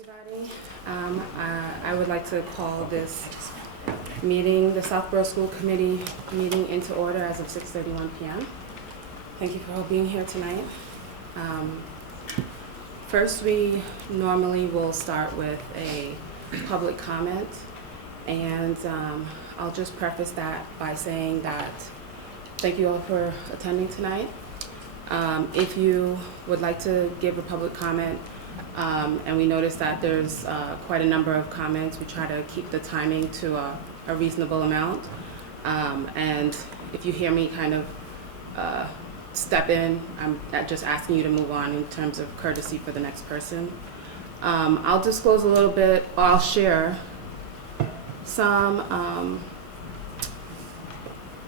everybody. I would like to call this meeting, the Southborough School Committee meeting, into order as of 6:31 p.m. Thank you for all being here tonight. First, we normally will start with a public comment, and I'll just preface that by saying that thank you all for attending tonight. If you would like to give a public comment, and we notice that there's quite a number of comments, we try to keep the timing to a reasonable amount. And if you hear me kind of step in, I'm just asking you to move on in terms of courtesy for the next person. I'll disclose a little bit, or I'll share some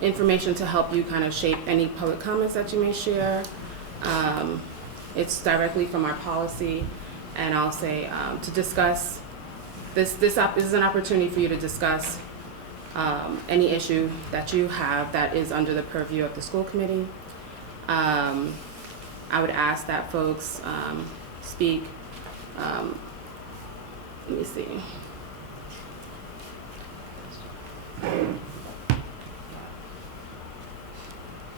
information to help you kind of shape any public comments that you may share. It's directly from our policy, and I'll say to discuss this is an opportunity for you to discuss any issue that you have that is under the purview of the school committee. I would ask that folks speak. Let me see.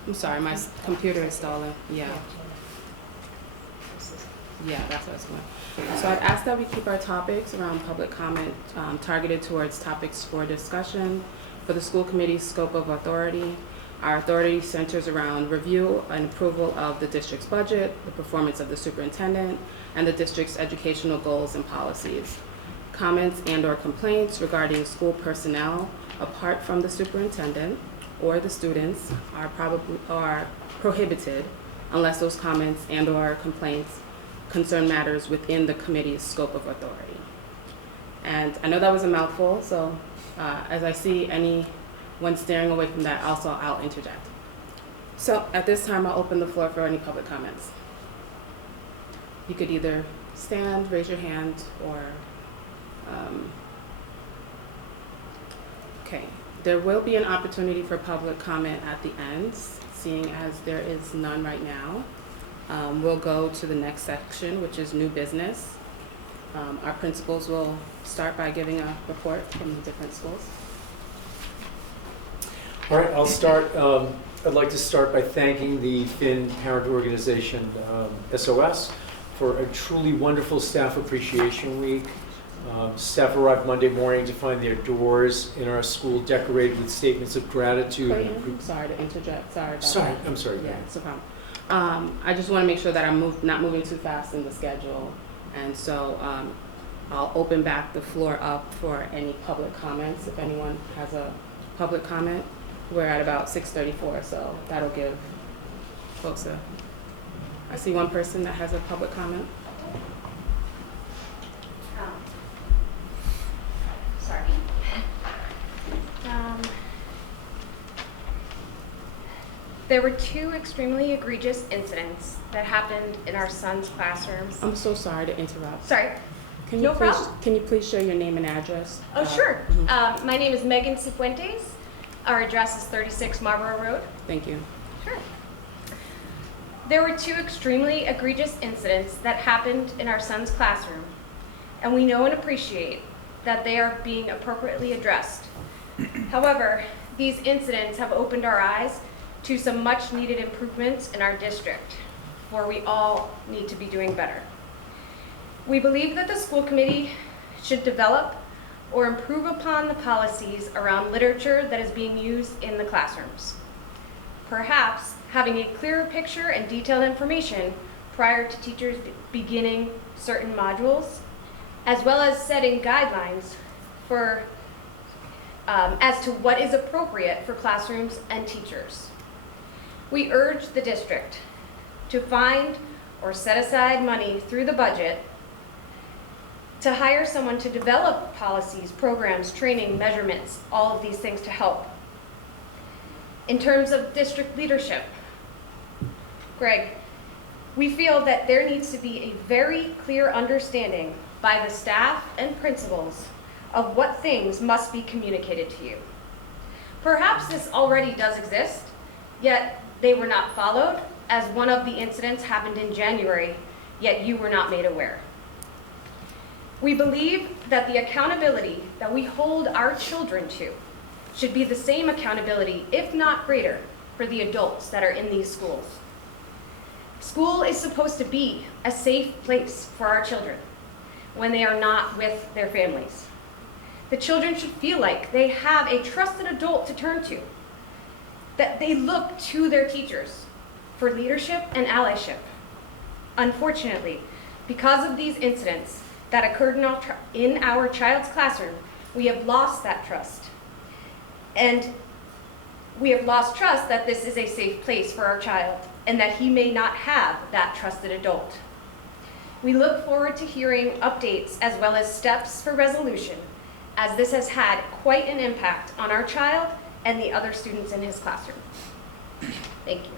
I'm sorry, my computer is stalling. Yeah, that's what it's going. So I'd ask that we keep our topics around public comment targeted towards topics for discussion. For the school committee's scope of authority, our authority centers around review and approval of the district's budget, the performance of the superintendent, and the district's educational goals and policies. Comments and/or complaints regarding school personnel apart from the superintendent or the students are prohibited unless those comments and/or complaints concern matters within the committee's scope of authority. And I know that was a mouthful, so as I see anyone staring away from that, also I'll interject. So at this time, I'll open the floor for any public comments. You could either stand, raise your hand, or okay. There will be an opportunity for public comment at the end, seeing as there is none right now. We'll go to the next section, which is new business. Our principals will start by giving a report from the different schools. All right, I'll start. I'd like to start by thanking the Finn parent organization, SOS, for a truly wonderful staff appreciation week. Staff arrived Monday morning to find their doors in our school decorated with statements of gratitude. I'm sorry to interject. Sorry about that. I'm sorry. Yeah, it's a problem. I just want to make sure that I'm not moving too fast in the schedule, and so I'll open back the floor up for any public comments. If anyone has a public comment, we're at about 6:34, so that'll give folks I see one person that has a public comment. Sorry. There were two extremely egregious incidents that happened in our son's classroom. I'm so sorry to interrupt. Sorry. Can No you please, problem. Can you please share your name and address? Oh, sure. Mhm. My name is Megan Cifuentes. Our address is 36 Marlborough Road. Thank you. Sure. There were two extremely egregious incidents that happened in our son's classroom, and we know and appreciate that they are being appropriately addressed. However, these incidents have opened our eyes to some much needed improvements in our district, where we all need to be doing better. We believe that the school committee should develop or improve upon the policies around literature that is being used in the classrooms. Perhaps having a clearer picture and detailed information prior to teachers beginning certain modules, as well as setting guidelines for as to what is appropriate for classrooms and teachers. We urge the district to find or set aside money through the budget to hire someone to develop policies, programs, training, measurements, all of these things to help. In terms of district leadership, Greg, we feel that there needs to be a very clear understanding by the staff and principals of what things must be communicated to you. Perhaps this already does exist, yet they were not followed, as one of the incidents happened in January, yet you were not made aware. We believe that the accountability that we hold our children to should be the same accountability, if not greater, for the adults that are in these schools. School is supposed to be a safe place for our children when they are not with their families. The children should feel like they have a trusted adult to turn to, that they look to their teachers for leadership and allyship. Unfortunately, because of these incidents that occurred in our child's classroom, we have lost that trust. And we have lost trust that this is a safe place for our child and that he may not have that trusted adult. We look forward to hearing updates as well as steps for resolution, as this has had quite an impact on our child and the other students in his classroom. Thank you.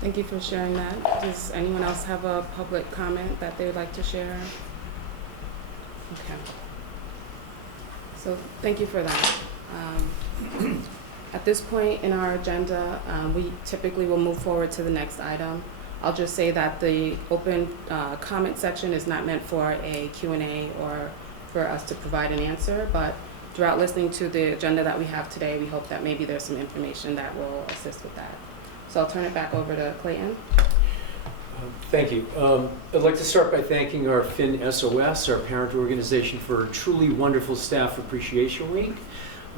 Thank you for sharing that. Does anyone else have a public comment that they would like to share? Okay. So thank you for that. At this point in our agenda, we typically will move forward to the next item. I'll just say that the open comment section is not meant for a Q&A or for us to provide an answer, but throughout listening to the agenda that we have today, we hope that maybe there's some information that will assist with that. So I'll turn it back over to Clayton. Thank you. I'd like to start by thanking our Finn SOS, our parent organization, for a truly wonderful Staff Appreciation Week.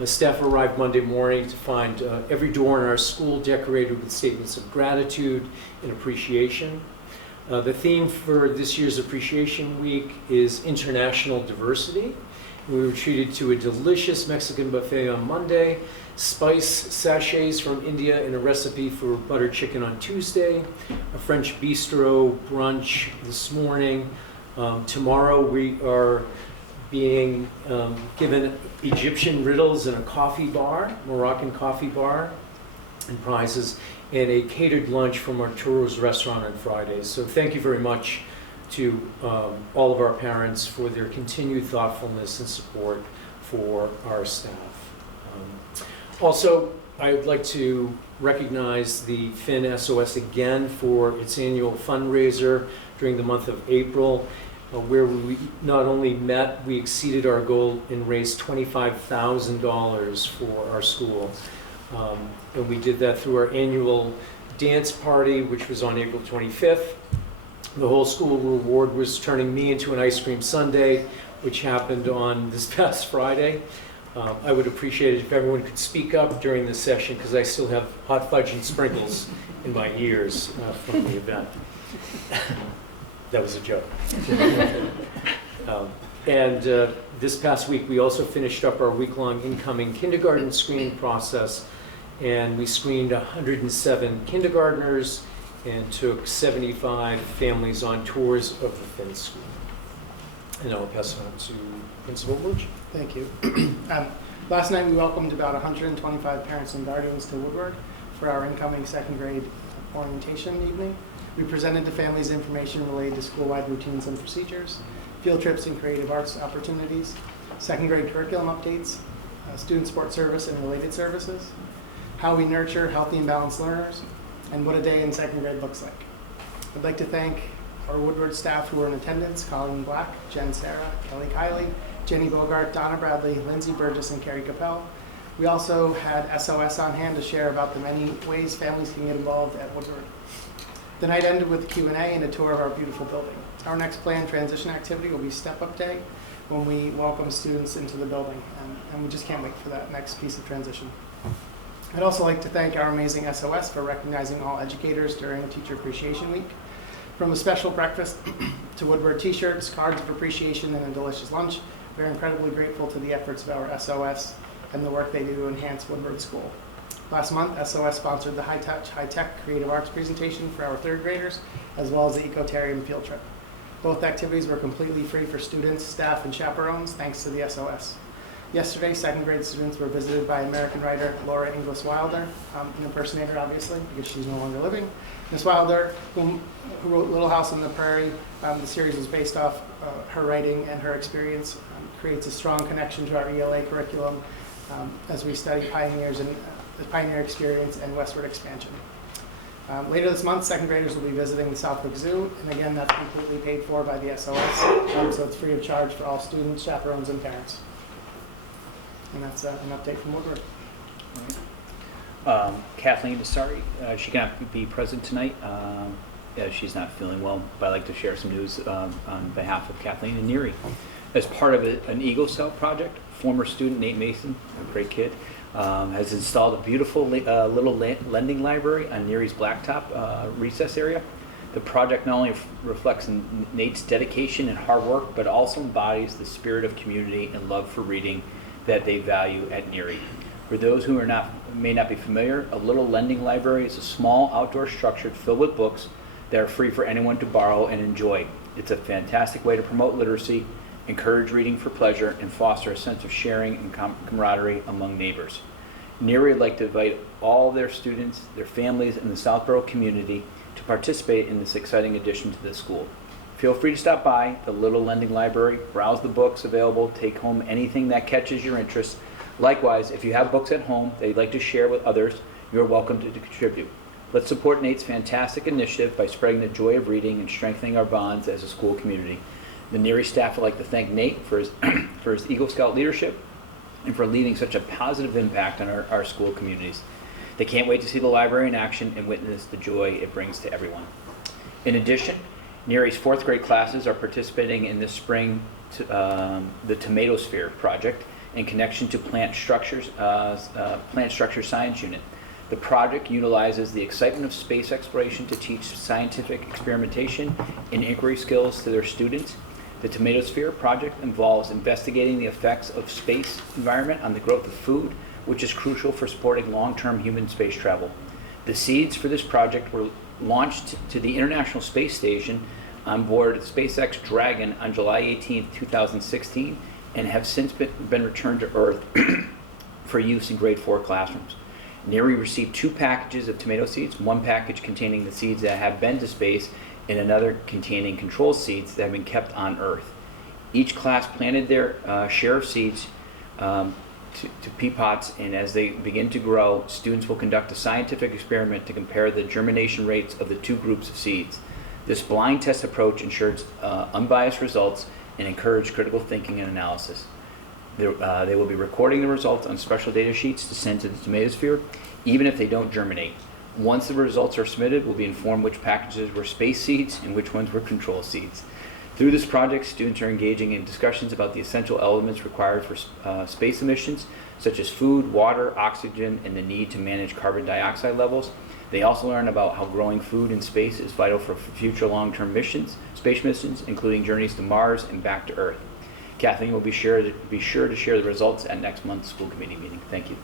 Staff arrived Monday morning to find every door in our school decorated with statements of gratitude and appreciation. The theme for this year's Appreciation Week is International Diversity. We were treated to a delicious Mexican buffet on Monday, spice sachets from India, and a recipe for butter chicken on Tuesday, a French bistro brunch this morning. Tomorrow we are being given Egyptian riddles in a coffee bar, Moroccan coffee bar, and prizes, and a catered lunch from Arturo's restaurant on Fridays. So thank you very much to all of our parents for their continued thoughtfulness and support for our staff. Also, I would like to recognize the Finn SOS again for its annual fundraiser during the month of April, where we not only met, we exceeded our goal and raised $25,000 for our school. And we did that through our annual dance party, which was on April 25th. The whole school reward was turning me into an ice cream sundae, which happened on this past Friday. I would appreciate it if everyone could speak up during this session, because I still have hot fudge and sprinkles in my ears from the event. That was a joke. This past week, we also finished up our week-long incoming kindergarten screening process, and we screened 107 kindergartners and took 75 families on tours of the Finn School. And I'll pass it on to Principal Burch. Thank you. Last night we welcomed about 125 parents and guardians to Woodward for our incoming second grade orientation evening. We presented to families information related to school-wide routines and procedures, field trips and creative arts opportunities, second grade curriculum updates, student support service and related services, how we nurture healthy and balanced learners, and what a day in second grade looks like. I'd like to thank our Woodward staff who were in attendance: Colleen Black, Jen Sarah, Kelly Kiley, Jenny Bogart, Donna Bradley, Lindsay Burgess, and Carrie Capel. We also had SOS on hand to share about the many ways families can get involved at Woodward. The night ended with a Q&A and a tour of our beautiful building. Our next planned transition activity will be Step Up Day, when we welcome students into the building, and we just can't wait for that next piece of transition. I'd also like to thank our amazing SOS for recognizing all educators during Teacher Appreciation Week. From a special breakfast to Woodward t-shirts, cards of appreciation, and a delicious lunch, we're incredibly grateful to the efforts of our SOS and the work they do to enhance Woodward School. Last month, SOS sponsored the high-touch, high-tech creative arts presentation for our third graders, as well as the Ecotarium field trip. Both activities were completely free for students, staff, and chaperones, thanks to the SOS. Yesterday, second grade students were visited by American writer Laura Ingalls Wilder, an impersonator, obviously, because she's no longer living. Ms. Wilder, who wrote Little House on the Prairie, the series was based off her writing, and her experience creates a strong connection to our ELA curriculum as we study pioneers and the pioneer experience and westward expansion. Later this month, second graders will be visiting the Southborough Zoo, and again, that's completely paid for by the SOS, so it's free of charge for all students, chaperones, and parents. And that's an update from Woodward. Kathleen is sorry, she cannot be present tonight. She's not feeling well, but I'd like to share some news on behalf of Kathleen and Neary. As part of an Eagle Scout project, former student Nate Mason, a great kid, has installed a beautiful little lending library on Neary's blacktop recess area. The project not only reflects Nate's dedication and hard work, but also embodies the spirit of community and love for reading that they value at Neary. For those who may not be familiar, a little lending library is a small outdoor structure filled with books that are free for anyone to borrow and enjoy. It's a fantastic way to promote literacy, encourage reading for pleasure, and foster a sense of sharing and camaraderie among neighbors. Neary would like to invite all their students, their families, and the Southborough community to participate in this exciting addition to the school. Feel free to stop by the Little Lending Library, browse the books available, take home anything that catches your interest. Likewise, if you have books at home that you'd like to share with others, you're welcome to contribute. Let's support Nate's fantastic initiative by spreading the joy of reading and strengthening our bonds as a school community. The Neary staff would like to thank Nate for his Eagle Scout leadership and for leaving such a positive impact on our school communities. They can't wait to see the library in action and witness the joy it brings to everyone. In addition, Neary's 4th grade classes are participating in this spring the Tomato Sphere project in connection to Plant Structure Science Unit. The project utilizes the excitement of space exploration to teach scientific experimentation and inquiry skills to their students. The Tomato Sphere project involves investigating the effects of space environment on the growth of food, which is crucial for supporting long-term human space travel. The seeds for this project were launched to the International Space Station on board SpaceX Dragon on July 18, 2016, and have since been returned to Earth for use in grade 4 classrooms. Neary received 2 packages of tomato seeds, one package containing the seeds that have been to space and another containing control seeds that have been kept on Earth. Each class planted their share of seeds to pea pots, and as they begin to grow, students will conduct a scientific experiment to compare the germination rates of the 2 groups of seeds. This blind test approach ensures unbiased results and encourages critical thinking and analysis. They will be recording the results on special data sheets to send to the Tomato Sphere, even if they don't germinate. Once the results are submitted, we'll be informed which packages were space seeds and which ones were control seeds. Through this project, students are engaging in discussions about the essential elements required for space emissions, such as food, water, oxygen, and the need to manage carbon dioxide levels. They also learn about how growing food in space is vital for future long-term space missions, including journeys to Mars and back to Earth. Kathleen will be sure to share the results at next month's school committee meeting. Thank you.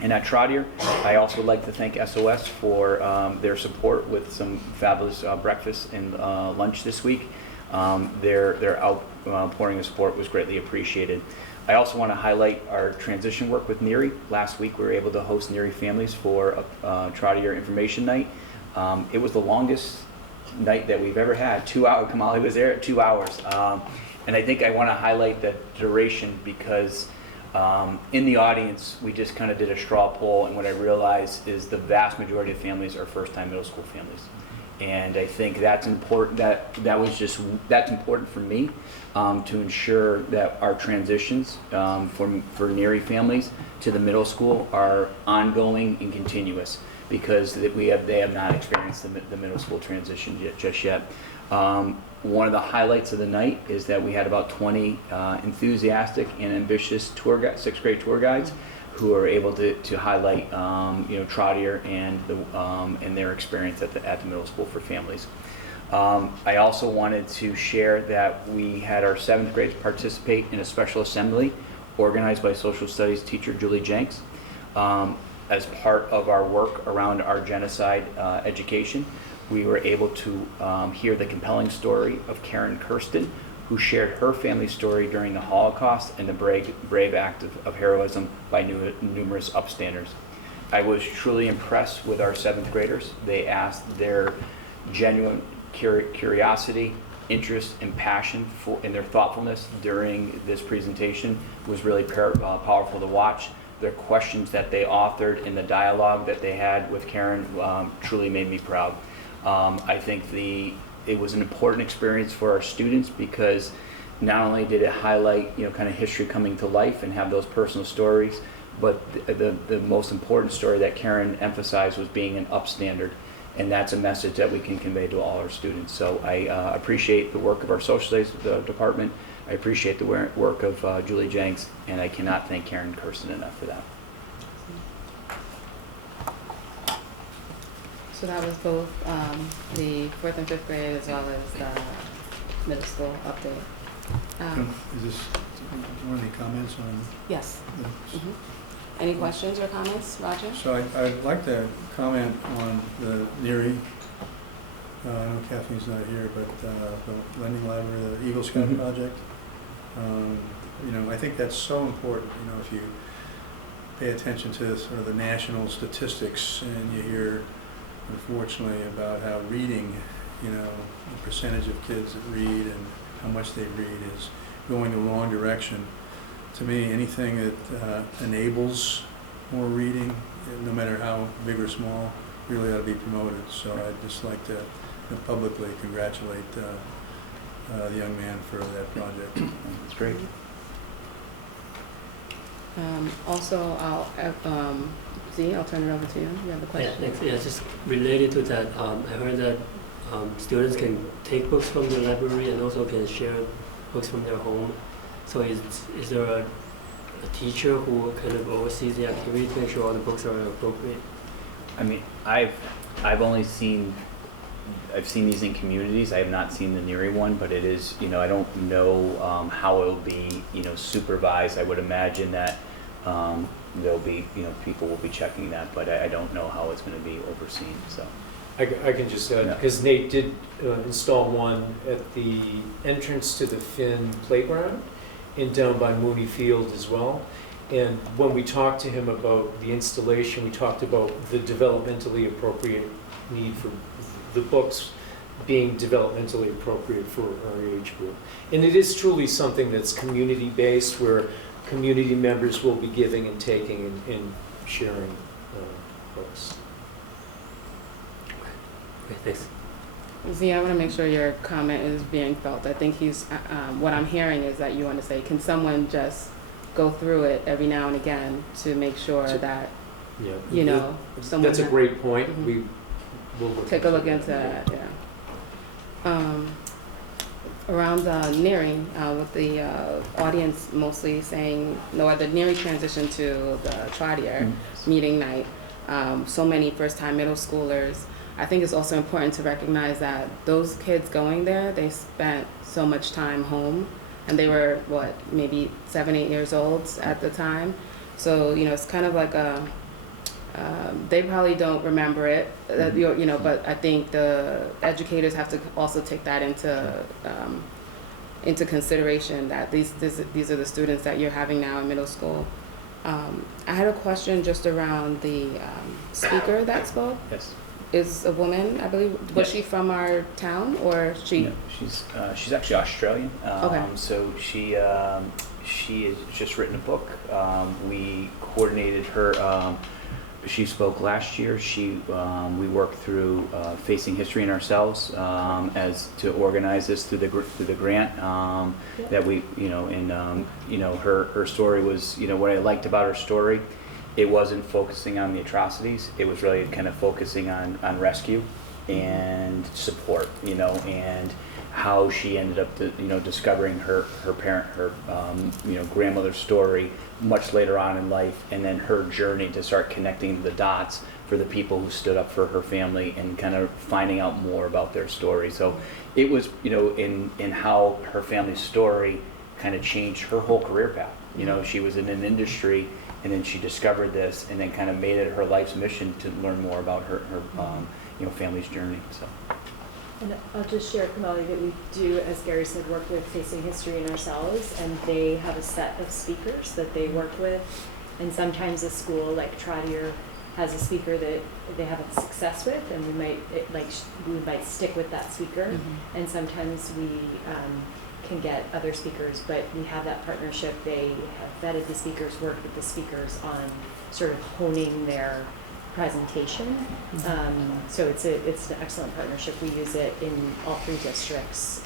And at Trotter, I also would like to thank SOS for their support with some fabulous breakfast and lunch this week. Their outpouring of support was greatly appreciated. I also want to highlight our transition work with Neary. Last week we were able to host Neary families for a Trotter Information Night. It was the longest night that we've ever had. 2 hours. Kamali was there at 2 hours. And I think I want to highlight the duration because in the audience, we just kind of did a straw poll, and what I realized is the vast majority of families are first-time middle school families. And I think that's important. That's important for me to ensure that our transitions for Neary families to the middle school are ongoing and continuous, because they have not experienced the middle school transition just yet. One of the highlights of the night is that we had about 20 enthusiastic and ambitious 6th grade tour guides who are able to highlight Trotter and their experience at the middle school for families. I also wanted to share that we had our 7th grades participate in a special assembly organized by social studies teacher Julie Jenks as part of our work around our genocide education. We were able to hear the compelling story of Karen Kirsten, who shared her family story during the Holocaust and the brave act of heroism by numerous upstanders. I was truly impressed with our 7th graders. They asked their genuine curiosity, interest, and passion and their thoughtfulness during this presentation was really powerful to watch. their questions that they authored and the dialogue that they had with Karen truly made me proud. I think it was an important experience for our students because not only did it highlight, kind of history coming to life and have those personal stories, but the most important story that Karen emphasized was being an upstander. And that's a message that we can convey to all our students. So I appreciate the work of our social studies department. I appreciate the work of Julie Jenks, and I cannot thank Karen Kirsten enough for that. So that was both the 4th and 5th grade as well as the middle school update. Is this, any comments on Yes. this? Mhm. Any questions or comments, Roger? So I'd like to comment on the NERI. I know Kathleen's not here, but the lending library, the Eagle Scout project. I think that's so important. If you pay attention to sort of the national statistics and you hear, unfortunately, about how reading, the percentage of kids that read and how much they read is going the wrong direction. To me, anything that enables more reading, no matter how big or small, really ought to be promoted. So I'd just like to publicly congratulate the young man for that project. That's great. Also, I'll turn it over to you. You have a question? Yeah, thanks. Yeah, just related to that, I heard that students can take books from the library and also can share books from their home. So is there a teacher who kind of oversees the activity to make sure all the books are appropriate? I mean, I've seen these in communities. I have not seen the NERI one, but it is, I don't know how it'll be, supervised. I would imagine that there'll be, people will be checking that, but I don't know how it's going to be overseen. So I can just add, because Nate did install one at the entrance to the Finn playground and down by Mooney Field as well. And when we talked to him about the installation, we talked about the developmentally appropriate need for the books being developmentally appropriate for our age group. And it is truly something that's community-based, where community members will be giving and taking and sharing books. Okay, thanks. Z, I want to make sure your comment is being felt. I think what I'm hearing is that you want to say, can someone just go through it every now and again to make sure that, someone... That's a great point. Mm-hmm. We'll take a look into that, yeah. Around NERI, with the audience mostly saying, the NERI transition to the Trotter meeting night, so many first-time middle schoolers. I think it's also important to recognize that those kids going there, they spent so much time home, and they were, maybe 7, 8 years old at the time. So, it's kind of like they probably don't remember it, but I think the educators have to also take that into consideration, that these are the students that you're having now in middle school. I had a question just around the speaker that spoke. Yes. Is a woman, I believe. Was she from our town, or she? No, she's actually Australian. Okay. So she has just written a book. We coordinated her. She spoke last year. We worked through Facing History in Ourselves as to organize this through the grant that we, her story was, what I liked about her story, it wasn't focusing on the atrocities. It was really kind of focusing on rescue and support, and how she ended up, discovering her parent, her, grandmother's story much later on in life, and then her journey to start connecting the dots for the people who stood up for her family and kind of finding out more about their story. So it was, in how her family's story kind of changed her whole career path. She was in an industry, and then she discovered this, and then kind of made it her life's mission to learn more about her family's journey. So. And I'll just share, Kamali, that we do, as Gary said, work with Facing History in Ourselves, and they have a set of speakers that they work with. And sometimes a school like Trotter has a speaker that they have success with, and we might stick with that speaker. Mm-hmm. And sometimes we can get other speakers, but we have that partnership. They have vetted the speakers, worked with the speakers on sort of honing their presentation. So it's an excellent partnership. We use it in all 3 districts,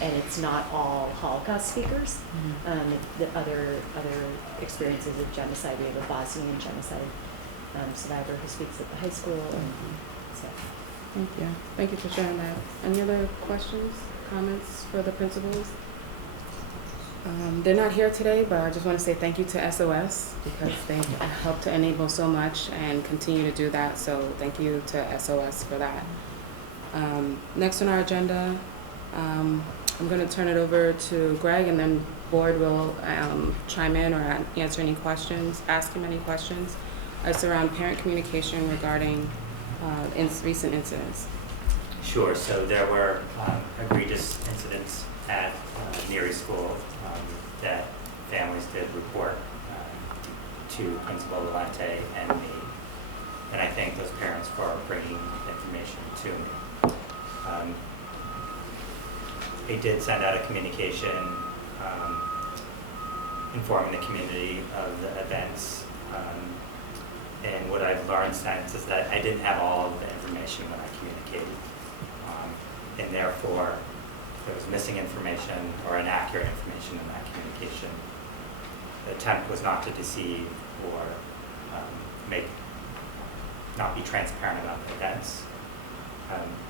and it's not all Holocaust speakers. The other experiences of genocide. We have a Bosnian genocide survivor who speaks at the high school. And so. Thank you. Thank you for sharing that. Any other questions, comments for the principals? They're not here today, but I just want to say thank you to SOS because they helped to enable so much and continue to do that. So thank you to SOS for that. Next on our agenda, I'm going to turn it over to Greg, and then board will chime in or answer any questions, ask him any questions. It's around parent communication regarding recent incidents. Sure. So there were egregious incidents at Neary School that families did report to Principal Valente and me. And I thank those parents for bringing information to me. They did send out a communication informing the community of the events. And what I've learned since is that I didn't have all of the information when I communicated. And therefore, there was missing information or inaccurate information in that communication. The attempt was not to deceive or not be transparent about the events.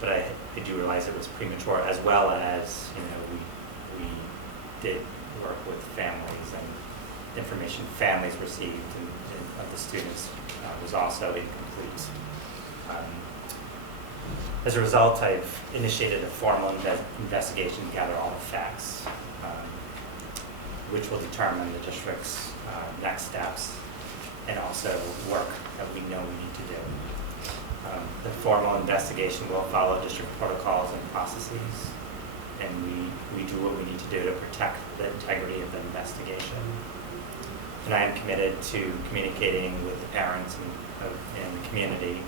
But I do realize it was premature, as well as, we did work with families, and information families received of the students was also incomplete. As a result, I've initiated a formal investigation to gather all the facts, which will determine the district's next steps and also work that we know we need to do. The formal investigation will follow district protocols and processes, and we do what we need to do to protect the integrity of the investigation. And I am committed to communicating with the parents and the community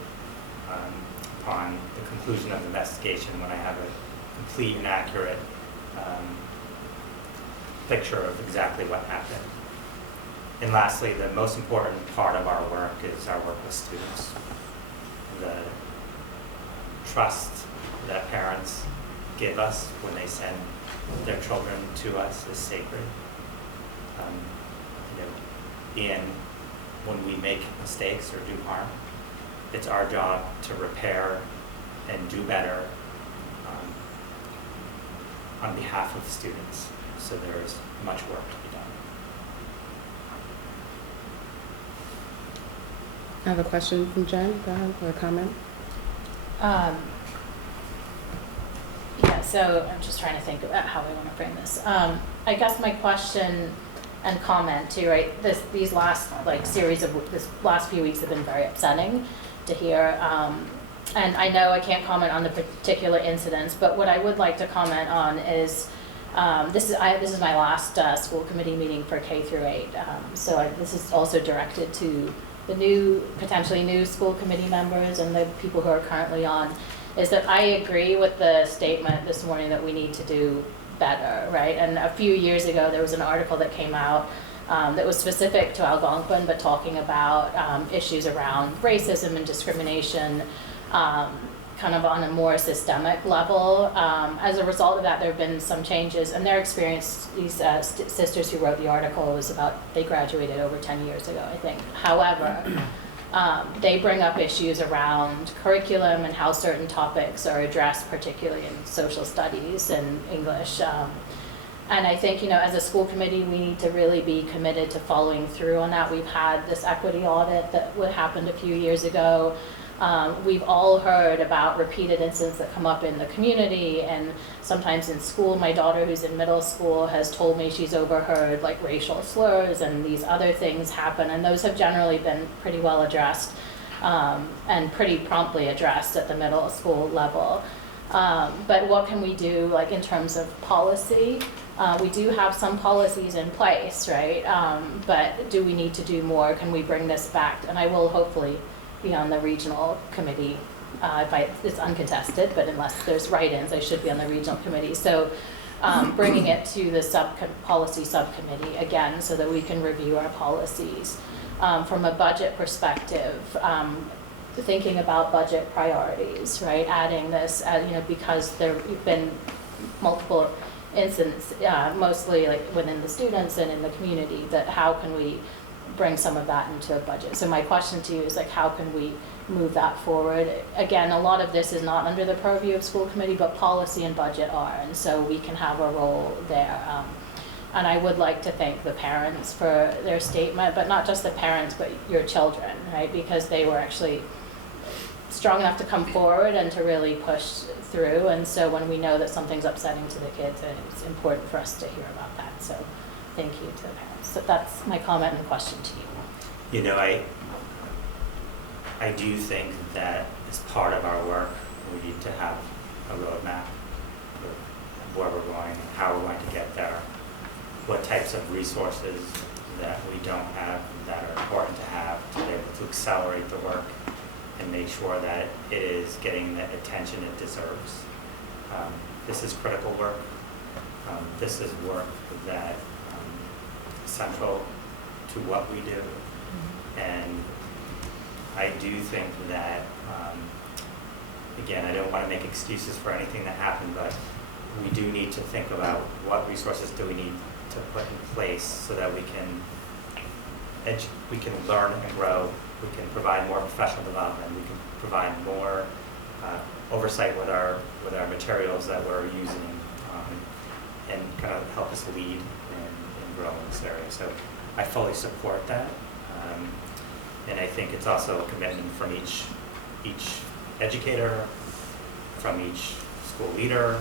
upon the conclusion of the investigation when I have a complete and accurate picture of exactly what happened. And lastly, the most important part of our work is our work with students. The trust that parents give us when they send their children to us is sacred. And when we make mistakes or do harm, it's our job to repair and do better on behalf of students. So there is much work to be done. I have a question from Jen. Go ahead, or a comment. Yeah, so I'm just trying to think about how I want to frame this. I guess my question and comment too, right? These last this last few weeks have been very upsetting to hear. And I know I can't comment on the particular incidents, but what I would like to comment on is this is my last school committee meeting for K-8. So this is also directed to the potentially new school committee members and the people who are currently on, is that I agree with the statement this morning that we need to do better, right? And a few years ago, there was an article that came out that was specific to Algonquin, but talking about issues around racism and discrimination, kind of on a more systemic level. As a result of that, there have been some changes, and their experience, these sisters who wrote the article, was they graduated over 10 years ago, I think. However, they bring up issues around curriculum and how certain topics are addressed, particularly in social studies and English. And I think, as a school committee, we need to really be committed to following through on that. We've had this equity audit that happened a few years ago. We've all heard about repeated incidents that come up in the community and sometimes in school. My daughter, who's in middle school, has told me she's overheard racial slurs and these other things happen, and those have generally been pretty well addressed and pretty promptly addressed at the middle school level. But what can we do in terms of policy? We do have some policies in place, right? But do we need to do more? Can we bring this back? And I will hopefully be on the regional committee. It's uncontested, but unless there's write-ins, I should be on the regional committee. So bringing it to the policy subcommittee again so that we can review our policies. From a budget perspective, thinking about budget priorities, right? Adding this, because there have been multiple incidents, mostly like within the students and in the community, that how can we bring some of that into a budget? So my question to you is like, how can we move that forward? Again, a lot of this is not under the purview of school committee, but policy and budget are, and so we can have a role there. And I would like to thank the parents for their statement, but not just the parents, but your children, right? Because they were actually strong enough to come forward and to really push through. And so when we know that something's upsetting to the kids, it's important for us to hear about that. So thank you to the parents. So that's my comment and question to you. You know, I do think that as part of our work, we need to have a roadmap of where we're going and how we're going to get there, what types of resources that we don't have that are important to have to be able to accelerate the work and make sure that it is getting the attention it deserves. This is critical work. This is work that is central to what we do. And I do think that, again, I don't want to make excuses for anything that happened, but we do need to think about what resources do we need to put in place so that we can learn and grow, we can provide more professional development, we can provide more oversight with our materials that we're using, and kind of help us lead and grow in this area. So I fully support that. And I think it's also a commitment from each educator, from each school leader,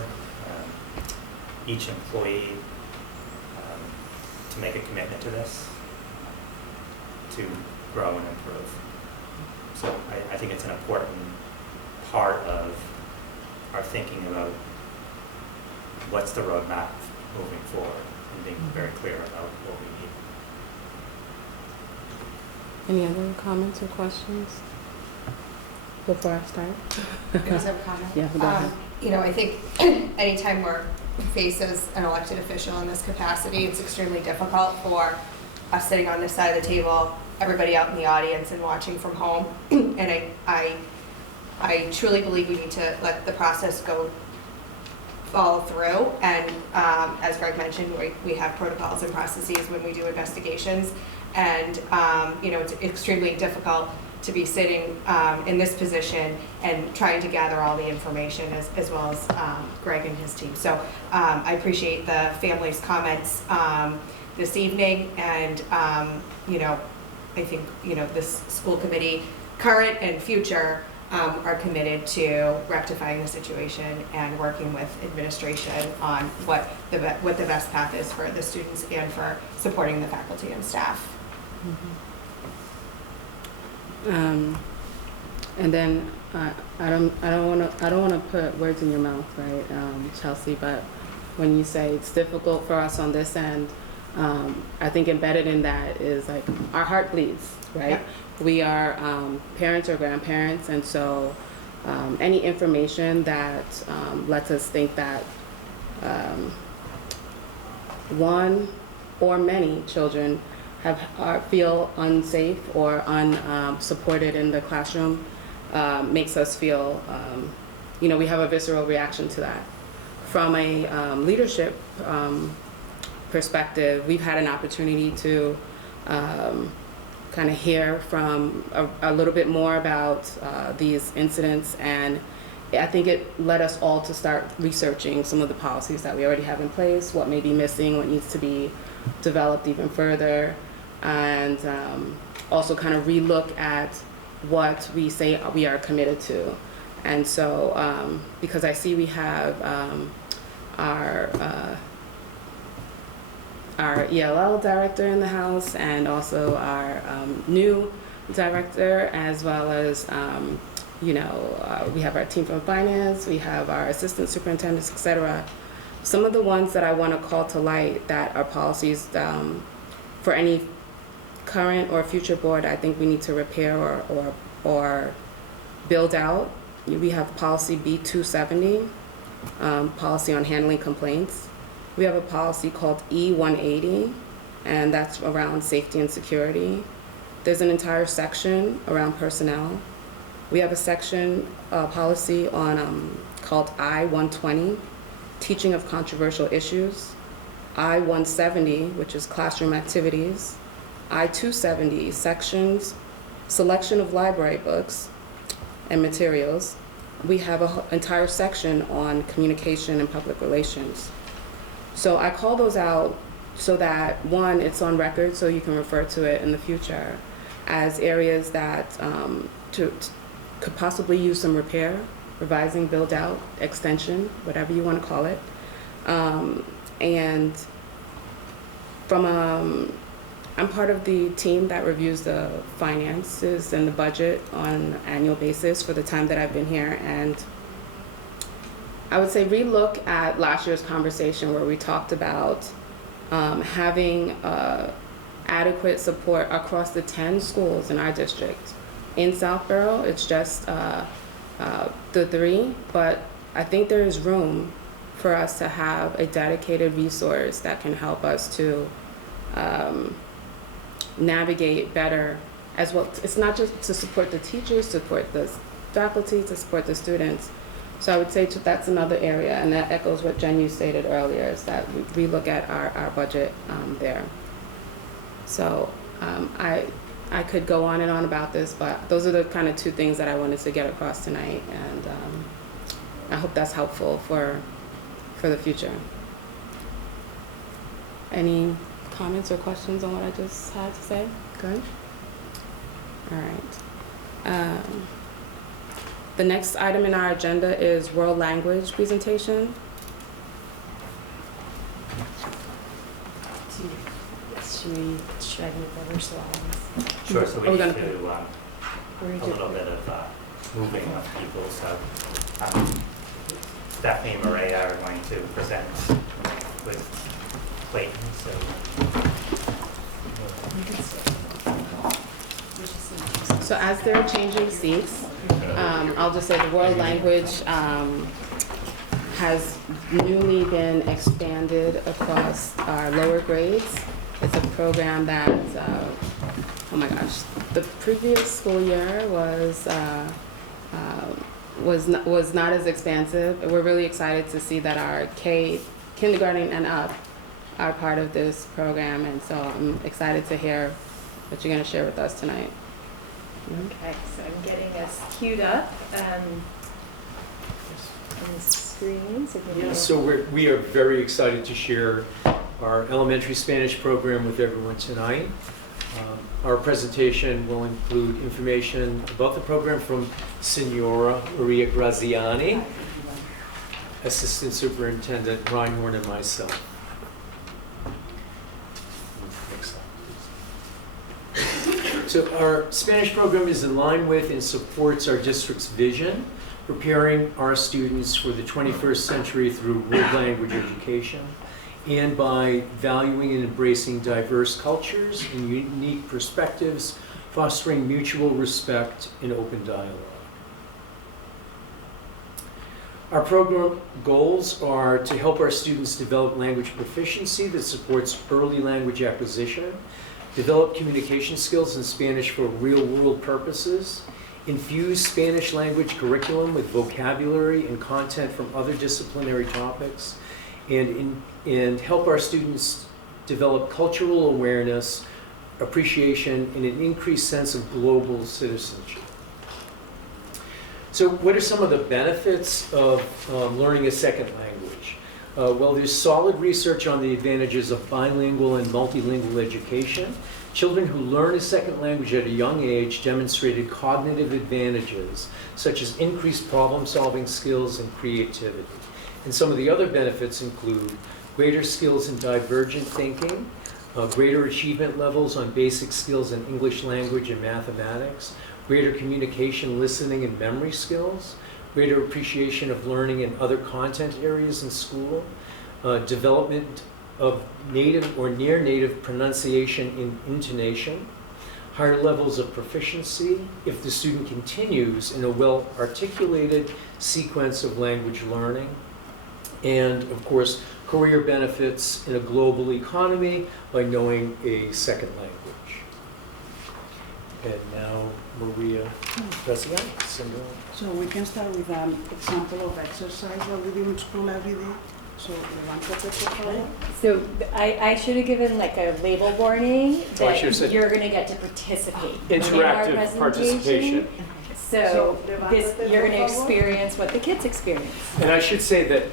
each employee, to make a commitment to this, to grow and improve. So I think it's an important part of our thinking about what's the roadmap moving forward and being very clear about what we need. Any other comments or questions before I start? I just have a comment. Yeah, go ahead. I think anytime we're faced as an elected official in this capacity, it's extremely difficult for us sitting on this side of the table, everybody out in the audience and watching from home. And I truly believe we need to let the process follow through. And as Greg mentioned, we have protocols and processes when we do investigations. And it's extremely difficult to be sitting in this position and trying to gather all the information as well as Greg and his team. So I appreciate the family's comments this evening, and I think this school committee, current and future, are committed to rectifying the situation and working with administration on what the best path is for the students and for supporting the faculty and staff. And then I don't want to put words in your mouth, right, Chelsea? But when you say it's difficult for us on this end, I think embedded in that is like our heart bleeds, right? Yeah. We are parents or grandparents, and so any information that lets us think that one or many children feel unsafe or unsupported in the classroom makes us feel, we have a visceral reaction to that. From a leadership perspective, we've had an opportunity to kind of hear from a little bit more about these incidents, and I think it led us all to start researching some of the policies that we already have in place, what may be missing, what needs to be developed even further, and also kind of relook at what we say we are committed to. And so because I see we have our ELL director in the house, and also our new director, as well as we have our team from finance, we have our assistant superintendents, etc. Some of the ones that I want to call to light that are policies for any current or future board, I think we need to repair or build out. We have policy B270, policy on handling complaints. We have a policy called E-180, and that's around safety and security. There's an entire section around personnel. We have a section policy on called I-120, teaching of controversial issues. I-170, which is classroom activities. I-270, sections, selection of library books and materials. We have an entire section on communication and public relations. So I call those out so that, one, it's on record so you can refer to it in the future as areas that could possibly use some repair, revising, build out, extension, whatever you want to call it. And from I'm part of the team that reviews the finances and the budget on an annual basis for the time that I've been here, and I would say relook at last year's conversation where we talked about having adequate support across the 10 schools in our district. In Southborough, it's just the 3, but I think there is room for us to have a dedicated resource that can help us to navigate better as well. It's not just to support the teachers, to support the faculty, to support the students. So I would say that's another area, and that echoes what Jen, you stated earlier, is that we look at our budget there. So I could go on and on about this, but those are the kind of 2 things that I wanted to get across tonight, and I hope that's helpful for the future. Any comments or questions on what I just had to say? Good? All right. The next item in our agenda is world language presentation. Should I move over slides? Sure, so we Are we need gonna to a little bit of moving of people. So Stephanie and Maria are going to present with Clayton. So as they're changing seats, I'll just say the world language has newly been expanded across our lower grades. It's a program that, oh my gosh, the previous school year was not as expansive. We're really excited to see that our kindergarten and up are part of this program, and so I'm excited to hear what you're going to share with us tonight. Okay, so I'm getting us queued up on the screen. So we are very excited to share our elementary Spanish program with everyone tonight. Our presentation will include information about the program from Senora Maria Graziani, Assistant Superintendent Reinhorn, and myself. Next slide, please. So our Spanish program is in line with and supports our district's vision, preparing our students for the 21st century through world language education, and by valuing and embracing diverse cultures and unique perspectives, fostering mutual respect and open dialogue. Our program goals are to help our students develop language proficiency that supports early language acquisition, develop communication skills in Spanish for real-world purposes, infuse Spanish language curriculum with vocabulary and content from other disciplinary topics, and help our students develop cultural awareness, appreciation, and an increased sense of global citizenship. So what are some of the benefits of learning a second language? Well, there's solid research on the advantages of bilingual and multilingual education. Children who learn a second language at a young age demonstrated cognitive advantages, such as increased problem-solving skills and creativity. And some of the other benefits include greater skills in divergent thinking, greater achievement levels on basic skills in English language and mathematics, greater communication, listening, and memory skills, greater appreciation of learning in other content areas in school, development of native or near native pronunciation and intonation, higher levels of proficiency if the student continues in a well-articulated sequence of language learning, and of course, career benefits in a global economy by knowing a second language. And now Maria Graziani. So we can start with an example of exercise that we do in school every day. So levántate, por favor. So I should have given like a label warning I that should've said you're gonna get to participate in our Interactive presentation. participation. So this, levántate, you're por gonna favor. experience what the kids experience. And I should say that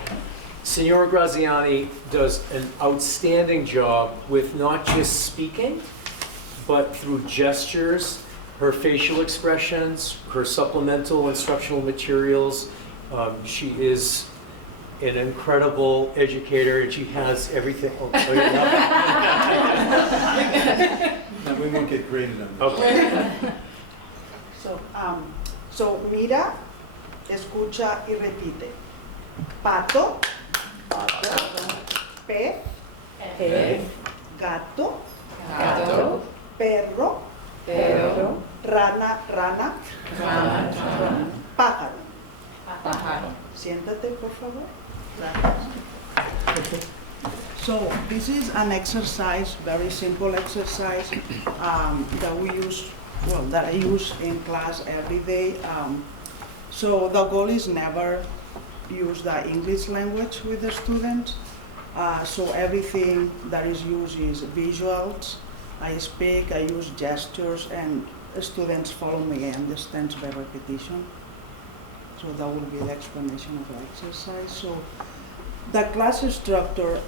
Signora Graziani does an outstanding job with not just speaking, but through gestures, her facial expressions, her supplemental instructional materials. She is an incredible educator, and she has everything. Oh, No, we won't get graded on this. okay. So mira, escucha y repite. Pato, pez, Pez, gato, gato, perro, perro, rana, rana, pájaro. pájaro. Siéntate, por favor. So this is an exercise, very simple exercise that we use, well, that I use in class every day. So the goal is never use the English language with the students. So everything that is used is visuals. I speak, I use gestures, and students follow me and understand by repetition. So that will be the explanation of the exercise. So the class structure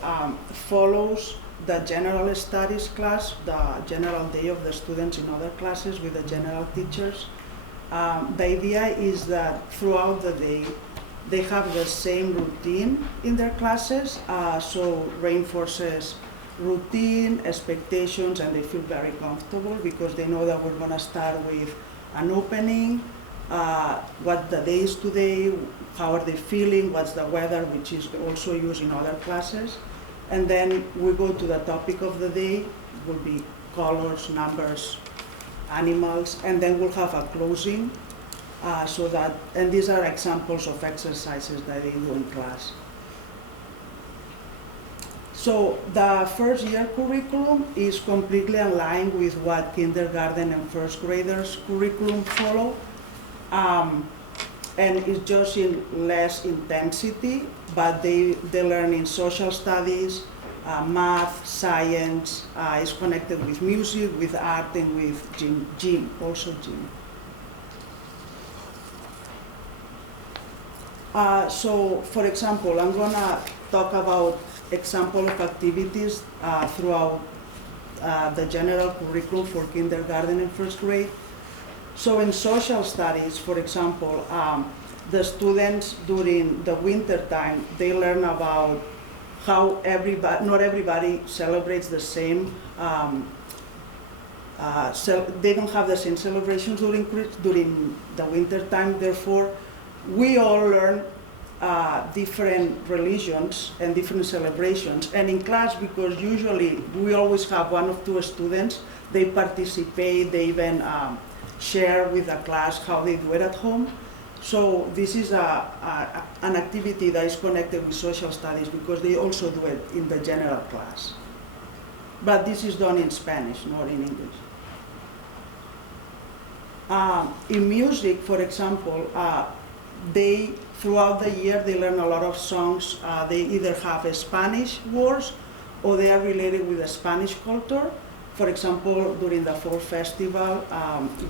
follows the general studies class, the general day of the students in other classes with the general teachers. The idea is that throughout the day, they have the same routine in their classes, so reinforces routine, expectations, and they feel very comfortable because they know that we're gonna start with an opening, what the day is today, how are they feeling, what's the weather, which is also used in other classes. And then we go to the topic of the day, will be colors, numbers, animals, and then we'll have a closing. And these are examples of exercises that they do in class. So the first year curriculum is completely aligned with what kindergarten and first graders curriculum follow. And it's just in less intensity, but they learn in social studies, math, science, it's connected with music, with art, and with gym, also gym. So, for example, I'm gonna talk about example of activities throughout the general curriculum for kindergarten and first grade. So in social studies, for example, the students during the winter time, they learn about how not everybody celebrates the same, they don't have the same celebrations during the winter time. Therefore, we all learn different religions and different celebrations. And in class, because usually we always have one or two students, they participate, they even share with the class how they do it at home. So this is an activity that is connected with social studies because they also do it in the general class. But this is done in Spanish, not in English. In music, for example, throughout the year they learn a lot of songs. They either have Spanish words or they are related with the Spanish culture. For example, during the fall festival,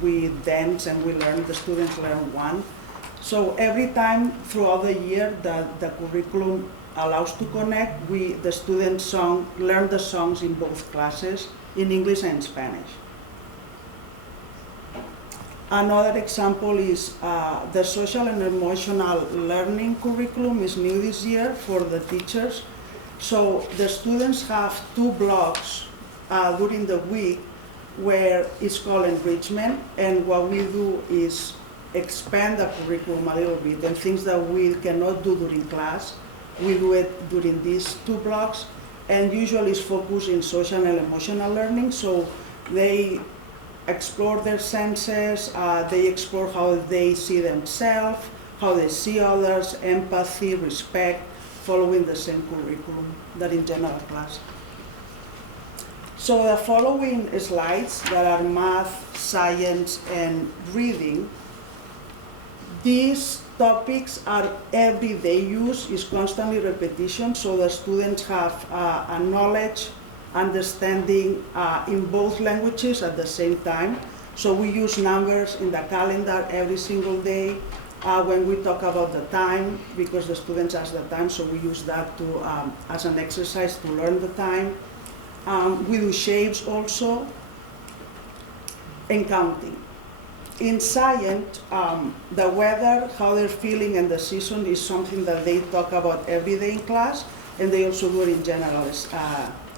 we dance and the students learn one. So every time throughout the year the curriculum allows to connect, the students learn the songs in both classes, in English and Spanish. Another example is the social and emotional learning curriculum is new this year for the teachers. So the students have 2 blocks during the week where it's called enrichment, and what we do is expand the curriculum a little bit, and things that we cannot do during class, we do it during these 2 blocks, and usually it's focused in social and emotional learning. So they explore their senses, they explore how they see themselves, how they see others, empathy, respect, following the same curriculum that in general class. So the following slides that are math, science, and reading, these topics are everyday use, is constantly repetition, so the students have a knowledge, understanding in both languages at the same time. So we use numbers in the calendar every single day. When we talk about the time, because the students ask the time, so we use that to, as an exercise to learn the time. We do shapes also, and counting. In science, the weather, how they're feeling, and the season is something that they talk about every day in class, and they also do it in general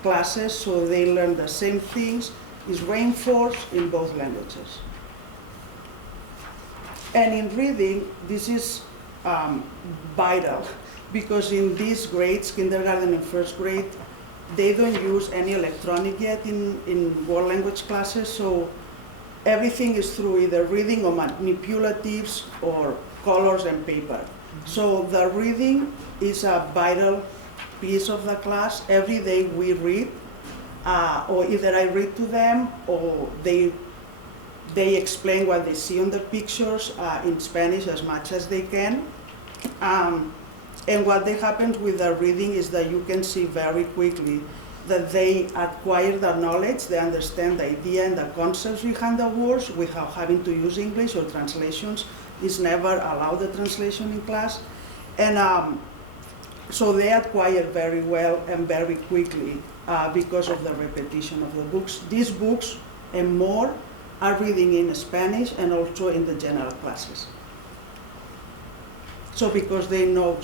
classes, so they learn the same things, is rainforest in both languages. And in reading, this is vital, because in these grades, kindergarten and first grade, they don't use any electronic yet in world language classes, so everything is through either reading or manipulatives or colors and paper. So the reading is a vital piece of the class. Every day we read, or either I read to them or they explain what they see on the pictures in Spanish as much as they can. And what happens with the reading is that you can see very quickly that they acquire the knowledge, they understand the idea and the concepts behind the words without having to use English or translations. It's never allowed the translation in class. And so they acquire very well and very quickly because of the repetition of the books. These books and more are reading in Spanish and also in the general classes. So because they know,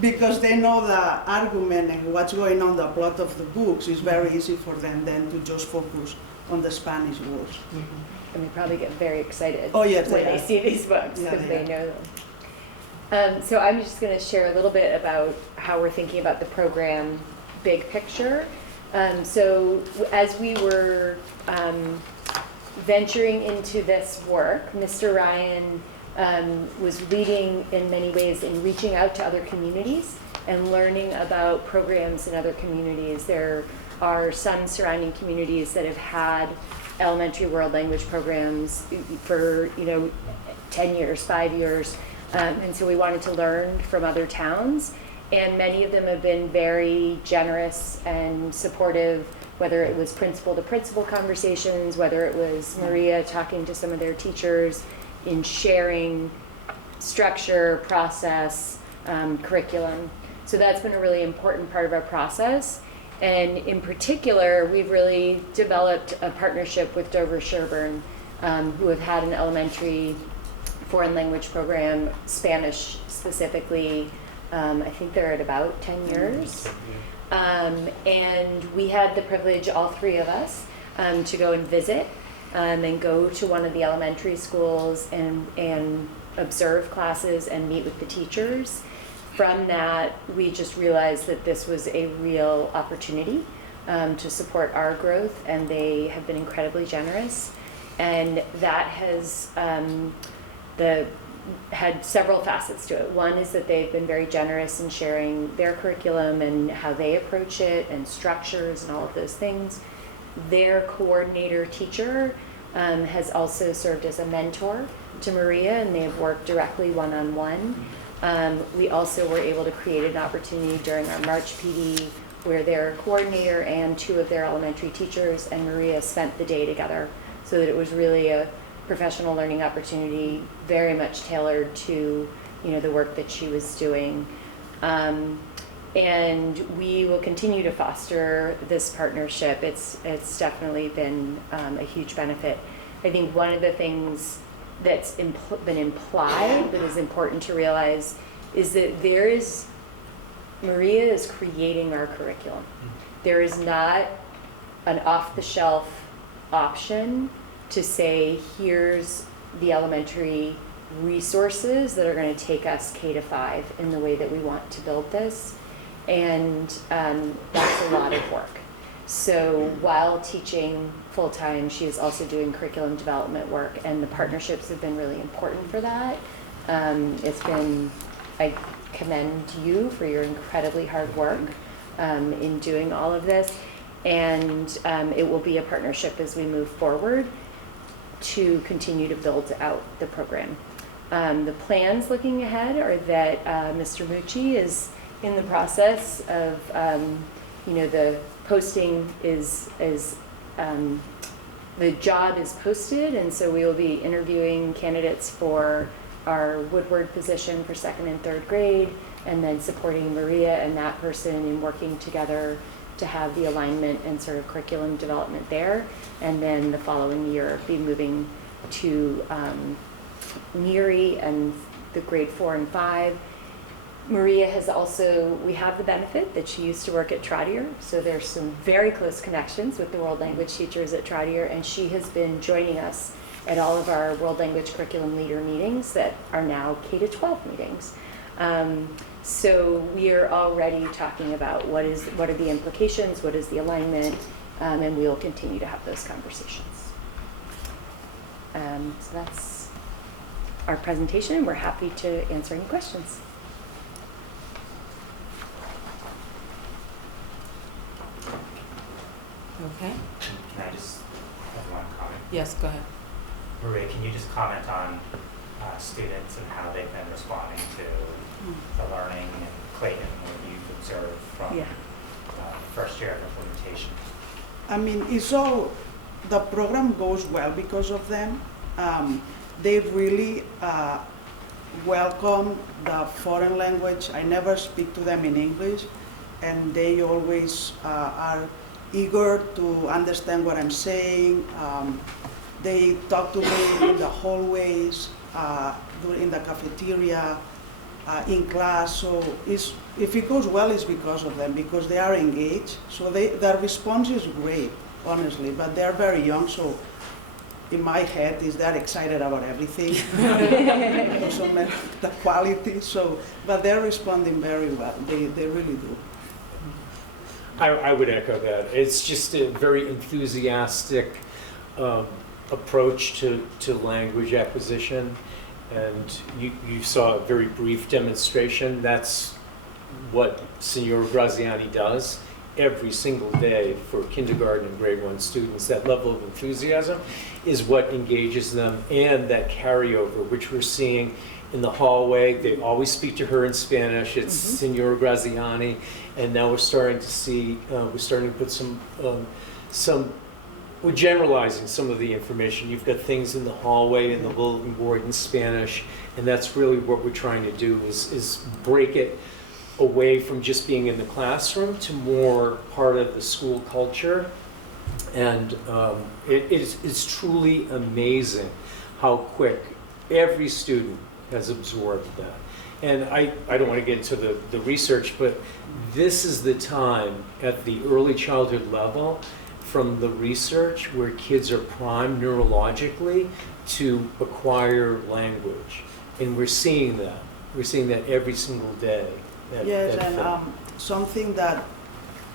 because they know the argument and what's going on the plot of the books, it's very easy for them then to just focus on the Spanish words. And they probably get very excited when they see these books because they know them. So I'm just going to share a little bit about how we're thinking about the program big picture. So as we were venturing into this work, Mr. Ryan was leading in many ways in reaching out to other communities and learning about programs in other communities. There are some surrounding communities that have had elementary world language programs for 10 years, 5 years, and so we wanted to learn from other towns, and many of them have been very generous and supportive, whether it was principal to principal conversations, whether it was Maria talking to some of their teachers in sharing structure, process, curriculum. So that's been a really important part of our process. And in particular, we've really developed a partnership with Dover-Sherburne, who have had an elementary foreign language program, Spanish specifically. I think they're at about 10 years. And we had the privilege, all three of us, to go and visit and go to one of the elementary schools and observe classes and meet with the teachers. From that, we just realized that this was a real opportunity to support our growth, and they have been incredibly generous. And that has had several facets to it. One is that they've been very generous in sharing their curriculum and how they approach it and structures and all of those things. Their coordinator teacher has also served as a mentor to Maria, and they have worked directly one-on-one. We also were able to create an opportunity during our March PD where their coordinator and two of their elementary teachers and Maria spent the day together, so that it was really a professional learning opportunity, very much tailored to the work that she was doing. And we will continue to foster this partnership. It's definitely been a huge benefit. I think one of the things that's been implied that is important to realize is that Maria is creating our curriculum. There is not an off-the-shelf option to say, here's the elementary resources that are going to take us K-5 in the way that we want to build this. And that's a lot of work. So while teaching full-time, she is also doing curriculum development work, and the partnerships have been really important for that. It's been, commend you for your incredibly hard work in doing all of this. And it will be a partnership as we move forward to continue to build out the program. The plans looking ahead are that Mr. Mucci is in the process of, the posting is the job is posted, and so we will be interviewing candidates for our Woodward position for 2nd and 3rd grade, and then supporting Maria and that person in working together to have the alignment and sort of curriculum development there. And then the following year, be moving to Neary and the grade 4 and 5. Maria has also, we have the benefit that she used to work at Trotter, so there's some very close connections with the world language teachers at Trotter, and she has been joining us at all of our world language curriculum leader meetings that are now K-12 meetings. So we are already talking about what are the implications, what is the alignment, and we will continue to have those conversations. So that's our presentation, and we're happy to answer any questions. Okay. Can I just have one comment? Yes, go ahead. Maria, can you just comment on students and how they've been responding to the learning and Clayton, what you've observed from first year of implementation? I mean, it's all, the program goes well because of them. They really welcome the foreign language. I never speak to them in English, and they always are eager to understand what I'm saying. They talk to me in the hallways, in the cafeteria, in class. So if it goes well, it's because of them, because they are engaged. So their response is great, honestly, but they're very young, so in my head is they're excited about everything, also the quality. So, but they're responding very well. They really do. I would echo that. It's just a very enthusiastic approach to language acquisition. And you saw a very brief demonstration. That's what Signora Graziani does every single day for kindergarten and grade 1 students. That level of enthusiasm is what engages them, and that carryover, which we're seeing in the hallway. They always speak to her in Spanish. It's Signora Graziani. And now we're starting to see, we're starting to put we're generalizing some of the information. You've got things in the hallway and the bulletin board in Spanish, and that's really what we're trying to do is break it away from just being in the classroom to more part of the school culture. And it's truly amazing how quick every student has absorbed that. And I don't want to get into the research, but this is the time at the early childhood level from the research where kids are primed neurologically to acquire language. And we're seeing that. We're seeing that every single day. Yes, and something that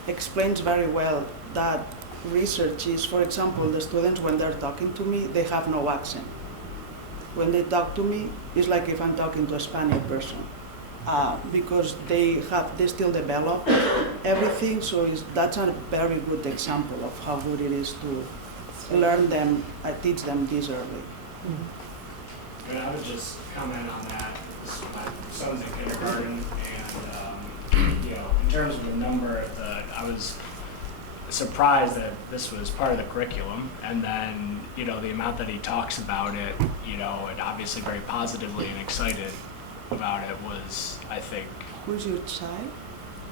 explains very well that research is, for example, the students, when they're talking to me, they have no accent. When they talk to me, it's like if I'm talking to a Spanish person, because they still develop everything. So that's a very good example of how good it is to learn them, teach them this early. And I would just comment on that. My son's in kindergarten, and in terms of the number, I was surprised that this was part of the curriculum, and then the amount that he talks about it, and obviously very positively and excited about it was, I think. Who's your child?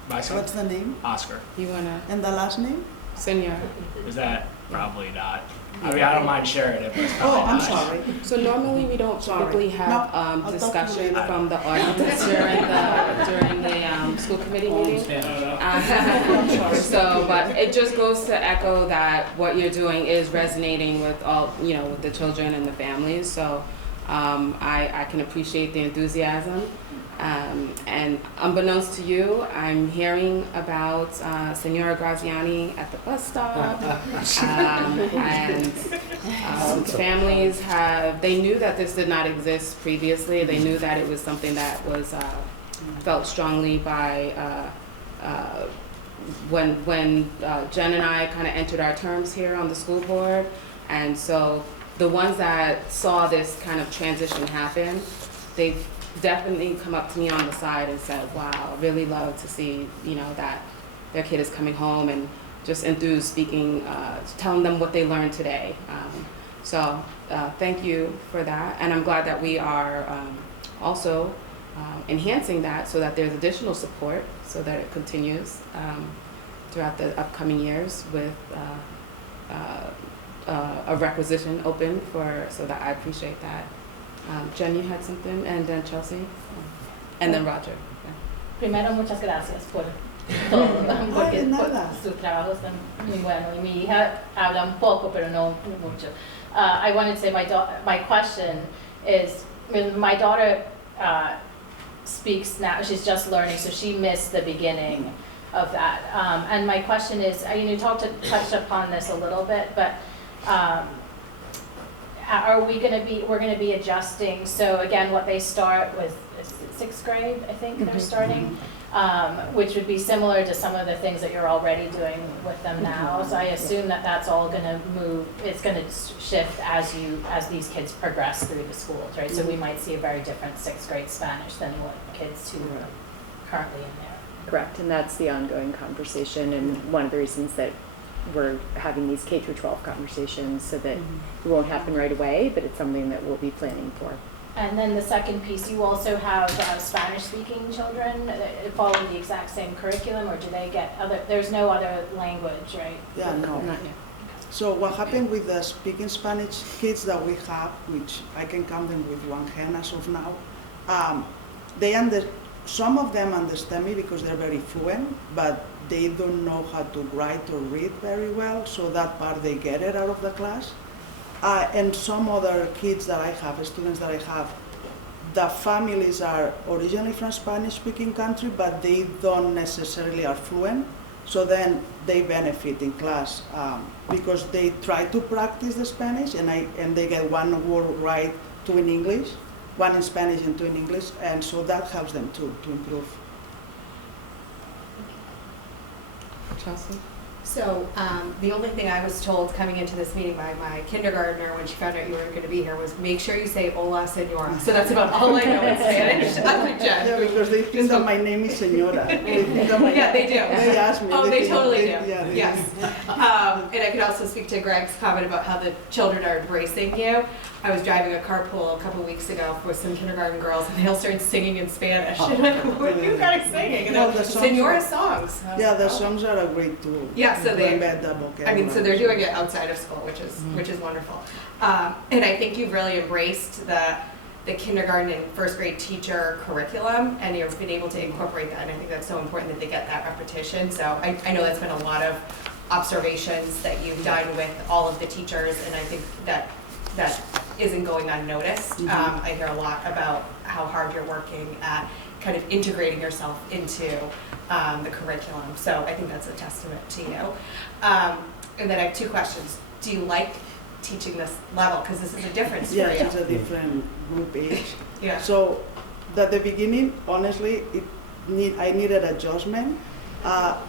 My son. What's the name? Oscar. You wanna? And the last name? Senor. Is that probably not? I mean, I don't mind sharing it, but it's probably I'm not. sorry. So normally we don't typically have I'll discussion talk to you from the audience during the school committee meeting. So, but it just goes to echo that what you're doing is resonating with all, with the children and the families. So I can appreciate the enthusiasm. And unbeknownst to you, I'm hearing about Senora Graziani at the bus stop, and families they knew that this did not exist previously. They knew that it was something that was felt strongly by when Jen and I kind of entered our terms here on the school board. And so the ones that saw this kind of transition happen, they've definitely come up to me on the side and said, wow, I really love to see, that their kid is coming home and just enthused speaking, telling them what they learned today. So thank you for that. And I'm glad that we are also enhancing that so that there's additional support so that it continues throughout the upcoming years with a requisition open so that I appreciate that. Jen, you had something, and then Chelsea, and then Roger. Primero, muchas gracias por todo, porque de nada. su trabajo es muy bueno. Y mi hija habla un poco, pero no mucho. I wanted to say my question is, when my daughter speaks now, she's just learning, so she missed the beginning of that. And my question is, you touched upon this a little bit, but we're going to be adjusting. So again, what they start with is sixth grade, I think they're starting, which would be similar to some of the things that you're already doing with them now. So I assume that that's all going to move. It's going to shift as these kids progress through the schools, right? So we might see a very different sixth grade Spanish than what kids who are currently in there. Correct, and that's the ongoing conversation, and one of the reasons that we're having these K through 12 conversations so that it won't happen right away, but it's something that we'll be planning for. And then the second piece, you also have Spanish-speaking children that follow the exact same curriculum, or do they get there's no other language, right? Yeah, no. Not yet. So what happened with the speaking Spanish kids that we have, which I can count them with one hand as of now, some of them understand me because they're very fluent, but they don't know how to write or read very well, so that part they get it out of the class. And some other kids that I have, students that I have, the families are originally from Spanish-speaking country, but they don't necessarily are fluent, so then they benefit in class because they try to practice the Spanish, and they get one word right, two in English, one in Spanish and two in English, and so that helps them too, to improve. Chelsea? So the only thing I was told coming into this meeting by my kindergartner when she found out you were going to be here was make sure you say hola senora. So that's about all I know in Spanish. I'm with Jen. Yeah, because they think that my name is Senora. Yeah, they do. They ask me. Oh, they totally do. Yeah, Yes. And I could also speak to Greg's comment about how the children are embracing you. I was driving a carpool a couple weeks ago with some kindergarten girls, and they all started singing in Spanish. And I'm like, what are you guys singing? And the Senora songs. Yeah, the songs are a great tool. Yeah, so to they embed the vocabulary. I mean, so they're doing it outside of school, which is wonderful. And I think you've really embraced the kindergarten and first grade teacher curriculum, and you've been able to incorporate that. And I think that's so important that they get that repetition. So I know that's been a lot of observations that you've done with all of the teachers, and I think that isn't going unnoticed. I hear a lot about how hard you're working at kind of integrating yourself into the curriculum. So I think that's a testament to you. And then I have two questions. Do you like teaching this level? Because this is a difference for you. Yeah, it's a different group age. Yeah. So at the beginning, honestly, I needed adjustment,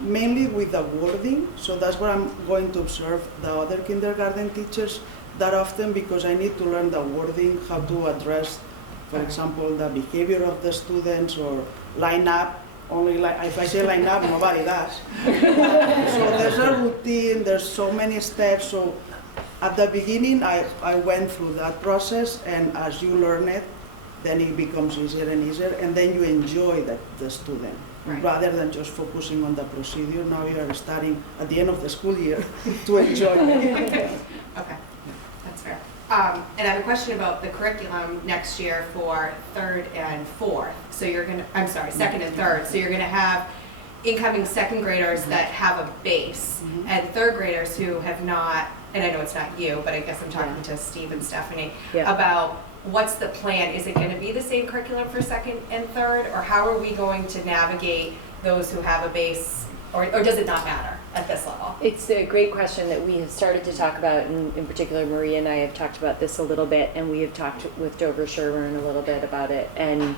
mainly with the wording. So that's what I'm going to observe the other kindergarten teachers that often, because I need to learn the wording, how to address, for example, the behavior of the students or line up. Only if I say line up, nobody does. So there's a routine, there's so many steps. So at the beginning, I went through that process, and as you learn it, then it becomes easier and easier, and then you enjoy the student. Right. Rather than just focusing on the procedure. Now you are starting at the end of the school year to enjoy it. Okay, that's fair. And I have a question about the curriculum next year for third and fourth. So second and third. So you're gonna have incoming second graders that have a base, and third graders who have not, and I know it's not you, but I guess I'm talking to Steve and Stephanie about what's the plan? Is it gonna be the same curriculum for second and third, or how are we going to navigate those who have a base, or does it not matter at this level? It's a great question that we have started to talk about, and in particular Maria and I have talked about this a little bit, and we have talked with Dover Sherburne a little bit about it. And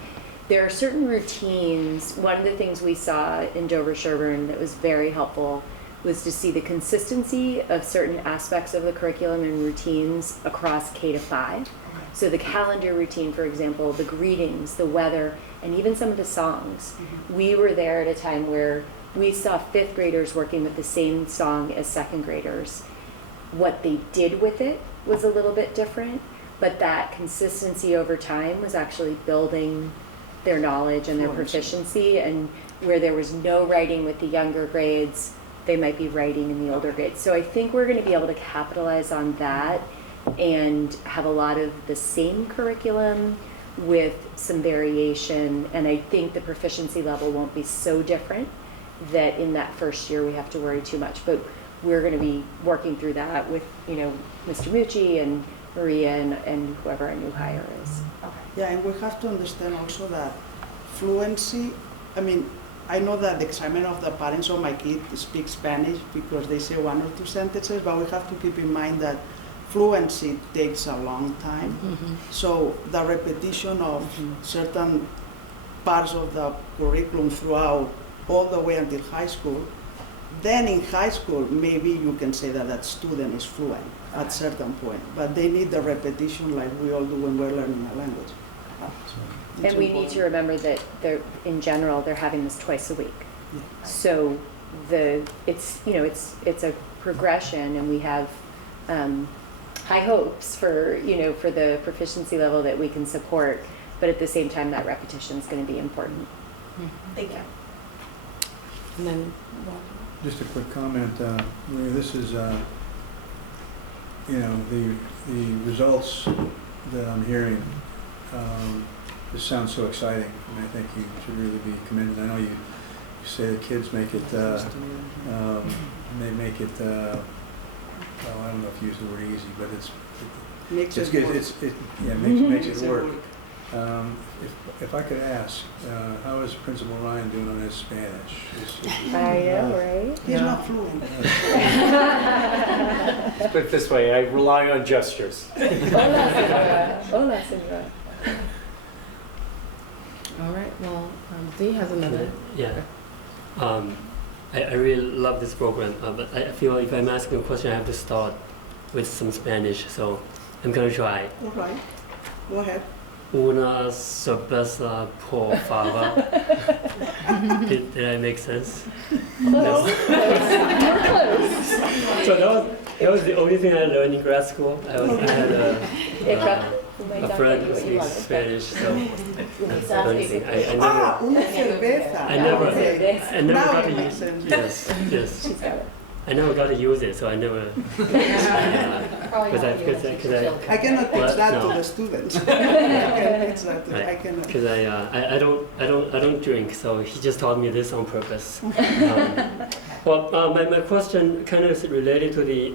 there are certain routines. One of the things we saw in Dover Sherburne that was very helpful was to see the consistency of certain aspects of the curriculum and routines across K to 5. So the calendar routine, for example, the greetings, the weather, and even some of the songs. We were there at a time where we saw 5th graders working with the same song as 2nd graders. What they did with it was a little bit different, but that consistency over time was actually building their knowledge and their proficiency, and where there was no writing with the younger grades, they might be writing in the older grades. So I think we're going to be able to capitalize on that and have a lot of the same curriculum with some variation, and I think the proficiency level won't be so different that in that first year we have to worry too much. But we're going to be working through that with, you know, Mr. Mucci and Maria and whoever our new hire is. Yeah, and we have to understand also that fluency, I mean, I know that the excitement of the parents of my kid speak Spanish because they say 1 or 2 sentences, but we have to keep in mind that fluency takes a long time. So the repetition of certain parts of the curriculum throughout all the way until high school, then in high school, maybe you can say that that student is fluent at certain point, but they need the repetition like we all do when we're learning a language. And we need to remember that they're, in general, they're having this twice a week. Yeah. So it's a progression, and we have high hopes for, you know, for the proficiency level that we can support, but at the same time, that repetition is going to be important. Thank you. And then, Just a quick comment, Maria, this is, you know, the results that I'm hearing, this sounds so exciting, and I think you should really be commended. I know you say the kids make it, they make it, well, I don't know if you use the word easy, but Makes it's it good. work. It makes it Makes it work. work. If I could ask, how is Principal Ryan doing on his Spanish? I know, right? He's not fluent. Let's put it this way, I rely on gestures. Hola, señora. Hola, señora. all right, well, Dee has another. Yeah. I really love this program, but I feel if I'm asking a question, I have to start with some Spanish, so I'm gonna try. All right, go ahead. Una cerveza, por favor. Did I make sense? No. So that was the only thing I learned in grad school. I had a friend who speaks Spanish, so that's the only thing. I never, Una cerveza. I never Now got to it makes use. sense. Yes. She's got it. I never got to use it, so I never. Because I I cannot teach What? that No. to the students. I can teach that to, I cannot. Because I don't drink, so he just taught me this on purpose. My question kind of is related to the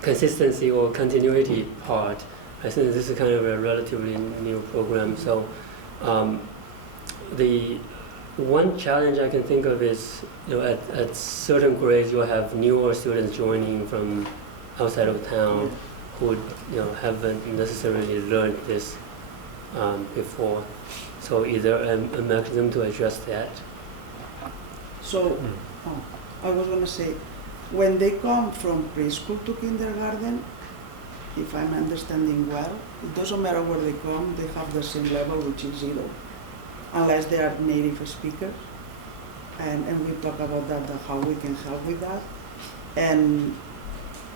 consistency or continuity part. I think this is kind of a relatively new program. So the one challenge I can think of is, you know, at certain grades you'll have newer students joining from outside of town who, you know, haven't necessarily learned this before. So is there a mechanism to address that? So, I was going to say, when they come from preschool to kindergarten, if I'm understanding well, it doesn't matter where they come, they have the same level, which is 0, unless they are native speakers. And we talk about that, how we can help with that. And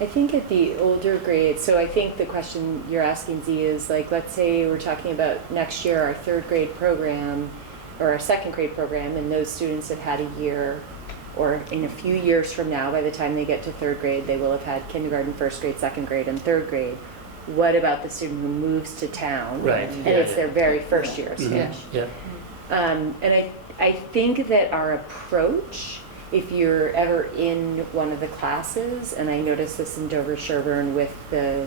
I think at the older grades, so I think the question you're asking, Z, is like, let's say we're talking about next year our 3rd grade program or our 2nd grade program, and those students have had a year, or in a few years from now, by the time they get to 3rd grade, they will have had kindergarten, 1st grade, 2nd grade, and 3rd grade. What about the student who moves to town? Right. And it's their very first year of Spanish. Yeah. And I think that our approach, if you're ever in one of the classes, and I noticed this in Dover Sherburne with the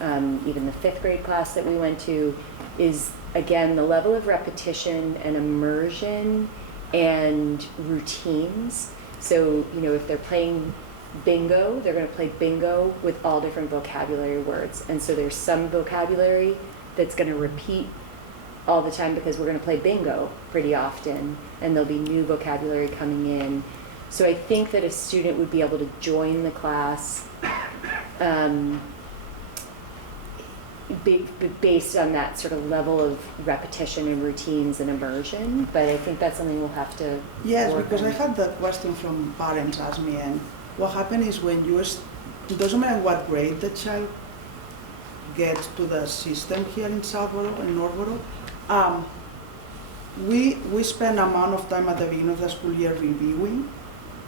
even the 5th grade class that we went to, is again the level of repetition and immersion and routines. So, you know, if they're playing bingo, they're going to play bingo with all different vocabulary words, and so there's some vocabulary that's going to repeat all the time because we're going to play bingo pretty often, and there'll be new vocabulary coming in. So I think that a student would be able to join the class based on that sort of level of repetition and routines and immersion, but I think that's something we'll have to Yes, work because on. I had that question from parents ask me, and what happens is when it doesn't matter what grade the child gets to the system here in Southborough and Northborough, we spend amount of time at the beginning of the school year reviewing,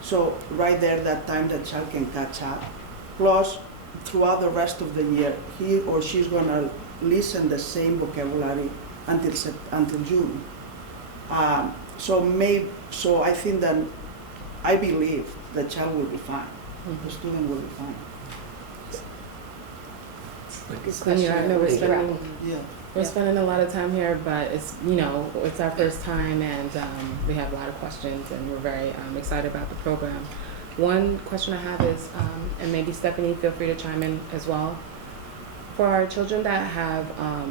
so right there that time the child can catch up. Plus, throughout the rest of the year, he or she's gonna listen the same vocabulary until June. So I think that I believe the child will be fine. The student will be fine. Good question. I know Yeah. we're spending a lot of time here, but it's, it's our first time, and we have a lot of questions, and we're very excited about the program. One question I have is, and maybe Stephanie, feel free to chime in as well. For our children that have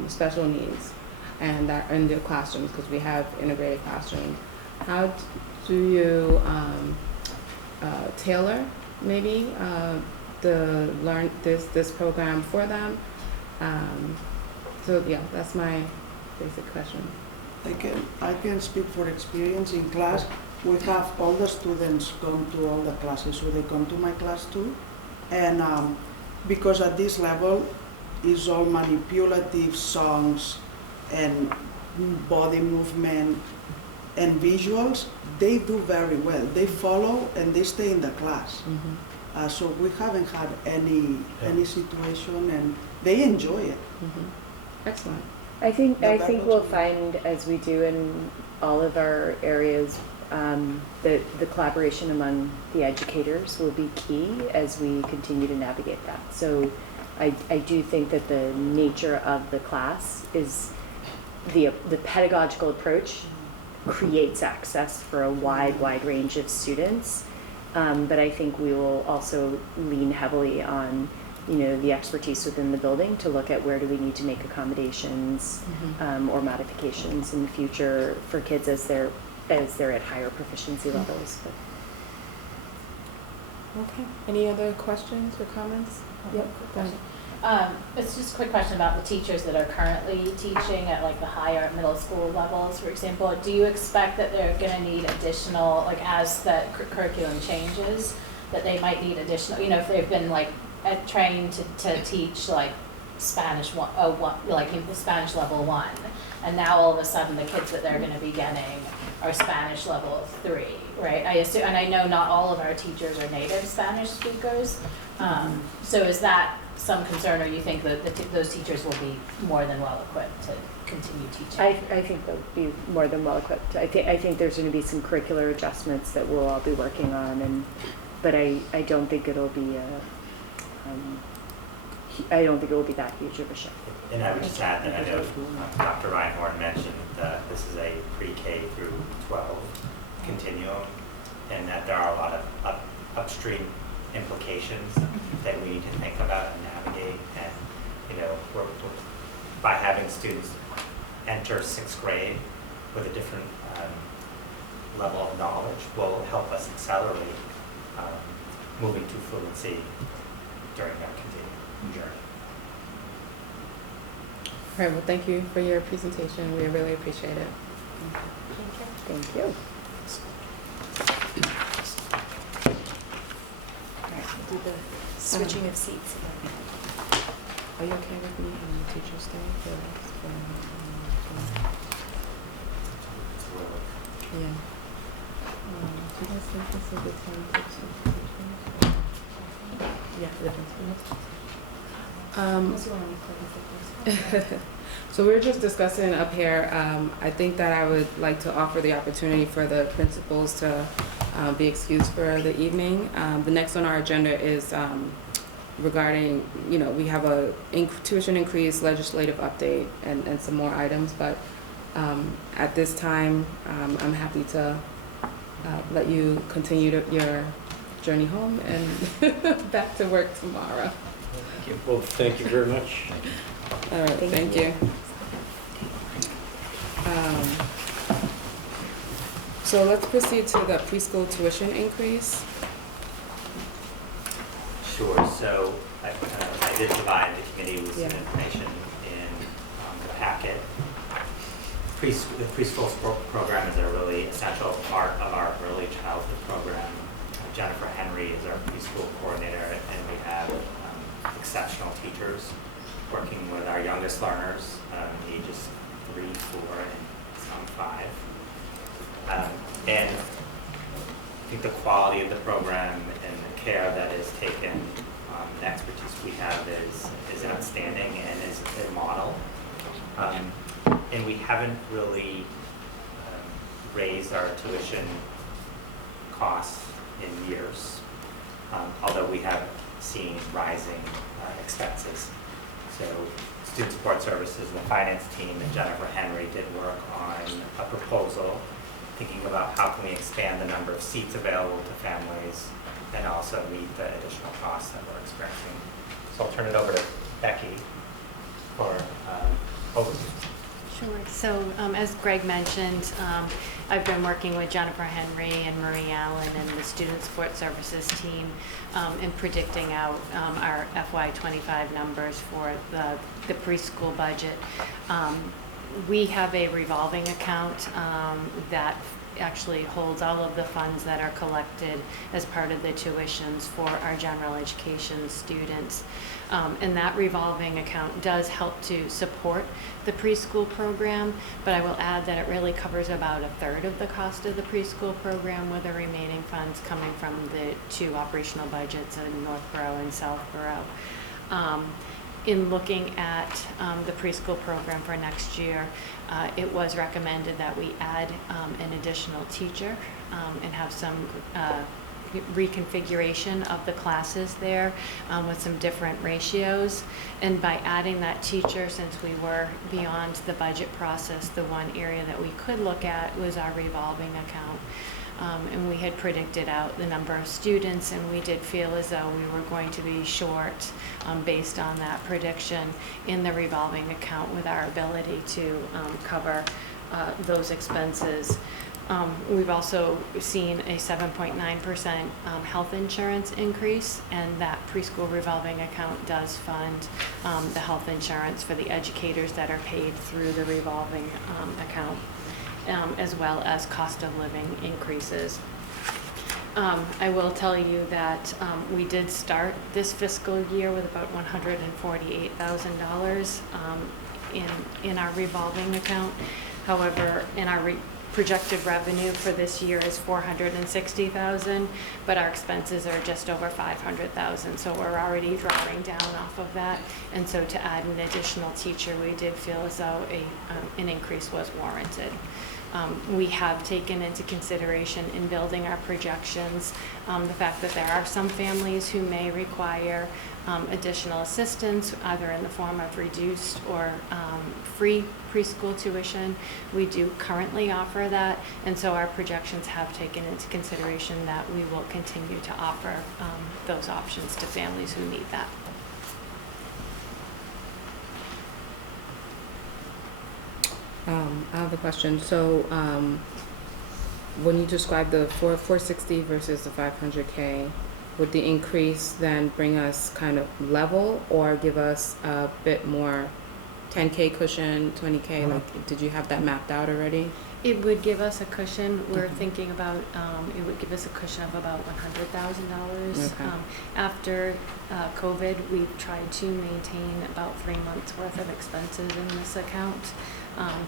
special needs and that are in their classrooms, because we have integrated classrooms, how do you tailor maybe this program for them? So yeah, that's my basic question. I can speak for experience in class. We have all the students come to all the classes, so they come to my class too. And because at this level is all manipulative songs and body movement and visuals, they do very well. They follow and they stay in the class. Mm-hmm. So we haven't had any situation, and they enjoy it. Mm-hmm. Excellent. I think November we'll too. find, as we do in all of our areas, the collaboration among the educators will be key as we continue to navigate that. So I do think that the nature of the class is the pedagogical approach creates access for a wide range of students. But I think we will also lean heavily on, the expertise within the building to look at where do we need to make accommodations or modifications in the future for kids as they're at higher proficiency levels. Okay. Any other questions or comments? Yep. Go ahead. It's just a quick question about the teachers that are currently teaching at like the higher middle school levels, for example. Do you expect that they're going to need additional, like as the curriculum changes, that they might need additional, if they've been like trained to teach like Spanish Spanish level 1, and now all of a sudden the kids that they're going to be getting are Spanish level 3, right? I assume, and I know not all of our teachers are native Spanish speakers. So is that some concern, or you think that those teachers will be more than well equipped to continue teaching? I think they'll be more than well equipped. I think there's going to be some curricular adjustments that we'll all be working on, but I don't think it'll be I don't think it will be that huge of a shift. And I would just add that I know Dr. Reinhorn mentioned that this is a pre-K through 12 continuum, and that there are a lot of upstream implications that we need to think about and navigate. And we're by having students enter 6th grade with a different level of knowledge will help us accelerate moving to fluency during that continuum journey. All right. Well, thank you for your presentation. We really appreciate it. Thank you. All right, we'll do the switching of seats. Are you okay with me and the teacher staying for yeah. Do you guys think this is a good time to switch? Yeah, the principal. So we were just discussing up here. I think that I would like to offer the opportunity for the principals to be excused for the evening. The next on our agenda is regarding, we have a tuition increase legislative update and some more items, but at this time, I'm happy to let you continue your journey home and back to work tomorrow. Well, thank you very much. All right, thank you. So let's proceed to the preschool tuition increase. Sure, so I did provide the committee with some Yeah. information in the packet. The preschool program is a really essential part of our early childhood program. Jennifer Henry is our preschool coordinator, and we have exceptional teachers working with our youngest learners, ages 3, 4, and some 5. And I think the quality of the program and the care that is taken, the expertise we have is outstanding and is a model. And we haven't really raised our tuition costs in years, although we have seen rising expenses. So Student Support Services and the finance team and Jennifer Henry did work on a proposal thinking about how can we expand the number of seats available to families and also meet the additional costs that we're experiencing. So I'll turn it over to Becky for overview. Sure. So as Greg mentioned, I've been working with Jennifer Henry and Marie Allen and the Student Support Services team in predicting out our FY25 numbers for the preschool budget. We have a revolving account that actually holds all of the funds that are collected as part of the tuitions for our general education students. And that revolving account does help to support the preschool program, but I will add that it really covers about 1/3 of the cost of the preschool program, with the remaining funds coming from the 2 operational budgets in Northborough and Southborough. In looking at the preschool program for next year, it was recommended that we add an additional teacher and have some reconfiguration of the classes there with some different ratios. And by adding that teacher, since we were beyond the budget process, the one area that we could look at was our revolving account. And we had predicted out the number of students, and we did feel as though we were going to be short based on that prediction in the revolving account with our ability to cover those expenses. We've also seen a 7.9% health insurance increase, and that preschool revolving account does fund the health insurance for the educators that are paid through the revolving account. As well as cost of living increases. I will tell you that we did start this fiscal year with about $148,000 in our revolving account. However, in our projected revenue for this year is $460,000, but our expenses are just over $500,000, so we're already drawing down off of that. And so to add an additional teacher, we did feel as though an increase was warranted. We have taken into consideration in building our projections the fact that there are some families who may require additional assistance, either in the form of reduced or free preschool tuition. We do currently offer that, and so our projections have taken into consideration that we will continue to offer those options to families who need that. I have a question. So when you describe the 460 versus the 500K, would the increase then bring us kind of level or give us a bit more 10K cushion, 20K? Like, did you have that mapped out already? It would give us a cushion. We're thinking about, it would give us a cushion of about $100,000. Okay. After COVID, we've tried to maintain about 3 months worth of expenses in this account,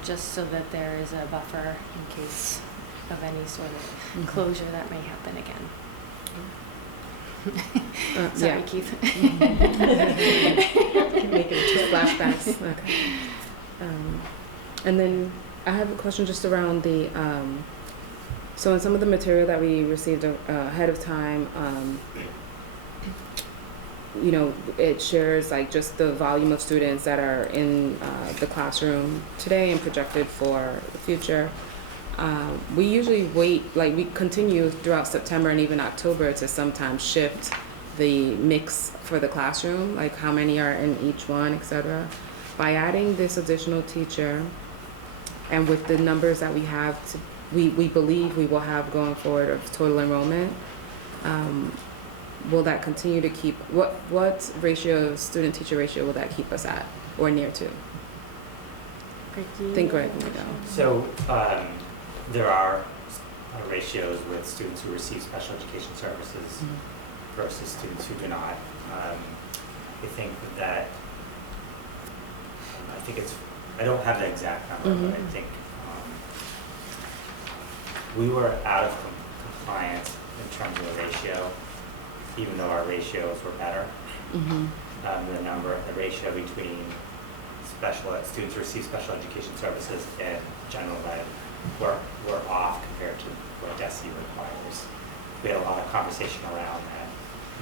just so that there is a buffer in case of any sort of closure that may happen again. Sorry, Yeah. Keith. Making 2 flashbacks. Okay. And then I have a question just around the, so in some of the material that we received ahead of time, you know, it shares like just the volume of students that are in the classroom today and projected for the future. We usually wait, like we continue throughout September and even October to sometimes shift the mix for the classroom, like how many are in each one, etc. By adding this additional teacher, And with the numbers that we have, we believe we will have going forward of total enrollment, will that continue to keep, what ratio, student-teacher ratio will that keep us at or near to? Think Greg would know. So there are ratios with students who receive special education services versus students who do not. I think that, I don't have the exact number, but I think we were out of compliance in terms of the ratio, even though our ratios were better. The ratio between students who receive special education services and general ed were off compared to what DESE requires. We had a lot of conversation around that.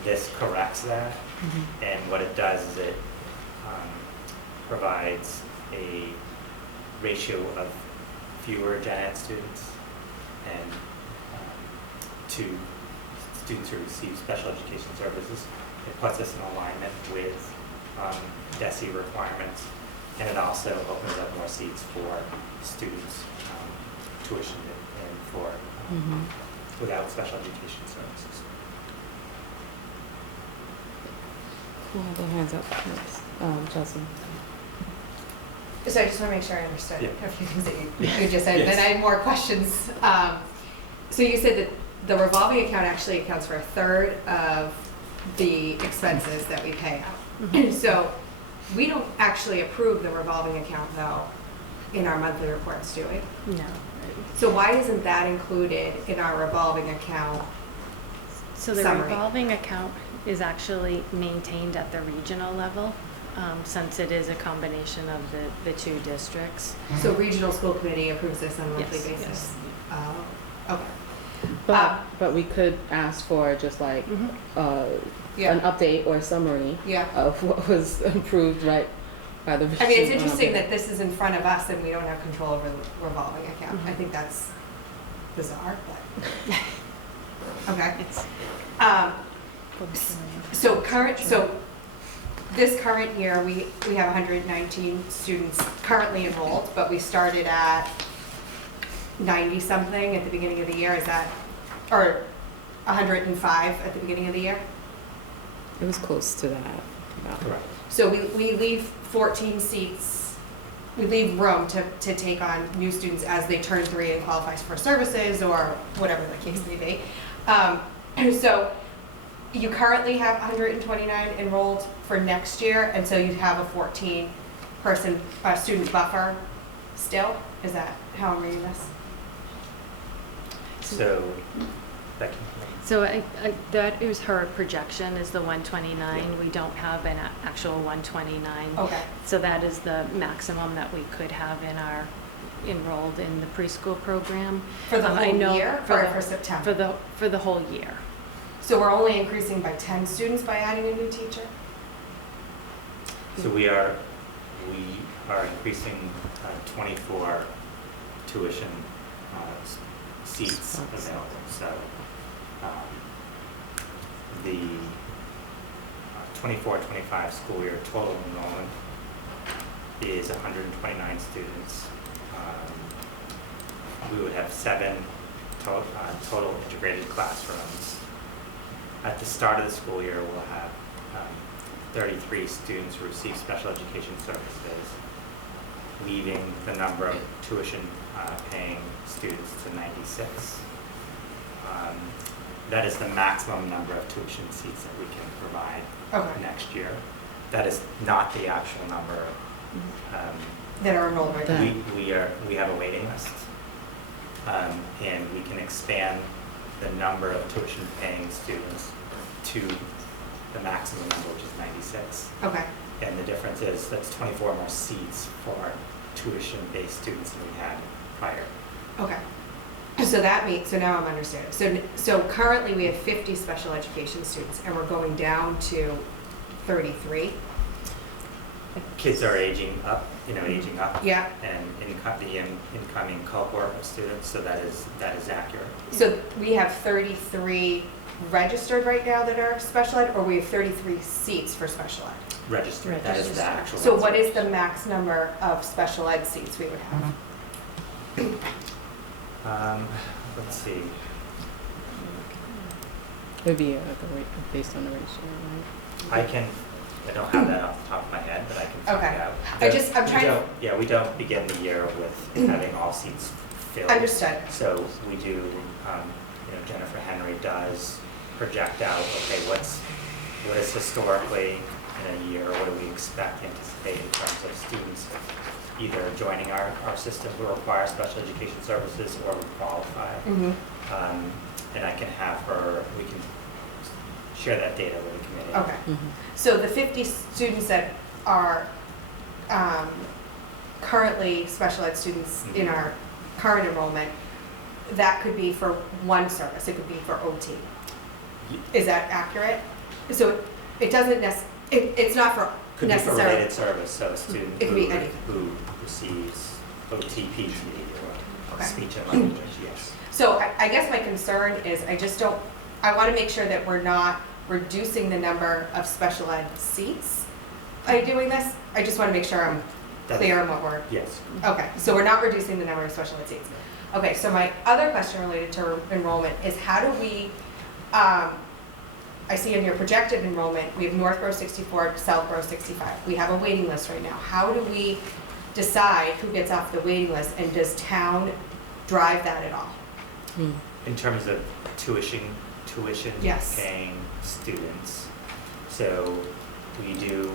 This corrects that, and what it does is it provides a ratio of fewer gen ed students and to students who receive special education services. It puts us in alignment with DESE requirements, and it also opens up more seats for students tuition and for without special education services. Who had their hands up next? Chelsea. So I just want to make sure I understood Yeah. a few things that you just said. Yes. Then I had more questions. So you said that the revolving account actually accounts for a third of the expenses that we pay out. So we don't actually approve the revolving account though in our monthly reports, do we? No. So why isn't that included in our revolving account? So the Summary. revolving account is actually maintained at the regional level, since it is a combination of the two districts. So regional school committee approves this on a monthly Yes, basis? yes. Okay. But we could ask for just like Yeah. an update or summary Yeah. of what was approved right by the. I mean, it's interesting okay. that this is in front of us and we don't have control over the revolving account. I think that's bizarre, but, okay. It's So this current year, we have 119 students currently enrolled, but we started at 90-something at the beginning of the year, is that, or 105 at the beginning of the year? It was close to that. Yeah. Correct. So we leave 14 seats, we leave room to take on new students as they turn 3 and qualify for services or whatever the case may be. So you currently have 129 enrolled for next year, and so you have a 14-person student buffer still? Is that how I'm reading this? So, Becky. So that is her projection, is the 129. We don't have an actual 129. Okay. So that is the maximum that we could have enrolled in the preschool program. For the I whole know year or for September? For the whole year. So we're only increasing by 10 students by adding a new teacher? So we are increasing 24 tuition seats available. So the 24-25 school year total enrollment is 129 students. We would have 7 total integrated classrooms. At the start of the school year, we'll have 33 students who receive special education services, leaving the number of tuition paying students to 96. That is the maximum number of tuition seats that we can provide next year. That is not the actual number. That are enrolled right now? We have a waiting list, and we can expand the number of tuition paying students to the maximum number, which is 96. Okay. And the difference is that's 24 more seats for tuition-based students than we had prior. Okay. So that means, so now I'm understanding. So currently we have 50 special education students and we're going down to 33? Kids are aging up. Yeah. And the incoming cohort of students, so that is accurate. So we have 33 registered right now that are special ed, or we have 33 seats for special ed? Registered. That is the actual. So what is the max number of special ed seats we would have? Let's see. It would be like a rate, based on the ratio, right? I don't have that off the top of my head, but I can figure Okay. it out. I'm trying to. Yeah, we don't begin the year with having all seats filled. Understood. So we do, Jennifer Henry does project out, okay, what is historically in a year, what do we expect, anticipate in terms of students either joining our system who require special education services or would qualify. And I can have her, we can share that data with the committee. Okay. So the 50 students that are currently special ed students in our current enrollment, that could be for one service, it could be for OT. Is that accurate? So it doesn't it's not for Could be for necessarily. related service, so a student It could be anything. who receives OT, PT, or Okay. speech and language, yes. So I guess my concern is I want to make sure that we're not reducing the number of special ed seats by doing this. I just want to make sure I'm clear on what we're. Yes. Okay, so we're not reducing the number of special ed seats. Okay, so my other question related to enrollment is how do we, I see in your projected enrollment, we have Northborough 64, Southborough 65. We have a waiting list right now. How do we decide who gets off the waiting list, and does town drive that at all? In terms of tuition Yes. paying students. So we do,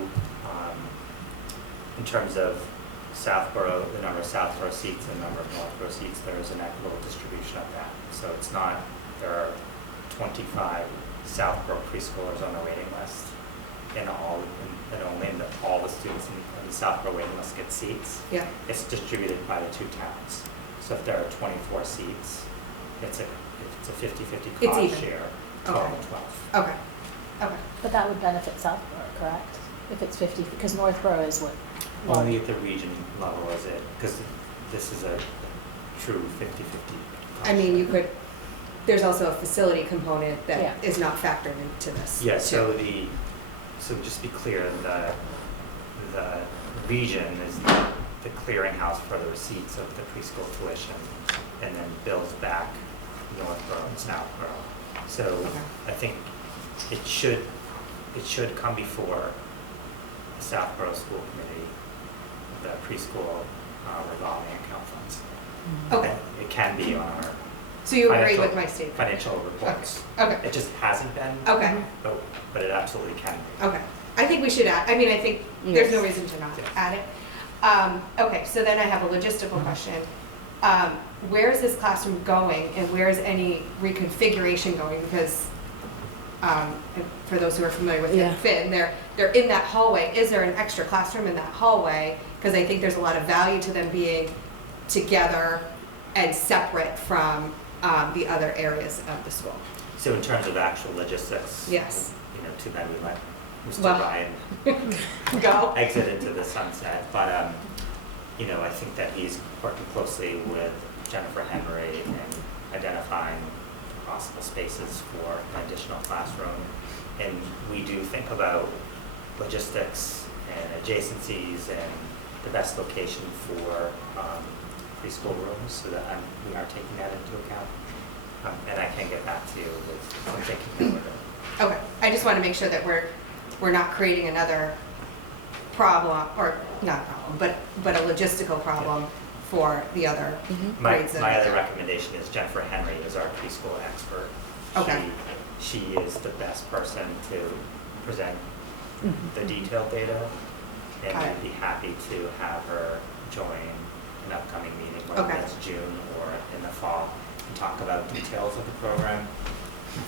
in terms of Southborough, the number of Southborough seats and the number of Northborough seats, there is an equitable distribution of that. So it's not, there are 25 Southborough preschoolers on the waiting list, and all the students in the Southborough waiting list get seats. Yeah. It's distributed by the two towns. So if there are 24 seats, it's a 50-50 It's cost even. share, 12 Okay. and 12. Okay, okay. But that would benefit Southborough, correct? If it's 50, because Northborough is what? Only at the region level is it, because this is a true 50-50. I mean, there's also a facility component Yeah. that is not factored into this. Yeah, too. so just to be clear, the region is the clearinghouse for the receipts of the preschool tuition, and then bills back Northborough and Southborough. So Okay. I think it should come before the Southborough School Committee, the preschool revolving account funds. Okay, It can be on our so you agree financial- with my statement? financial reports. Okay, It just hasn't been, okay, but it absolutely can be. okay. I think we should add, I mean, I think there's no Yes. reason to not Yes. add it. Okay, so then I have a logistical question. Where is this classroom going, and where is any reconfiguration going? Because for those who are familiar with Yeah. Finn, they're in that hallway. Is there an extra classroom in that hallway? Because I think there's a lot of value to them being together and separate from the other areas of the school. So in terms of actual logistics, Yes. too bad we let Mr. Well- Ryan Go. exit into the sunset. But, I think that he's working closely with Jennifer Henry and identifying possible spaces for an additional classroom. And we do think about logistics and adjacencies and the best location for preschool rooms, so that we are taking that into account. And I can get back to you with some thinking that we're doing. Okay, I just want to make sure that we're not creating another problem, or not a problem, but a logistical problem for the other My grades. other recommendation is Jennifer Henry is our preschool expert. Okay. She is the best person to present the detailed data, and Got it. I'd be happy to have her join an upcoming meeting, whether Okay. that's June or in the fall, and talk about details of the program,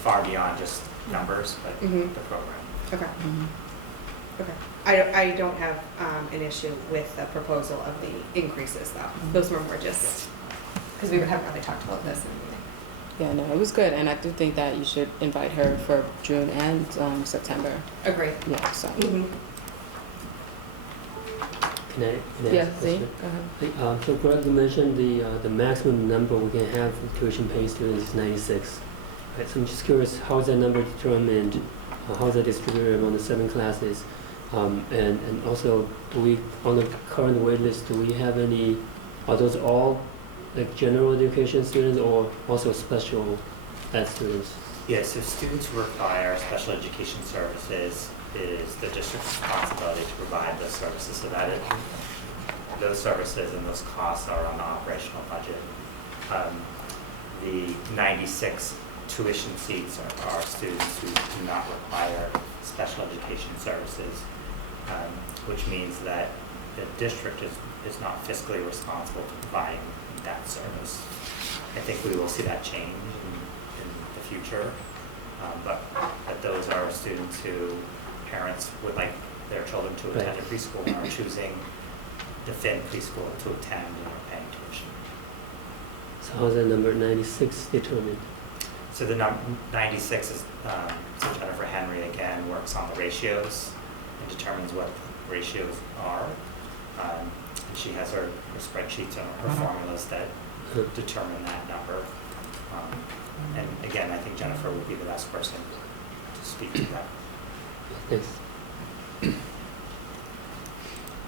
far beyond just numbers, but Mhm. the program. Okay, okay. I don't have an issue with the proposal of the increases, though. Those were more just, because we haven't really talked about this in the meeting. Yeah, no, it was good, and I do think that you should invite her for June and September. Agreed. Yeah, so. Mhm. Can I Yeah, ask a see, question? go ahead. So Greg, you mentioned the maximum number we can have of tuition paying students is 96. Right, so I'm just curious, how is that number determined? How is that distributed among the 7 classes? And also, do we, on the current wait list, do we have any, are those all like general education students or also special ed students? Yes, so students who require special education services is the district's responsibility to provide those services, so that those services and those costs are on the operational budget. The 96 tuition seats are students who do not require special education services, which means that the district is not fiscally responsible for providing that service. I think we will see that change in the future, but those are students who parents would like their children to attend a preschool and are choosing the Finn preschool to attend and are paying tuition. So how's that number 96 determined? So the 96 is, so Jennifer Henry again works on the ratios and determines what the ratios are. And she has her spreadsheets and her formulas that determine that number. And again, I think Jennifer would be the best person to speak to that. Thanks.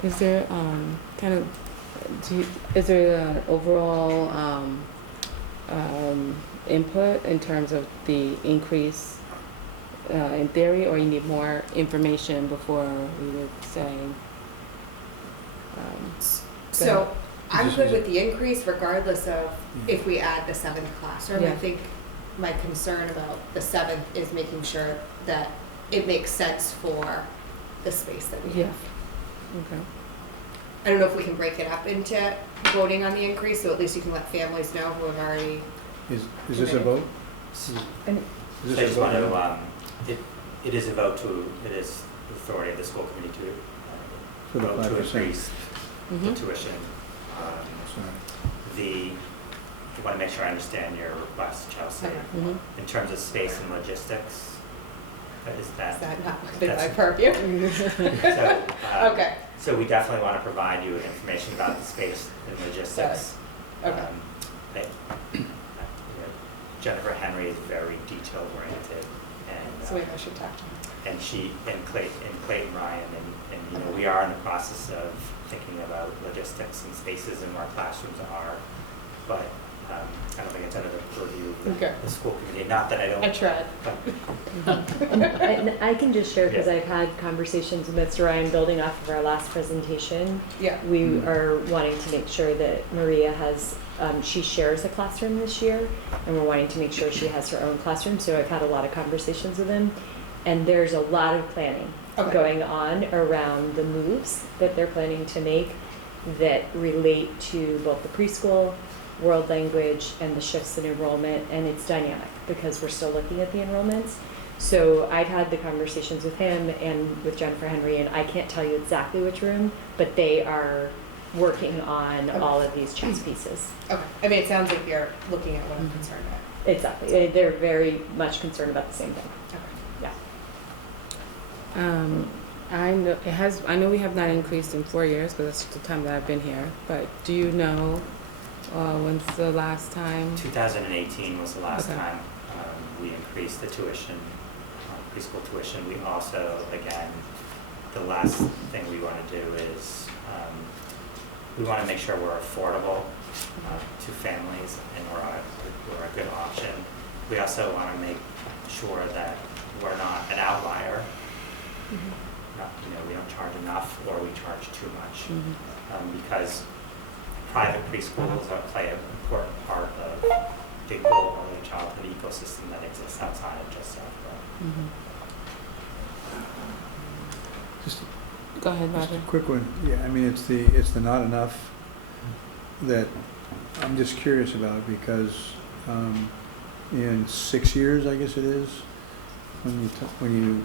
Is there is there an overall input in terms of the increase in theory, or you need more information before we would say? So I'm good with the increase regardless of if we add the 7th classroom. Yeah. I think my concern about the 7th is making sure that it makes sense for the space that we have. Okay. I don't know if we can break it up into voting on the increase, so at least you can let families know who have already. Is this a vote? So Is I this a just vote? want to, it is a vote to, it is the authority of the school committee to For the vote to 5%. increase the tuition. Sorry. I want to make sure I understand your request, Chelsea. Okay. In terms of space and logistics, is Is that? that not within my that's- purview? So, Okay. So we definitely want to provide you with information about the space and logistics. Okay. Jennifer Henry is very detail oriented, and So maybe I should talk to him. and Clayton Ryan, and we are in the process of thinking about logistics and spaces and where classrooms are, but I don't think it's under the purview of Okay. the school committee. Not that I don't. I tried. And I can just share, because Yeah. I've had conversations with Mr. Ryan building off of our last presentation. Yeah. We are wanting to make sure that Maria has, she shares a classroom this year, and we're wanting to make sure she has her own classroom. So I've had a lot of conversations with him, and there's a lot of planning going on around the moves that they're planning to make that relate to both the preschool, world language, and the shifts in enrollment, and it's dynamic because we're still looking at the enrollments. So I've had the conversations with him and with Jennifer Henry, and I can't tell you exactly which room, but they are working on all of these chess pieces. Okay. I mean, it sounds like you're looking at what I'm concerned about. Exactly. They're very much concerned about the same thing. Okay. Yeah. I know we have not increased in 4 years because that's the time that I've been here. But do you know when's the last time? 2018 was the last Okay. time we increased the tuition, preschool tuition. We also, again, the last thing we want to do is we want to make sure we're affordable to families and we're a good option. We also want to make sure that we're not an outlier. We don't charge enough or we charge too much, because private preschools play an important part of the whole early childhood ecosystem that exists outside of just Southborough. Just Go ahead, Just a Roger. quick one. Yeah, I mean, it's the not enough that I'm just curious about, because in 6 years, I guess it is, I mean,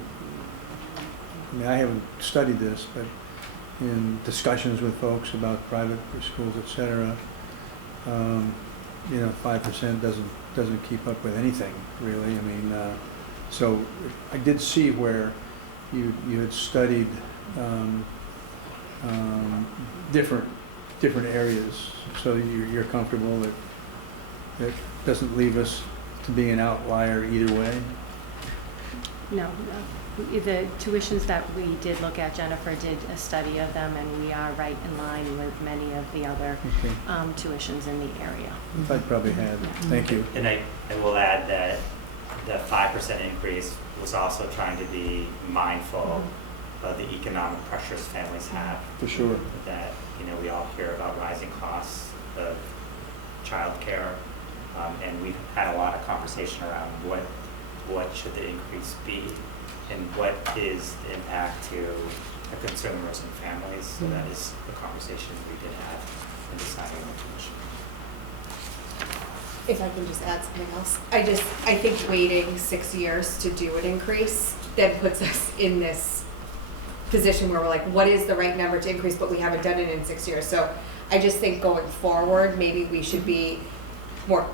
I haven't studied this, but in discussions with folks about private schools, et cetera, 5% doesn't keep up with anything, really. I mean, so I did see where you had studied different areas, so you're comfortable that it doesn't leave us to be an outlier either way. No, the tuitions that we did look at, Jennifer did a study of them, and we are right in line with many of the other Okay. tuitions in the area. I probably had. Thank you. And I will add that the 5% increase was also trying to be mindful of the economic pressures families have. For sure. That, we all hear about rising costs of childcare, and we've had a lot of conversation around what should the increase be and what is the impact to the consumers and families. So that is the conversation we did have in deciding on tuition. If I can just add something else, I think waiting 6 years to do an increase then puts us in this position where we're like, what is the right number to increase, but we haven't done it in 6 years. So I just think going forward, maybe we should be more,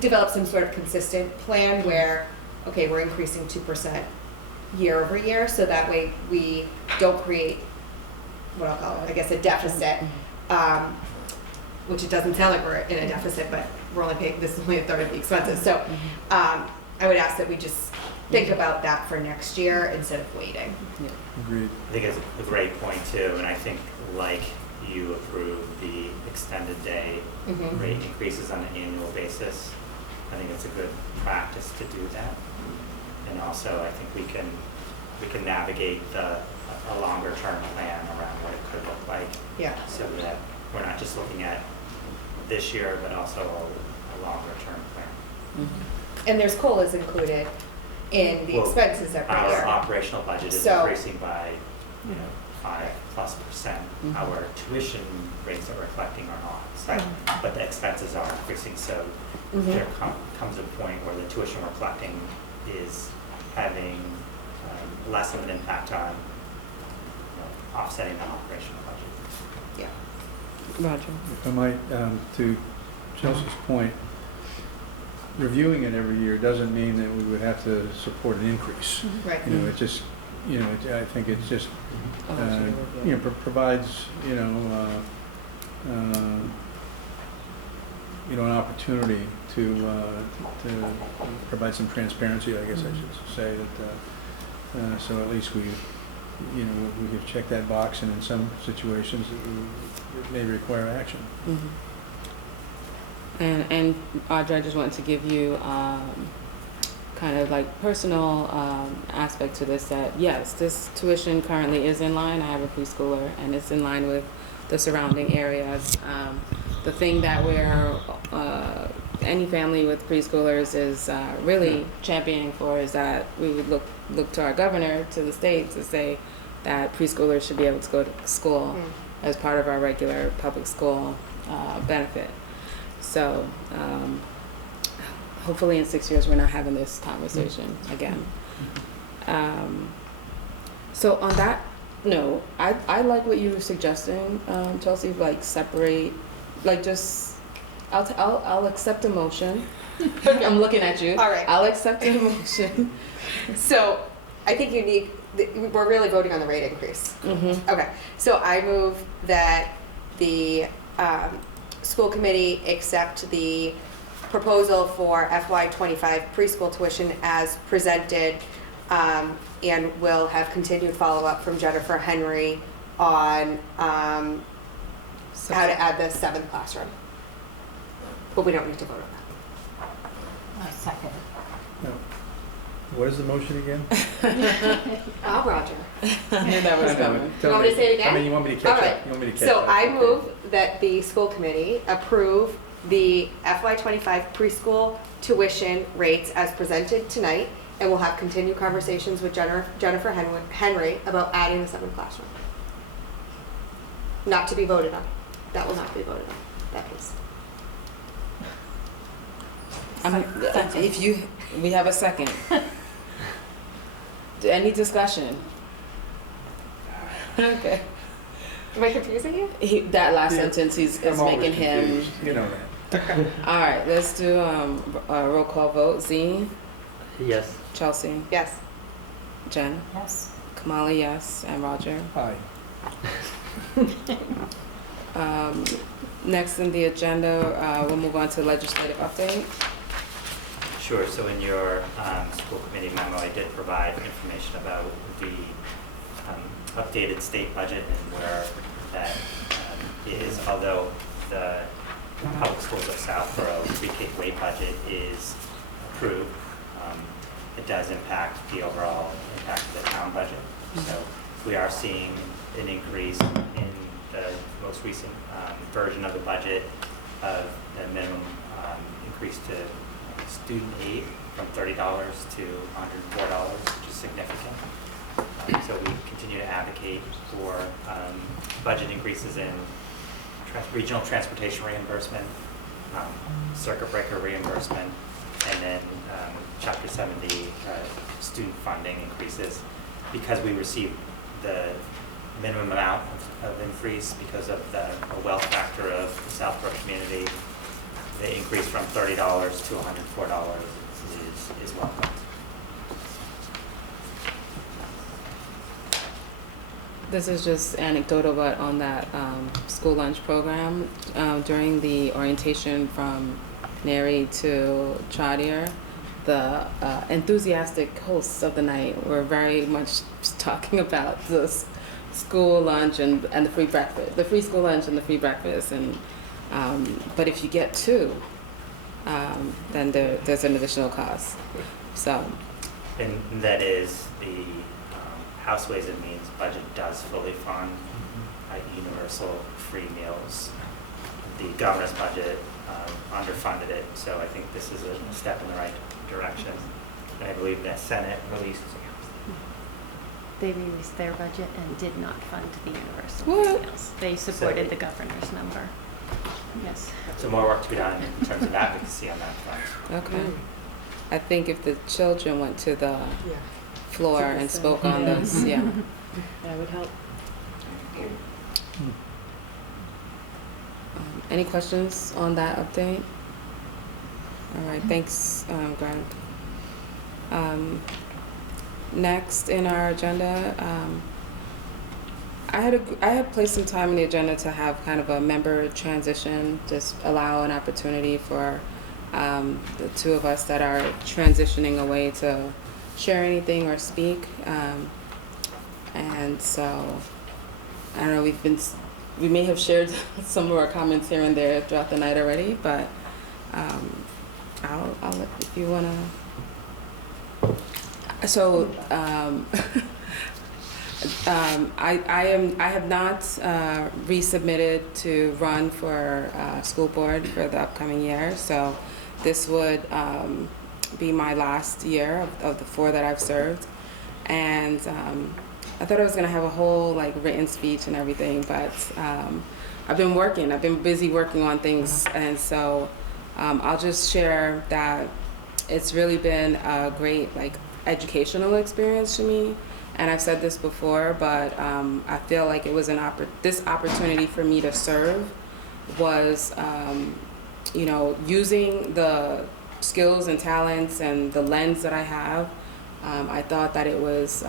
develop some sort of consistent plan where, okay, we're increasing 2% year over year, so that way we don't create what I'll call it, I guess, a deficit, which it doesn't sound like we're in a deficit, but we're only paying, this is only a third of the expenses. So I would ask that we just think about that for next year instead of waiting. Yeah. Agreed. I think it's a great point too, and I think like you approved the extended day rate increases on an annual basis, I think it's a good practice to do that. And also I think we can navigate a longer term plan around what it could look like. Yeah. So that we're not just looking at this year, but also a longer term plan. And there's COLAs included in the expenses every year. Our operational budget is increasing by 5+%. Our tuition rates are reflecting are not. So, but the expenses are increasing. So there comes a point where the tuition we're collecting is having less of an impact on offsetting the operational budget. Yeah. Roger. If I might, to Chelsea's point, reviewing it every year doesn't mean that we would have to support an increase. Right. It just, I think it just, provides, an opportunity to provide some transparency, I guess I should say, that so at least we have checked that box, and in some situations it may require action. And Audrey, I just wanted to give you kind of like personal aspect to this, that yes, this tuition currently is in line. I have a preschooler and it's in line with the surrounding areas. The thing that we're, any family with preschoolers is really championing for is that we would look to our governor, to the state, to say that preschoolers should be able to go to school as part of our regular public school benefit. So hopefully in 6 years we're not having this conversation again. So on that note, I like what you were suggesting, Chelsea, like separate, like just, I'll accept a motion. I'm looking at you. All right. I'll accept a motion. So I think we're really voting on the rate increase. Okay, so I move that the school committee accept the proposal for FY25 preschool tuition as presented, and will have continued follow-up from Jennifer Henry on how to add the 7th classroom. But we don't need to vote on that. I second. No. What is the motion again? Roger. I knew that was coming. You want me to say it again? You want me to catch All right. up? You want me to catch So up? I Okay. move that the school committee approve the FY25 preschool tuition rates as presented tonight, and we'll have continued conversations with Jennifer Henry about adding the 7th classroom. Not to be voted on. That will not be voted on. That piece. We have a second. Any discussion? Okay. Am I confusing you? That last Yeah. sentence is I'm always making him. confused. You know that. All right, let's do a roll call vote. Zine, Yes. Chelsea, Yes. Jen, Yes. Kamali, yes, and Roger. Hi. Next in the agenda, we'll move on to legislative update. Sure, so in your school committee memo, I did provide information about the updated state budget and where that is, although the public schools of Southborough pre-K-8 budget is approved, it does impact the overall impact of the town budget. So we are seeing an increase in the most recent version of the budget of the minimum increase to student aid from $30 to $104, which is significant. So we continue to advocate for budget increases in regional transportation reimbursement, circuit breaker reimbursement, and then Chapter 70 student funding increases, because we receive the minimum amount of increase because of the wealth factor of the Southborough community. The increase from $30 to $104 is welcome. This is just anecdotal, but on that school lunch program, during the orientation from Neri to Chaudier, the enthusiastic hosts of the night were very much talking about the school lunch and the free breakfast, the free school lunch and the free breakfast. And but if you get two, then there's an additional cost. So. And that is the House Ways and Means budget does fully fund universal free meals. The governor's budget underfunded it, so I think this is a step in the right direction. And I believe the Senate released. They released their budget and did not fund the universal What? meals. They supported the governor's number. Yes. So more work to be done in terms of advocacy on that front. Okay. I think if the children went to the floor and spoke on this, That would help. Any questions on that update? All right, thanks, Greg. Next in our agenda, I had placed some time in the agenda to have kind of a member transition, just allow an opportunity for the two of us that are transitioning away to share anything or speak. And so, I don't know, we may have shared some of our comments here and there throughout the night already, but I'll let, if you wanna. So, I have not resubmitted to run for school board for the upcoming year, so this would be my last year of the 4 that I've served. And I thought I was gonna have a whole written speech and everything, but I've been busy working on things, and so I'll just share that it's really been a great educational experience to me. And I've said this before, but I feel like it was this opportunity for me to serve was, using the skills and talents and the lens that I have. I thought that it was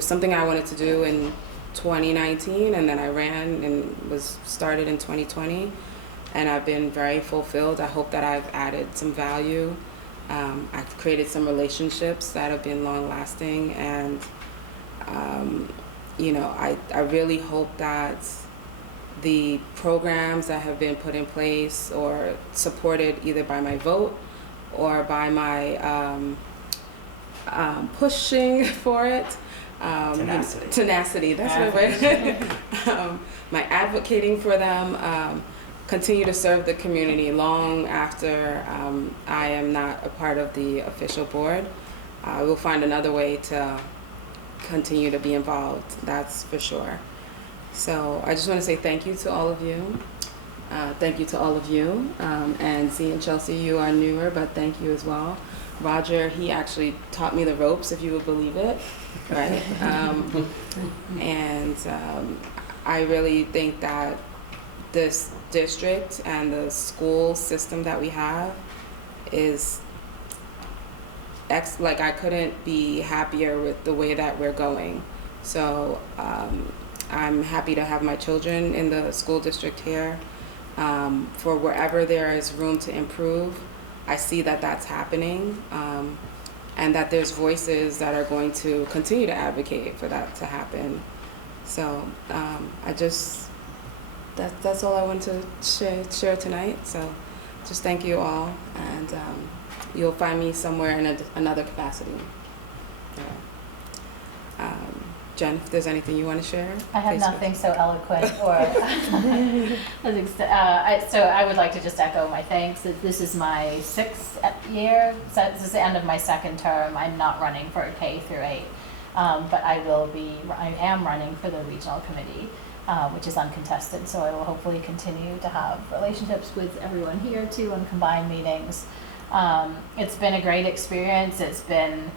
something I wanted to do in 2019, and then I ran and was started in 2020, and I've been very fulfilled. I hope that I've added some value. I've created some relationships that have been long lasting, and I really hope that the programs that have been put in place or supported either by my vote or by my pushing for it, tenacity, that's my way, my advocating for them, continue to serve the community long after I am not a part of the official board. We'll find another way to continue to be involved, that's for sure. So I just want to say thank you to all of you. Thank you to all of you. And Z and Chelsea, you are newer, but thank you as well. Roger, he actually taught me the ropes, if you would believe it, right? And I really think that this district and the school system that we have is I couldn't be happier with the way that we're going. So I'm happy to have my children in the school district here. For wherever there is room to improve, I see that that's happening, and that there's voices that are going to continue to advocate for that to happen. So that's all I want to share tonight. So just thank you all, and you'll find me somewhere in another capacity. Jen, if there's anything you want to share? I have please nothing so eloquent or, so I would like to just echo my thanks. This is my 6th year, so this is the end of my 2nd term. I'm not running for K-8, but I am running for the regional committee, which is uncontested, so I will hopefully continue to have relationships with everyone here too on combined meetings. It's been a great experience. It's been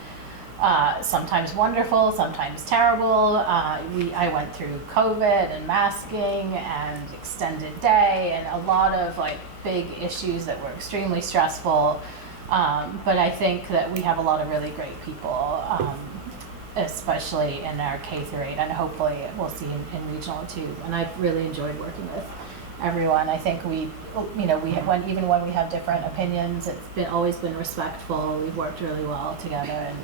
sometimes wonderful, sometimes terrible. I went through COVID and masking and extended day and a lot of like big issues that were extremely stressful. But I think that we have a lot of really great people, especially in our K-8, and hopefully we'll see in regional too. And I've really enjoyed working with everyone. I think even when we have different opinions, it's always been respectful. We've worked really well together and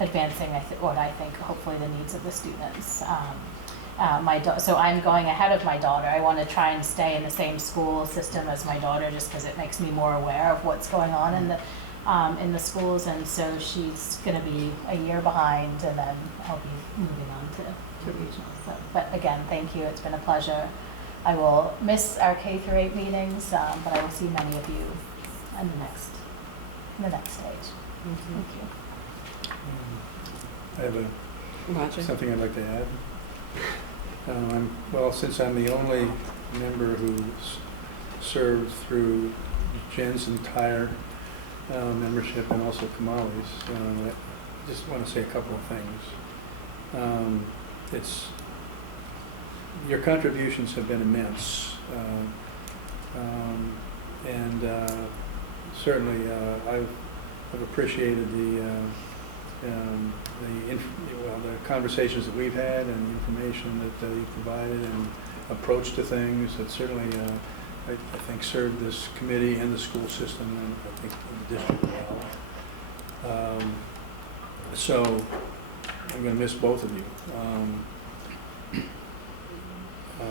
advancing what I think hopefully the needs of the students. So I'm going ahead of my daughter. I want to try and stay in the same school system as my daughter, just because it makes me more aware of what's going on in the schools. And so she's going to be a year behind, and then I'll be moving on to regional. So, but again, thank you. It's been a pleasure. I will miss our K-8 meetings, but I will see many of you in the next stage. Thank you. I have something I'd like to add. Since I'm the only member who's served through Jen's entire membership and also Kamali's, I just want to say a couple of things. Your contributions have been immense, and certainly I've appreciated the conversations that we've had and the information that you've provided and approach to things that certainly I think served this committee and the school system and I think the district well. So I'm going to miss both of you.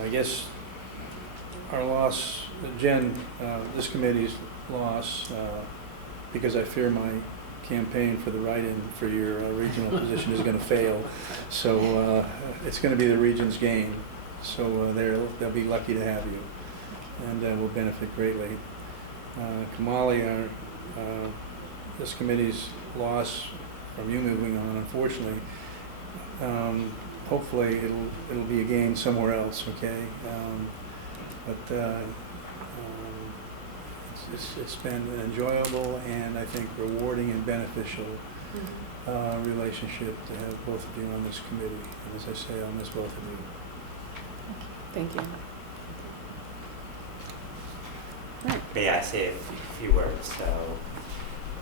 I guess our loss, Jen, this committee's loss, because I fear my campaign for the write-in for your regional position is going to fail. So it's going to be the region's game. So they'll be lucky to have you, and will benefit greatly. Kamali, this committee's loss from you moving on, unfortunately. Hopefully it'll be a gain somewhere else. Okay, it's been an enjoyable and I think rewarding and beneficial relationship to have both of you on this committee. And as I say, I'll miss both of you. Thank you. May I say a few words? So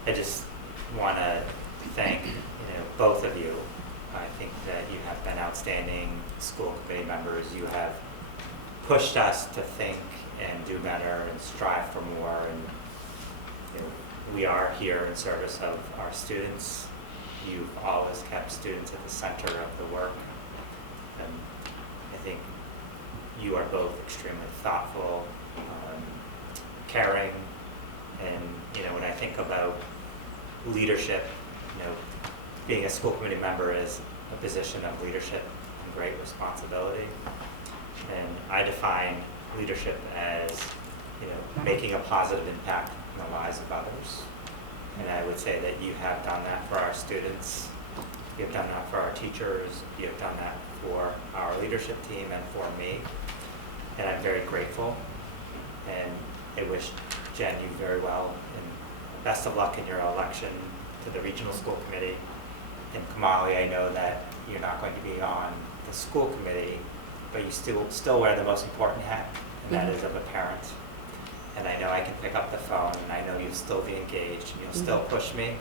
I just want to thank both of you. I think that you have been outstanding school committee members. You have pushed us to think and do better and strive for more. And we are here in service of our students. You've always kept students at the center of the work. And I think you are both extremely thoughtful, caring, and when I think about leadership, being a school committee member is a position of leadership and great responsibility. And I define leadership as, making a positive impact in the lives of others. And I would say that you have done that for our students, you have done that for our teachers, you have done that for our leadership team and for me. And I'm very grateful. And I wish Jen you very well and best of luck in your election to the regional school committee. And Kamali, I know that you're not going to be on the school committee, but you still wear the most important hat, and that is of a parent. And I know I can pick up the phone, and I know you'll still be engaged, and you'll still push me,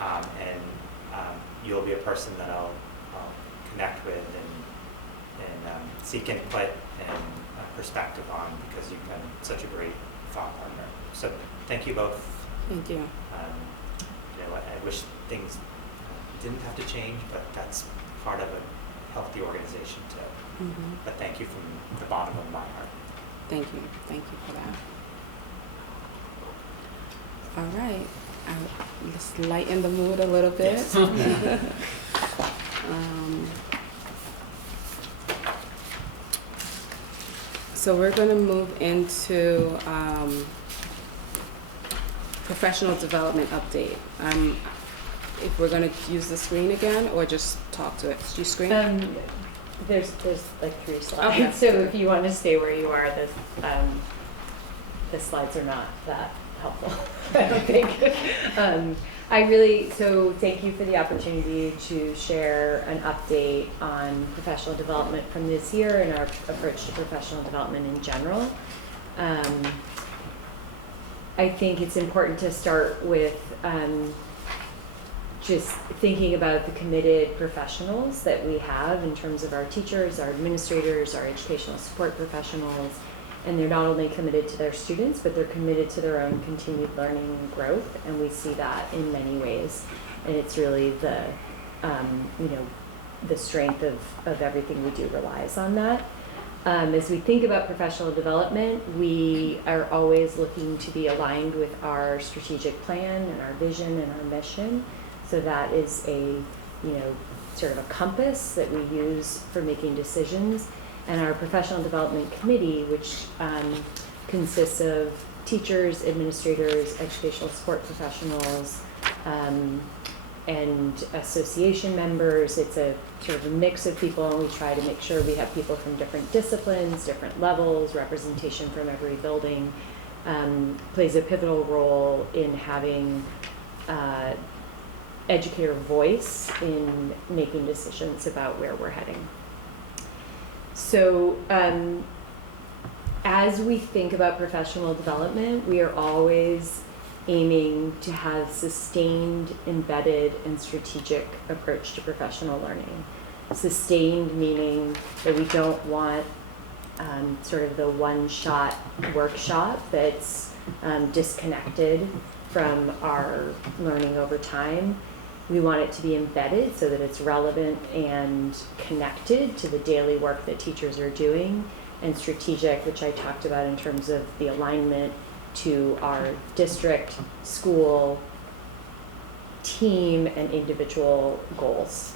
and you'll be a person that I'll connect with and seek input and perspective on, because you've been such a great thought partner. So thank you both. Thank you. I wish things didn't have to change, but that's part of a healthy organization too. Mm-hmm. But thank you from the bottom of my heart. Thank you for that. All right, let's lighten the mood a little bit. Yes. So we're going to move into professional development update. If we're going to use the screen again or just talk to it. Do you screen? There's like 3 slides. Okay. So if you want to stay where you are, the slides are not that helpful, I don't think. So thank you for the opportunity to share an update on professional development from this year and our approach to professional development in general. I think it's important to start with just thinking about the committed professionals that we have in terms of our teachers, our administrators, our educational support professionals, and they're not only committed to their students, but they're committed to their own continued learning and growth, and we see that in many ways. And it's really the strength of everything we do relies on that. As we think about professional development, we are always looking to be aligned with our strategic plan and our vision and our mission. So that is a, sort of a compass that we use for making decisions. And our professional development committee, which consists of teachers, administrators, educational support professionals, and association members. It's a sort of a mix of people, and we try to make sure we have people from different disciplines, different levels, representation from every building, plays a pivotal role in having educator voice in making decisions about where we're heading. So as we think about professional development, we are always aiming to have sustained, embedded, and strategic approach to professional learning. Sustained meaning that we don't want sort of the one-shot workshop that's disconnected from our learning over time. We want it to be embedded so that it's relevant and connected to the daily work that teachers are doing, and strategic, which I talked about in terms of the alignment to our district, school, team, and individual goals.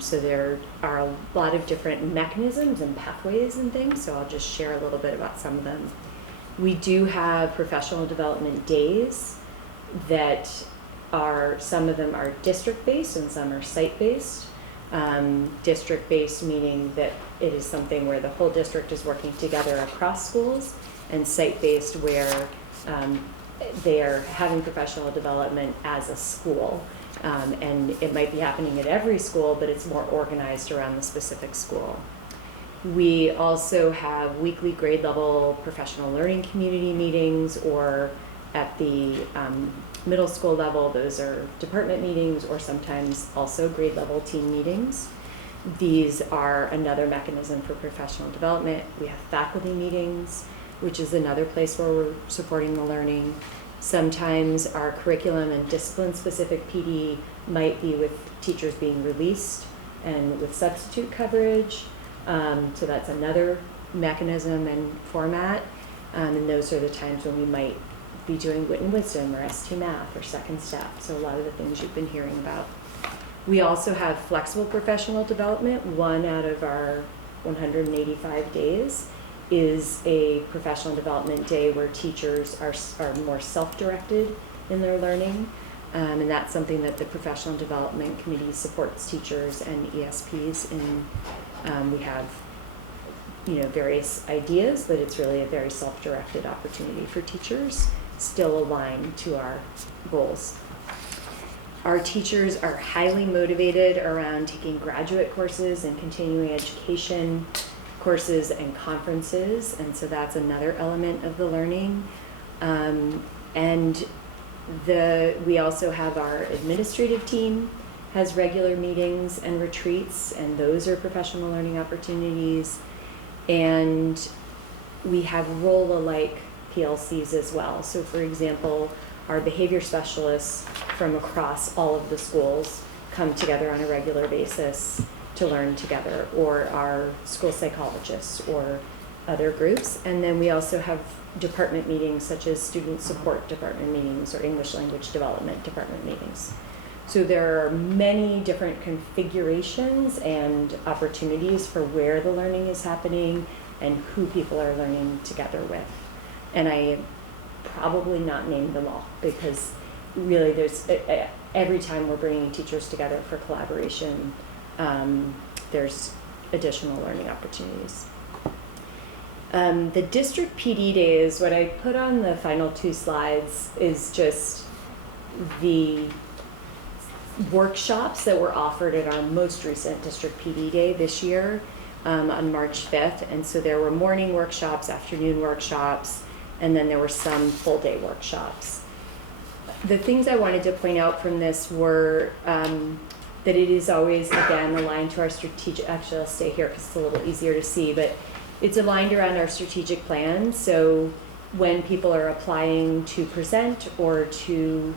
So there are a lot of different mechanisms and pathways and things, so I'll just share a little bit about some of them. We do have professional development days that some of them are district-based and some are site-based. District-based meaning that it is something where the whole district is working together across schools, and site-based where they are having professional development as a school. And it might be happening at every school, but it's more organized around the specific school. We also have weekly grade level professional learning community meetings, or at the middle school level, those are department meetings, or sometimes also grade level team meetings. These are another mechanism for professional development. We have faculty meetings, which is another place where we're supporting the learning. Sometimes our curriculum and discipline-specific PD might be with teachers being released and with substitute coverage. So that's another mechanism and format. And those are the times when we might be doing Wit and Wisdom or ST Math or Second Step. So a lot of the things you've been hearing about. We also have flexible professional development. One out of our 185 days is a professional development day where teachers are more self-directed in their learning. And that's something that the Professional Development Committee supports teachers and ESPs in. We have various ideas, but it's really a very self-directed opportunity for teachers, still aligned to our goals. Our teachers are highly motivated around taking graduate courses and continuing education courses and conferences, and so that's another element of the learning. We also have our administrative team has regular meetings and retreats, and those are professional learning opportunities. And we have role-alike PLCs as well. So for example, our behavior specialists from across all of the schools come together on a regular basis to learn together, or our school psychologists or other groups. And then we also have department meetings such as student support department meetings or English language development department meetings. So there are many different configurations and opportunities for where the learning is happening and who people are learning together with. And I probably not name them all because really there's, every time we're bringing teachers together for collaboration, there's additional learning opportunities. The district PD days, what I put on the final 2 slides is just the workshops that were offered at our most recent district PD day this year on March 5th. And so there were morning workshops, afternoon workshops, and then there were some full day workshops. The things I wanted to point out from this were that it is always, again, aligned to our strategic, actually I'll stay here because it's a little easier to see, but it's aligned around our strategic plan. So when people are applying to present or to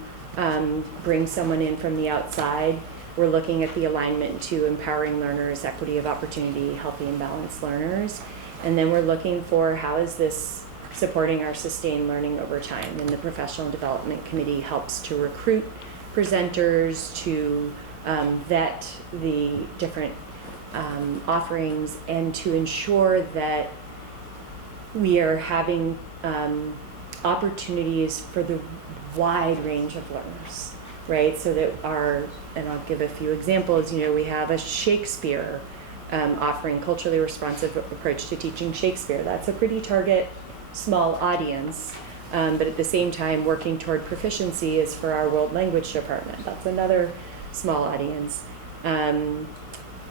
bring someone in from the outside, we're looking at the alignment to empowering learners, equity of opportunity, healthy and balanced learners. And then we're looking for how is this supporting our sustained learning over time. And the Professional Development Committee helps to recruit presenters, to vet the different offerings, and to ensure that we are having opportunities for the wide range of learners, right? So that and I'll give a few examples, we have a Shakespeare offering, culturally responsive approach to teaching Shakespeare. That's a pretty target small audience, but at the same time working toward proficiency is for our world language department. That's another small audience.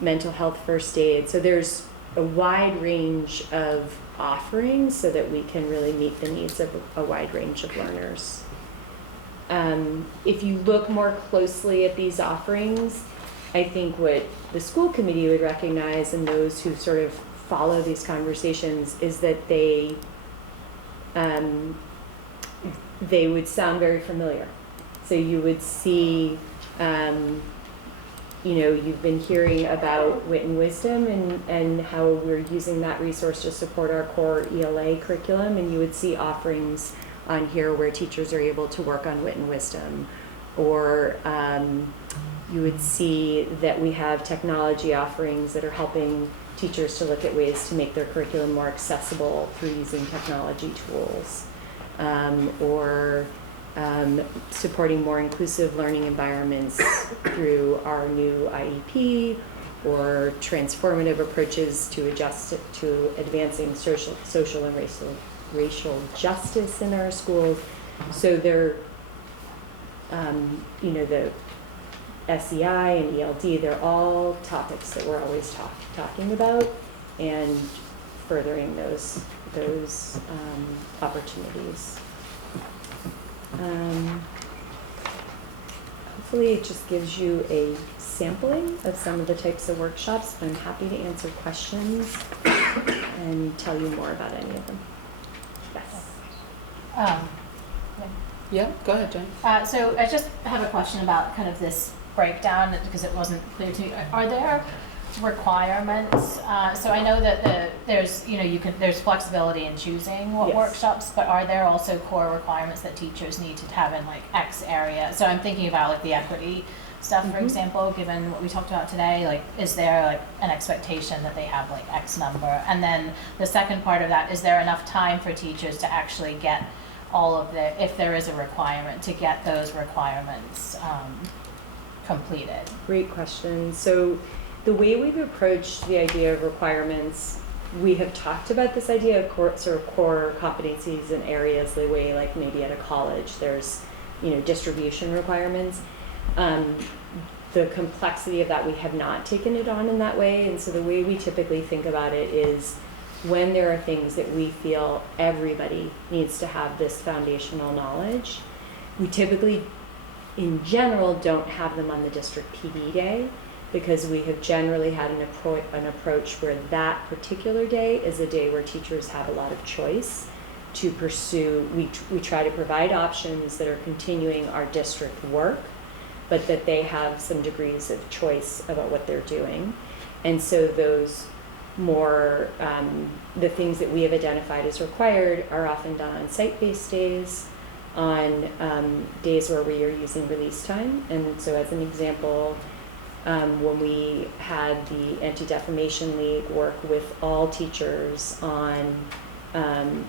Mental health first aid. So there's a wide range of offerings so that we can really meet the needs of a wide range of learners. If you look more closely at these offerings, I think what the school committee would recognize, and those who sort of follow these conversations, is that they would sound very familiar. So you would see, you've been hearing about Wit and Wisdom and how we're using that resource to support our core ELA curriculum, and you would see offerings on here where teachers are able to work on Wit and Wisdom, or you would see that we have technology offerings that are helping teachers to look at ways to make their curriculum more accessible through using technology tools, or supporting more inclusive learning environments through our new IEP, or transformative approaches to advancing social and racial justice in our schools. So they're, the SEI and ELD, they're all topics that we're always talking about and furthering those opportunities. Hopefully it just gives you a sampling of some of the types of workshops, but I'm happy to answer questions and tell you more about any of them. Yes. Yeah, go ahead, Jen. So I just have a question about kind of this breakdown because it wasn't clear to me. Are there requirements? So I know that there's there's flexibility in choosing what workshops, but are there also core requirements that teachers need to have in like X area? So I'm thinking about like the equity stuff, for example, given what we talked about today, like is there like an expectation that they have like X number? And then the second part of that, is there enough time for teachers to actually get all of if there is a requirement, to get those requirements completed? Great question. So the way we've approached the idea of requirements, we have talked about this idea of core competencies in areas the way like maybe at a college there's distribution requirements. The complexity of that, we have not taken it on in that way, and so the way we typically think about it is when there are things that we feel everybody needs to have this foundational knowledge, we typically in general don't have them on the district PD day, because we have generally had an approach where that particular day is a day where teachers have a lot of choice. to pursue, we try to provide options that are continuing our district work, but that they have some degrees of choice about what they're doing. And so those more, the things that we have identified as required are often done on site-based days, on days where we are using release time. And so as an example, when we had the Anti-Defamation League work with all teachers on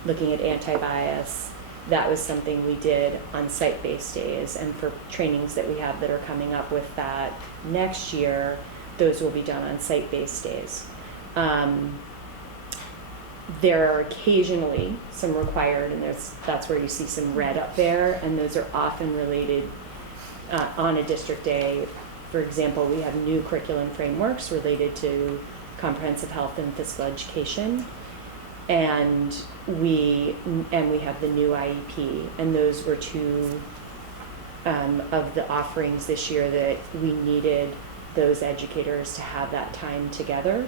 looking at anti-bias, that was something we did on site-based days. And for trainings that we have that are coming up with that next year, those will be done on site-based days. There are occasionally some required, and that's where you see some red up there, and those are often related on a district day. For example, we have new curriculum frameworks related to comprehensive health and physical education, and we have the new IEP, and those were two of the offerings this year that we needed those educators to have that time together.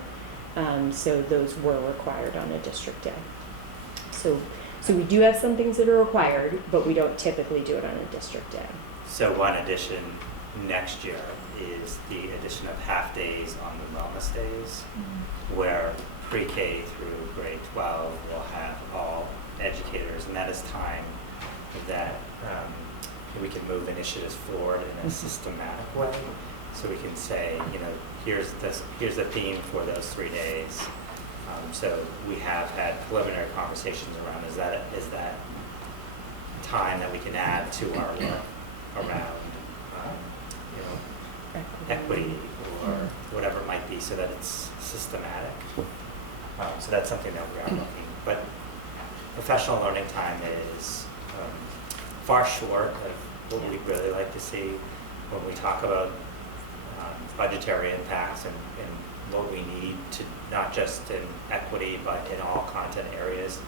So those were required on a district day. So we do have some things that are required, but we don't typically do it on a district day. So one addition next year is the addition of half days on the wellness days, where pre-K through grade 12 will have all educators, and that is time that we can move initiatives forward in a systematic way. So we can say, here's the theme for those 3 days. So we have had preliminary conversations around is that time that we can add to our work around equity or whatever it might be, so that it's systematic. So that's something that we are looking. But professional learning time is far short of what we'd really like to see when we talk about budgetary impacts and what we need to, not just in equity, but in all content areas.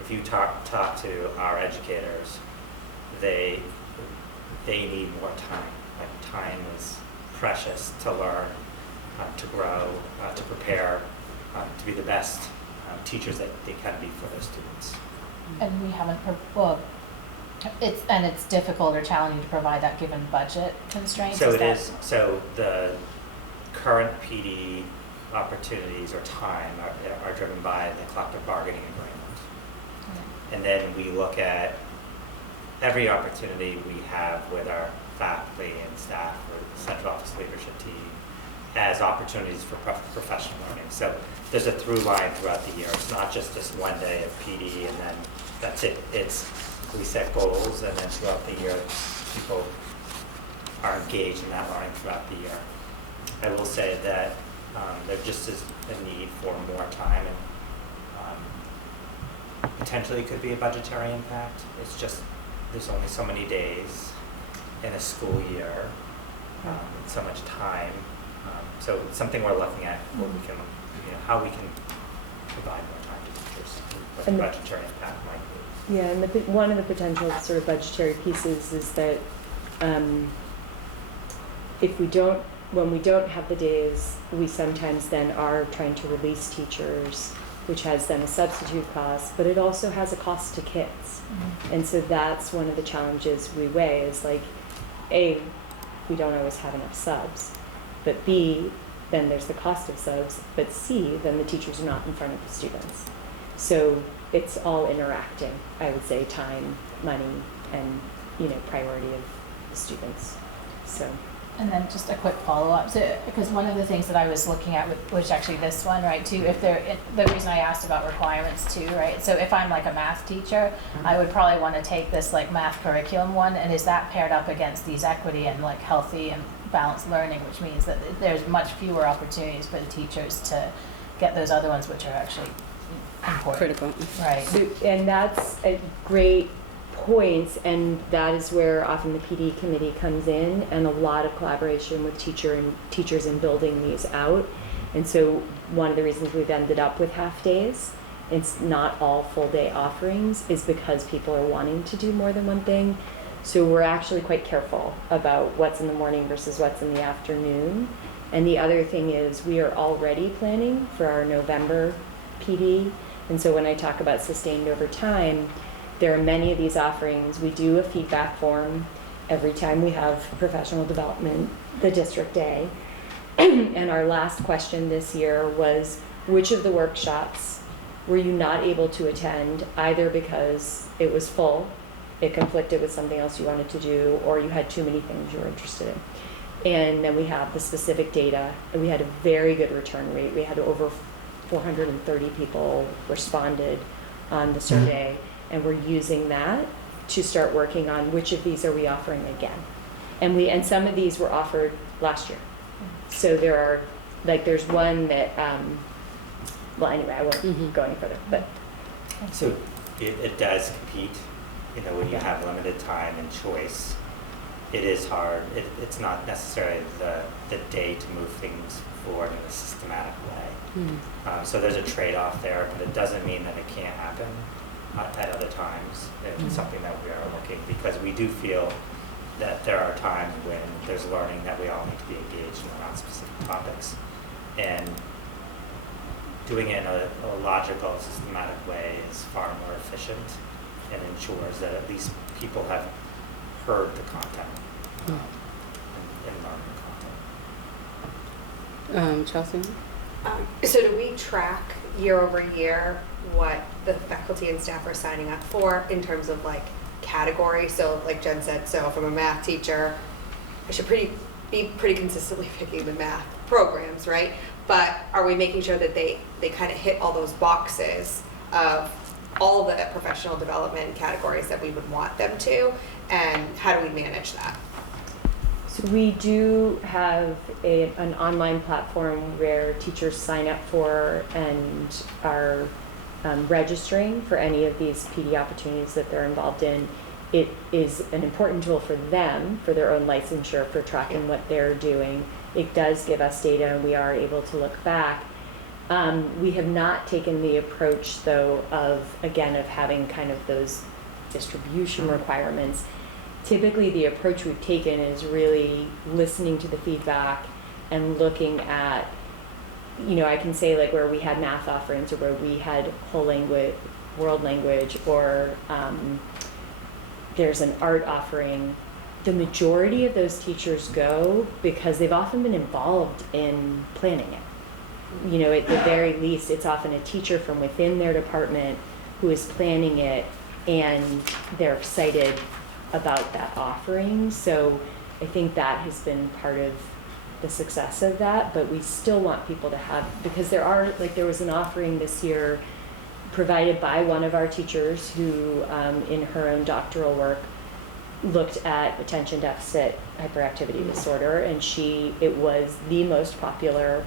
If you talk to our educators, they need more time. Like, time is precious to learn, to grow, to prepare, to be the best teachers that they can be for their students. And we haven't, it's difficult or challenging to provide that given budget constraints. So it is. So the current PD opportunities or time are driven by the collective bargaining agreement. Okay. And then we look at every opportunity we have with our faculty and staff or the central office leadership team as opportunities for professional learning. So there's a through line throughout the year. It's not just this one day of PD and then that's it. We set goals, and then throughout the year, people are engaged in that learning throughout the year. I will say that there just is a need for more time, and potentially it could be a budgetary impact. It's just there's only so many days in a school year, so much time. So it's something we're looking at, what we can, how we can provide more time to teachers, what the budgetary impact might be. Yeah, and one of the potential sort of budgetary pieces is that when we don't have the days, we sometimes then are trying to release teachers, which has then a substitute cost, but it also has a cost to kids. Mm-hmm. And so that's one of the challenges we weigh is like, A, we don't always have enough subs, but B, then there's the cost of subs, but C, then the teachers are not in front of the students. So it's all interacting, I would say, time, money, and priority of the students. So. And then just a quick follow-up, so because one of the things that I was looking at was actually this one, right? Too, the reason I asked about requirements too, right? So if I'm like a math teacher, I would probably want to take this like math curriculum one, and is that paired up against these equity and like healthy and balanced learning, which means that there's much fewer opportunities for the teachers to get those other ones, which are actually important. Critical. Right. So, and that's a great point, and that is where often the PD committee comes in, and a lot of collaboration with teachers in building these out. And so one of the reasons we've ended up with half days, it's not all full day offerings, is because people are wanting to do more than one thing. So we're actually quite careful about what's in the morning versus what's in the afternoon. And the other thing is we are already planning for our November PD And so when I talk about sustained over time, there are many of these offerings. We do a feedback form every time we have professional development, the district day. And our last question this year was, which of the workshops were you not able to attend, either because it was full, it conflicted with something else you wanted to do, or you had too many things you were interested in? And then we have the specific data, and we had a very good return rate. We had over 430 people responded on the survey, and we're using that to start working on which of these are we offering again. And some of these were offered last year. So there are, like, there's one that, well, anyway, I won't go any further, but. So it does compete, when you have limited time and choice. It is hard. It's not necessarily the day to move things forward in a systematic way. So there's a trade-off there, but it doesn't mean that it can't happen at other times. It's something that we are looking, because we do feel that there are times when there's learning that we all need to be engaged in around specific topics. And doing it in a logical, systematic way is far more efficient and ensures that at least people have heard the content and learned the content. Chelsea? So do we track year over year what the faculty and staff are signing up for in terms of like category? So like Jen said, so if I'm a math teacher, I should be pretty consistently picking the math programs, right? But are we making sure that they kind of hit all those boxes of all the professional development categories that we would want them to? And how do we manage that? So we do have an online platform where teachers sign up for and are registering for any of these PD opportunities that they're involved in. It is an important tool for them, for their own licensure, for tracking what they're doing. It does give us data, and we are able to look back. We have not taken the approach, though, of having kind of those distribution requirements. Typically, the approach we've taken is really listening to the feedback and looking at, I can say like where we had math offerings or where we had whole language, world language, or there's an art offering. The majority of those teachers go because they've often been involved in planning it. At the very least, it's often a teacher from within their department who is planning it, and they're excited about that offering. So I think that has been part of the success of that, but we still want people to have, because there was an offering this year provided by one of our teachers who, in her own doctoral work, looked at attention deficit hyperactivity disorder, and it was the most popular,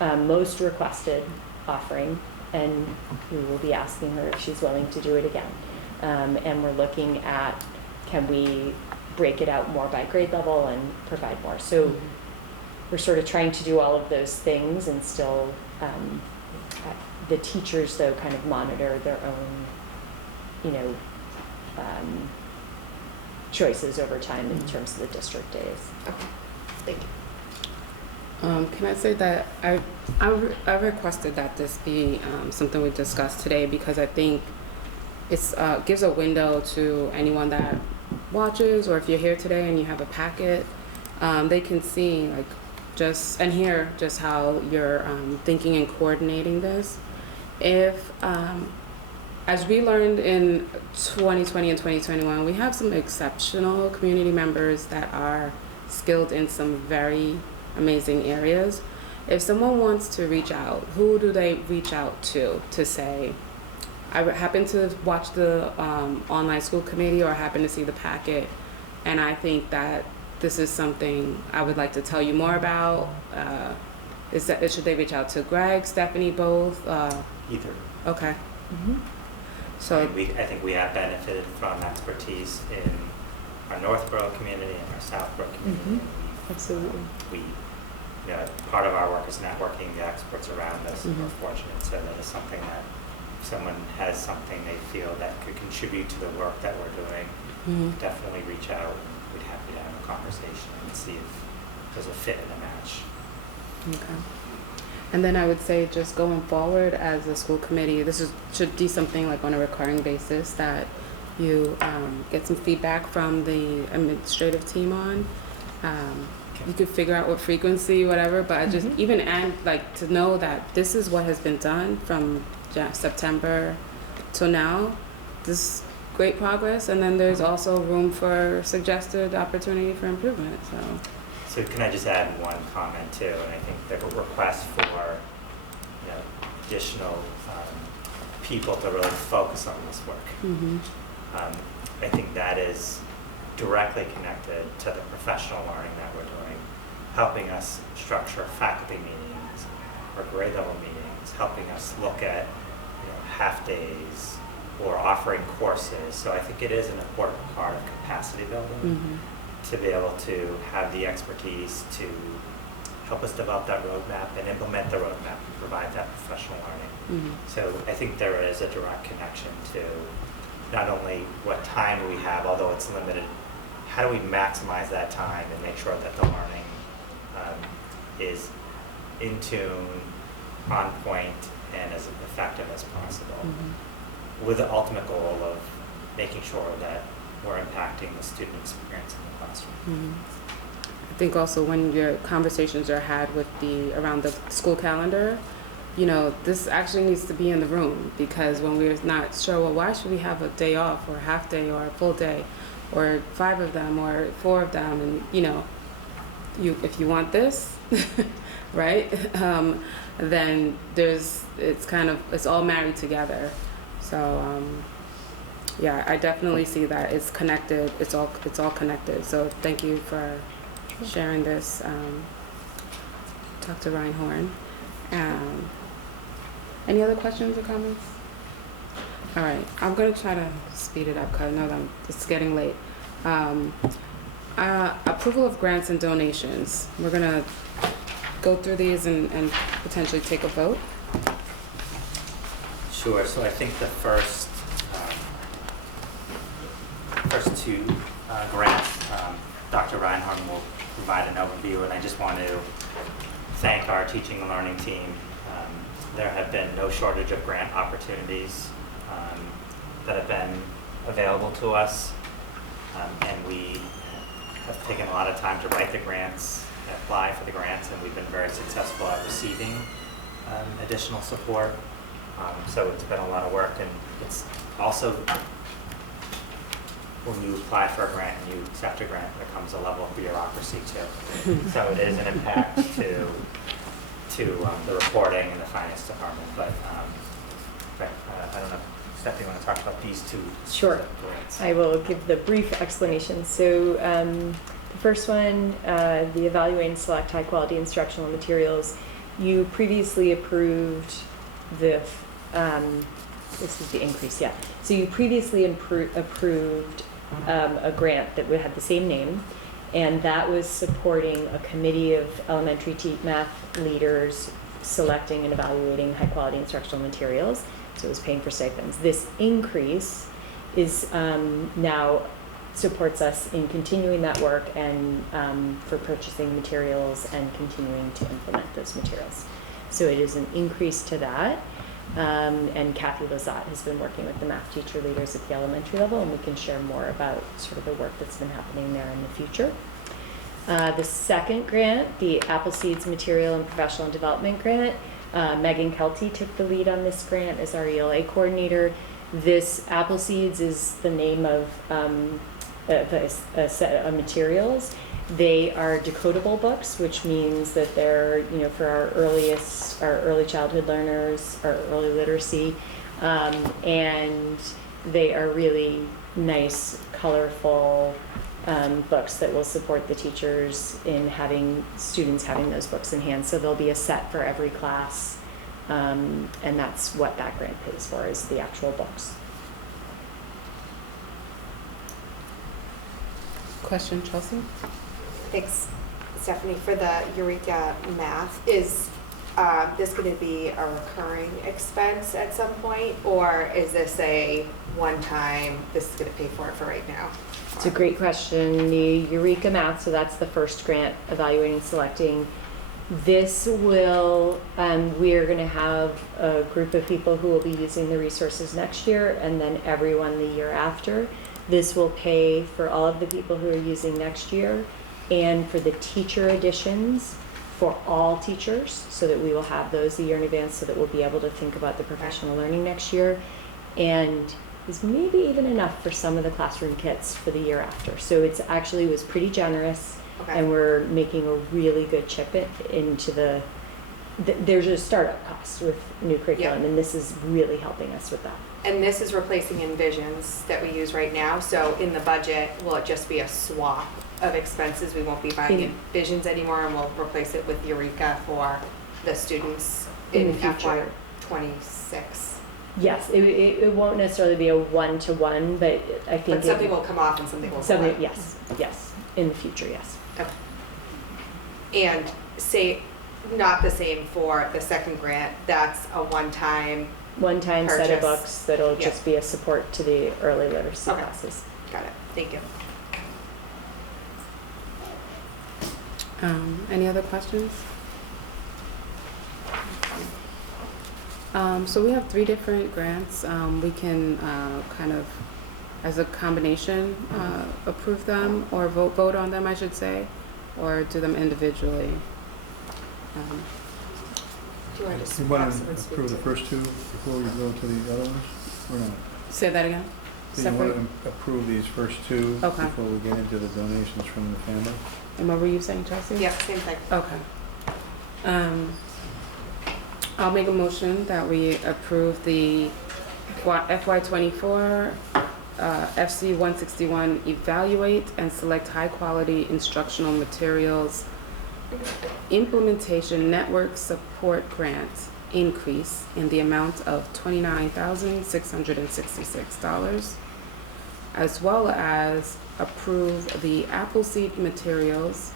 most requested offering, and we will be asking her if she's willing to do it again. And we're looking at, can we break it out more by grade level and provide more? So we're sort of trying to do all of those things, and still the teachers, though, kind of monitor their own, choices over time in terms of the district days. Okay, thank you. Can I say that I requested that this be something we discussed today, because I think it gives a window to anyone that watches, or if you're here today and you have a packet, they can see and hear just how you're thinking and coordinating this. If as we learned in 2020 and 2021, we have some exceptional community members that are skilled in some very amazing areas. If someone wants to reach out, who do they reach out to say, I happen to watch the online school committee, or I happen to see the packet, and I think that this is something I would like to tell you more about? Should they reach out to Greg, Stephanie, both? Either. Okay. So I think we have benefited from expertise in our Northborough community and our Southborough community. Absolutely. Part of our work is networking the experts around us, and we're fortunate. So that is something that if someone has something they feel that could contribute to the work that we're doing, definitely reach out. We'd be happy to have a conversation and see if there's a fit and a match. Okay. And then I would say just going forward as a school committee, should be something like on a recurring basis that you get some feedback from the administrative team on. You could figure out what frequency, whatever, but I just even and like to know that this is what has been done from September till now. This great progress, and then there's also room for suggested opportunity for improvement. So can I just add one comment too? And I think the request for additional people to really focus on this work. I think that is directly connected to the professional learning that we're doing, helping us structure faculty meetings or grade level meetings, helping us look at half days or offering courses. So I think it is an important part of capacity building to be able to have the expertise to help us develop that roadmap and implement the roadmap and provide that professional learning. So I think there is a direct connection to not only what time we have, although it's limited, how do we maximize that time and make sure that the learning is in tune, on point, and as effective as possible, with the ultimate goal of making sure that we're impacting the student experience in the classroom. I think also when your conversations are had with around the school calendar, this actually needs to be in the room, because when we're not sure, well, why should we have a day off or a half day or a full day or 5 of them or 4 of them, and if you want this, right, then it's all married together. So yeah, I definitely see that it's connected. It's all connected. So thank you for sharing this, Dr. Reinhorn. Any other questions or comments? All right, I'm going to try to speed it up because I know that it's getting late. Approval of grants and donations. We're going to go through these and potentially take a vote. Sure. So I think the first two grants, Dr. Reinhardt will provide an overview, and I just want to thank our teaching and learning team. There have been no shortage of grant opportunities that have been available to us, and we have taken a lot of time to write the grants, apply for the grants, and we've been very successful at receiving additional support. So it's been a lot of work, and it's also, when you apply for a grant and you accept a grant, there comes a level of bureaucracy too. So it is an impact to the reporting and the finance department. But I don't know, Steph, you want to talk about these two? Sure. Grants? I will give the brief explanation. So the first one, the evaluate and select high quality instructional materials. You previously approved this is the increase, yeah. So you previously approved a grant that had the same name, and that was supporting a committee of elementary math leaders selecting and evaluating high quality instructional materials. So it was paying for stipends. This increase is now supports us in continuing that work and for purchasing materials and continuing to implement those materials. So it is an increase to that. And Kathy Lazat has been working with the math teacher leaders at the elementary level, and we can share more about sort of the work that's been happening there in the future. The second grant, the Apple Seeds Material and Professional Development Grant, Megan Kelty took the lead on this grant as our ELA coordinator. This Apple Seeds is the name of a set of materials. They are decodable books, which means that they're, for our early childhood learners, our early literacy, and they are really nice, colorful books that will support the teachers in students having those books in hand. So there'll be a set for every class, and that's what that grant pays for, is the actual books. Question, Chelsea? Thanks, Stephanie, for the Eureka Math. Is this going to be a recurring expense at some point, or is this a one-time, this is going to pay for it for right now? It's a great question. The Eureka Math, so that's the first grant evaluating, selecting This will, we're gonna have a group of people who will be using the resources next year and then everyone the year after. This will pay for all of the people who are using next year and for the teacher additions for all teachers, so that we will have those a year in advance so that we'll be able to think about the professional learning next year. And is maybe even enough for some of the classroom kits for the year after. So it's actually was pretty generous. Okay. And we're making a really good chip into there's a startup cost with new curriculum, and this is really helping us with that. And this is replacing Envisions that we use right now, so in the budget, will it just be a swap of expenses? We won't be buying Envisions anymore, and we'll replace it with Eureka for the students In in the future. FY26. Yes, it won't necessarily be a one-to-one, but I think But something will come off and something will come on. yes, in the future, yes. Okay. And say, not the same for the second grant, that's a one-time, One-time set of Purchase. books that'll Yeah. just be a support to the early literacy Okay. classes. got it, thank you. Any other questions? So we have 3 different grants. We can kind of, as a combination, approve them or vote on them, I should say, or do them individually. Do you want to just You want possibly to speak approve the to- first two before we go to the other ones, or not? Say that again? Do you Separate? want to approve these first two Okay. before we get into the donations from the family? And what were you saying, Chelsea? Yeah, same thing. Okay. I'll make a motion that we approve the FY24 FC 161 evaluate and select high-quality instructional materials implementation network support grant increase in the amount of $29,666, as well as approve the Appleseed materials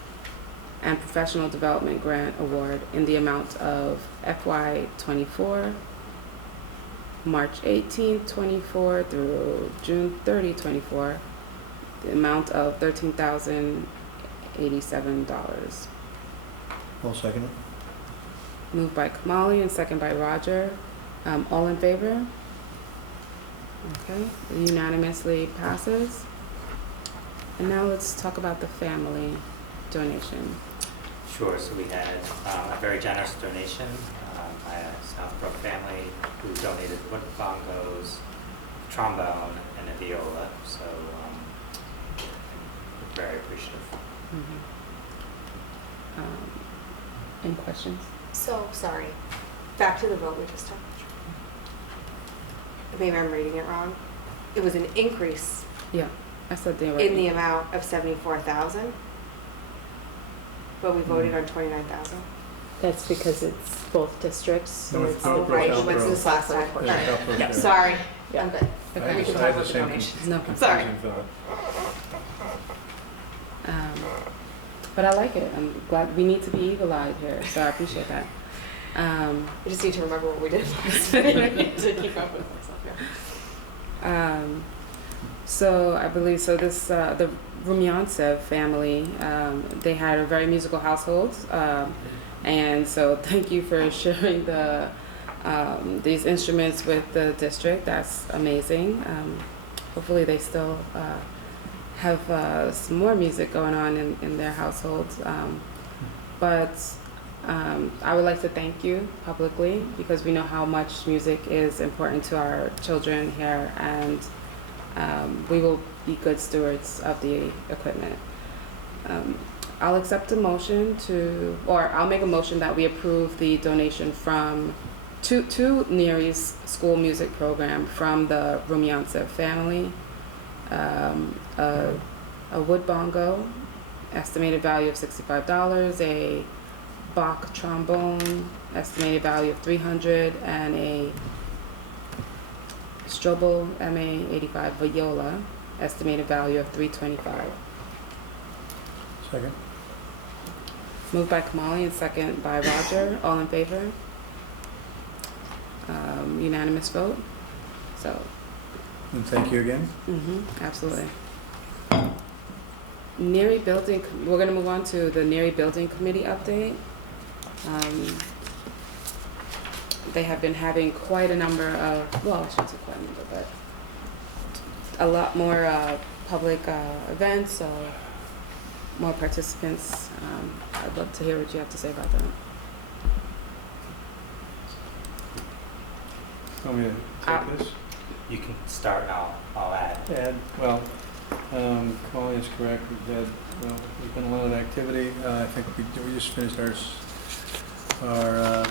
and professional development grant award in the amount of FY24 March 18, 24 through June 30, 24, the amount of $13,087. I'll second it. Moved by Kamali and second by Roger. All in favor? Okay, unanimously passes. And now let's talk about the family donation. Sure, so we had a very generous donation by a Southborough family who donated wood bongos, trombone, and a viola, so we're very appreciative. Any questions? So, sorry, back to the vote we just took. Maybe I'm reading it wrong. It was an increase Yeah, I said they were. in the amount of 74,000, but we voted on 29,000. That's because it's both districts, so No, it's. it's Oh, Southborough, right, Southborough. what's this last time? All Yeah, right. Southborough, Yeah, yeah. sorry, Yeah. I'm good. I We had can the talk about the same donations. No. Sorry. confusion, Philip. But I like it. I'm glad we need to be eagle-eyed here, so I appreciate that. I just need to remember what we did last night to keep up with myself here. So I believe this the Rumyantsev family. They had a very musical household, and so thank you for sharing these instruments with the district. That's amazing. Hopefully they still have some more music going on in their household. But I would like to thank you publicly because we know how much music is important to our children here, and we will be good stewards of the equipment. I'll accept a motion I'll make a motion that we approve the donation from to Neary's school music program from the Rumyantsev family. A wood bongo, estimated value of $65, a Bach trombone, estimated value of $300, and a Strobel MA85 viola, estimated value of $325. Second. Moved by Kamali and second by Roger. All in favor? Unanimous vote. So, And thank you again. absolutely. Neary Building, we're gonna move on to the Neary Building Committee update. They have been having quite a number of, well, I shouldn't say quite a number, but a lot more public events, so more participants. I'd love to hear what you have to say about that. Want me to take this? You can start, and I'll add. Ed, well, Colleen is correct. We've had, well, there's been a lot of activity. I think we just finished our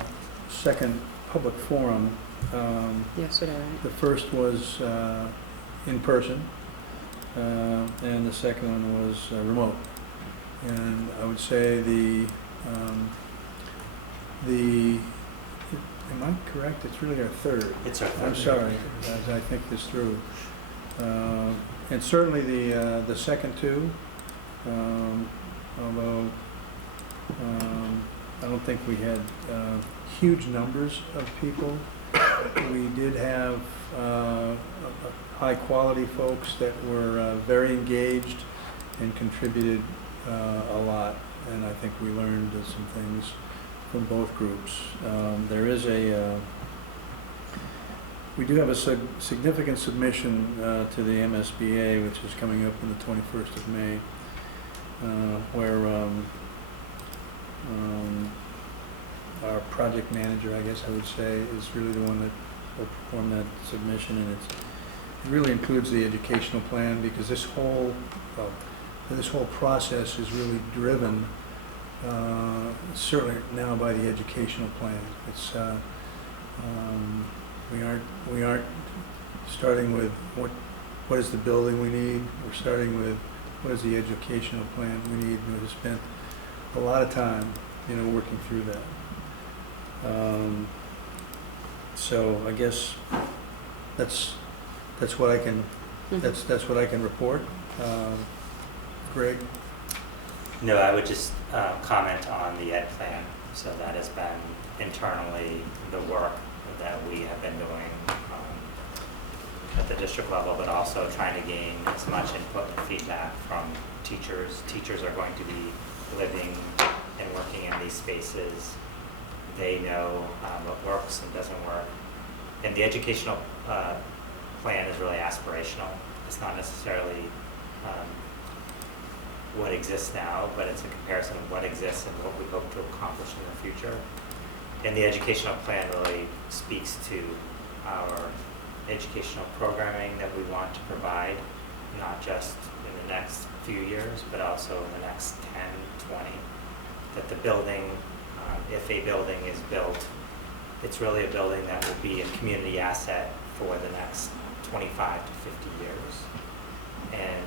second public forum. Yesterday, right? The first was in person, and the second one was remote. And I would say am I correct? It's really our third. It's our third. I'm sorry, as I think this through. And certainly the second two, although I don't think we had huge numbers of people. We did have high-quality folks that were very engaged and contributed a lot, and I think we learned some things from both groups. There is we do have a significant submission to the MSBA, which is coming up on the 21st of May, where our project manager, I guess I would say, is really the one that will perform that submission, and it really includes the educational plan, because this whole process is really driven certainly now by the educational plan. It's we aren't starting with what is the building we need. We're starting with what is the educational plan we need. We've spent a lot of time, working through that. So I guess that's what I can that's what I can report. Greg? No, I would just comment on the ed plan. So that has been internally the work that we have been doing at the district level, but also trying to gain as much input and feedback from teachers. Teachers are going to be living and working in these spaces. They know what works and doesn't work. And the educational plan is really aspirational. It's not necessarily what exists now, but it's a comparison of what exists and what we hope to accomplish in the future. And the educational plan really speaks to our educational programming that we want to provide, not just in the next few years, but also in the next 10, 20. That the building, if a building is built, it's really a building that will be a community asset for the next 25 to 50 years. And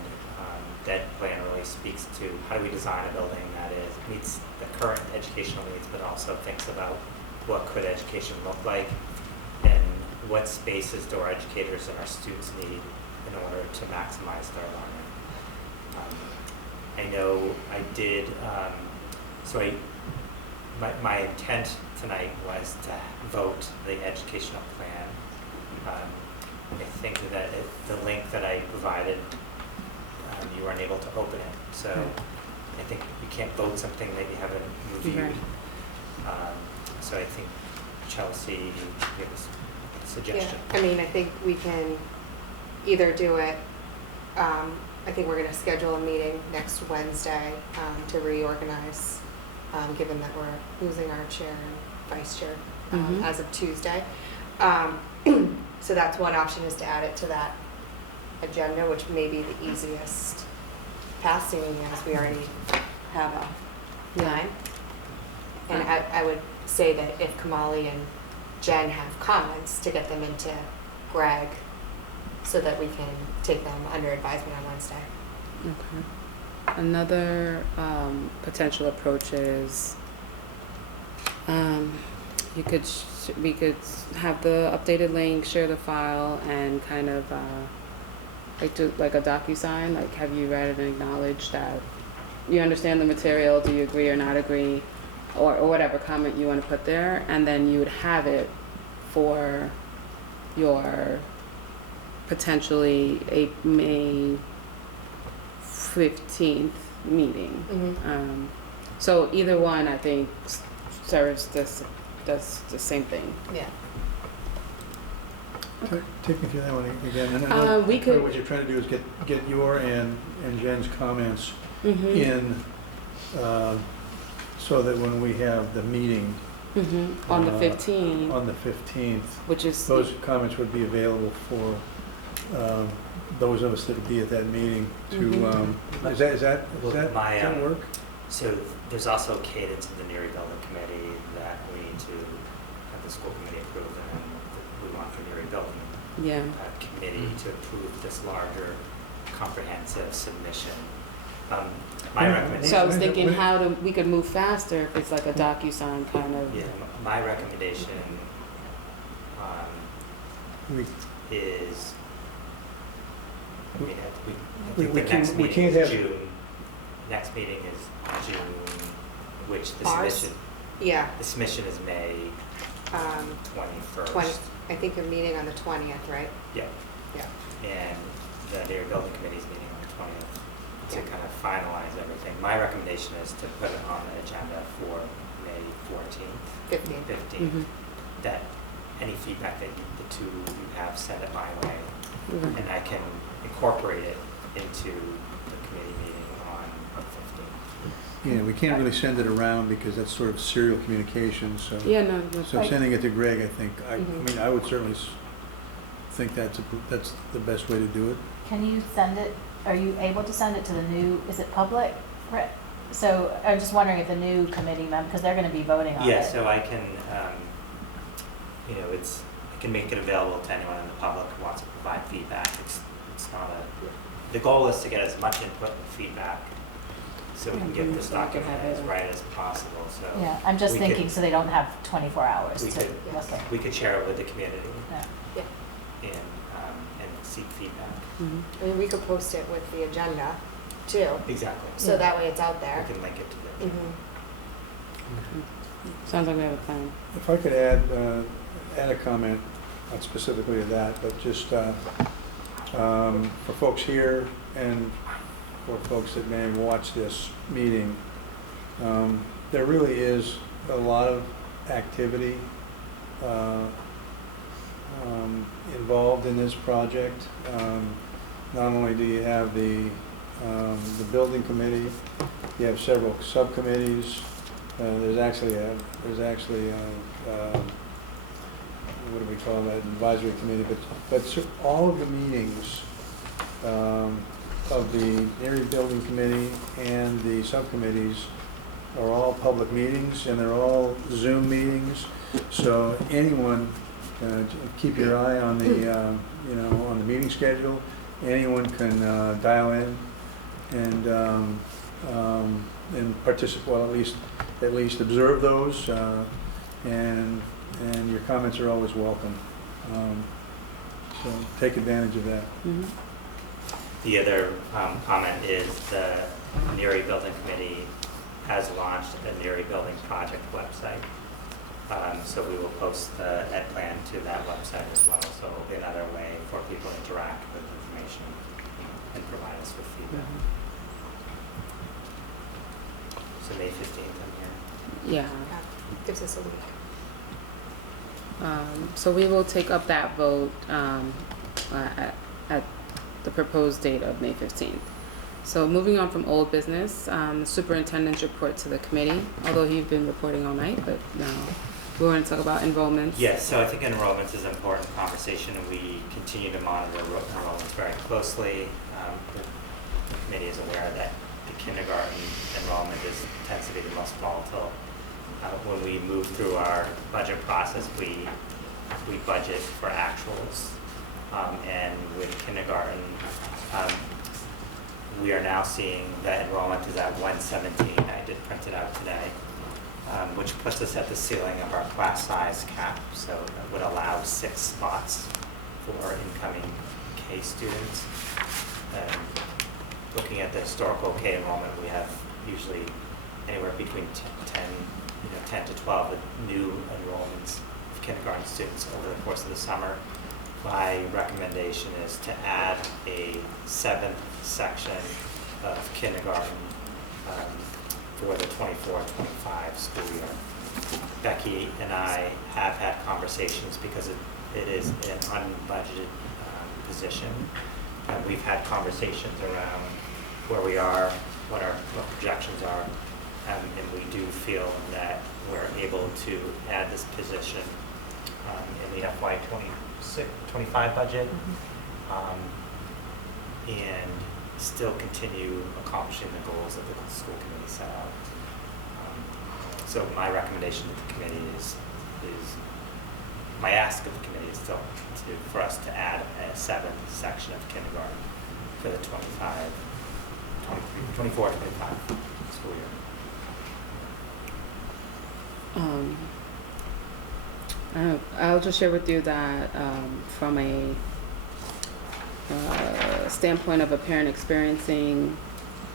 that plan really speaks to how do we design a building that meets the current educational needs, but also thinks about what could education look like and what spaces do our educators and our students need in order to maximize their learning. I know I did, my intent tonight was to vote the educational plan. I think that the link that I provided, you weren't able to open it. So I think you can't vote something that you haven't reviewed. So I think Chelsea gave us a suggestion. Yeah, I mean, I think we can either do it, I think we're going to schedule a meeting next Wednesday to reorganize, given that we're losing our chair and vice chair as of Tuesday. So that's one option, is to add it to that agenda, which may be the easiest path, seeing as we already have a time. And I would say that if Kamali and Jen have comments, to get them into Greg so that we can take them under advisement on Wednesday. Okay. Another potential approach is we could have the updated link, share the file, and kind of do like a DocuSign, like have you read and acknowledge that you understand the material, do you agree or not agree, or whatever comment you want to put there, and then you would have it for your potentially a May 15th meeting. So either one, I think, service does the same thing. Yeah. Take me through that one again. And I know We could- what you're trying to do is get your and Jen's comments in, so that when we have the meeting On the 15th, on the 15th, which is those comments would be available for those of us that would be at that meeting to, does that work? So there's also cadence in the Neary Building Committee that we need to have the school committee approve, and we want the Neary Building yeah. Committee to approve this larger comprehensive submission. My recommendation. So I was thinking we could move faster if it's like a DocuSign kind of. Yeah, my recommendation is, I mean, I think the next meeting is June. Next meeting is June, which the Ours? submission, Yeah. the submission is May 21st. I think you're meeting on the 20th, right? Yeah. Yeah. And the Neary Building Committee's meeting on the 20th to Yeah. kind of finalize everything. My recommendation is to put it on the agenda for May 14th, 15th. That any feedback that the two of you have, send it my way, and I can incorporate it into the committee meeting on the 15th. Yeah, we can't really send it around because that's sort of serial communication, so. Yeah, no. So sending it to Greg, I think, I mean, I would certainly think that's the best way to do it. Can you send it, are you able to send it to the new, is it public? So I'm just wondering if the new committee member, because they're going to be voting on it. Yeah, so I can, I can make it available to anyone in the public who wants to provide feedback. It's not the goal is to get as much input and feedback so we can get this document as right as possible, so. Yeah, I'm just thinking so they don't have 24 hours We to could, look at. we could share it with the community Yeah. and seek feedback. I mean, we could post it with the agenda too, Exactly. so that way it's out there. We can link it to the. Sounds like we have a plan. If I could add a comment, not specifically to that, but just for folks here and for folks that may watch this meeting, there really is a lot of activity involved in this project. Not only do you have the building committee, you have several subcommittees. There's actually what do we call that, advisory committee, but all of the meetings of the Neary Building Committee and the subcommittees are all public meetings, and they're all Zoom meetings. So anyone, keep your eye on the on the meeting schedule. Anyone can dial in and participate. Well, at least observe those, and your comments are always welcome. So take advantage of that. The other comment is the Neary Building Committee has launched a Neary Building Project website. So we will post the ed plan to that website as well. So it'll be another way for people to interact with information and provide us with feedback. So May 15th, I'm here. Yeah. Gives us a week. So we will take up that vote at the proposed date of May 15th. So moving on from old business, the superintendent's report to the committee, although he's been reporting all night, but now we're going to talk about enrollments. Yes, so I think enrollments is an important conversation, and we continue to monitor enrollments very closely. The committee is aware that the kindergarten enrollment tends to be the most volatile. When we move through our budget process, we budget for actuals, and with kindergarten, we are now seeing that enrollment is at 117. I did print it out today, which puts us at the ceiling of our class size cap, so that would allow 6 spots for incoming K students. Looking at the historical K enrollment, we have usually anywhere between 10 to 12 new enrollments of kindergarten students over the course of the summer. My recommendation is to add a 7th section of kindergarten for the 24-25 school year. Becky and I have had conversations because it is an unbudgeted position. And we've had conversations around where we are, what projections are, and we do feel that we're able to add this position in the FY 25 budget, and still continue accomplishing the goals that the school committee set out. So my recommendation to the committee is my ask of the committee is still for us to add a 7th section of kindergarten for the 24-25 school year. I'll just share with you that from a standpoint of a parent experiencing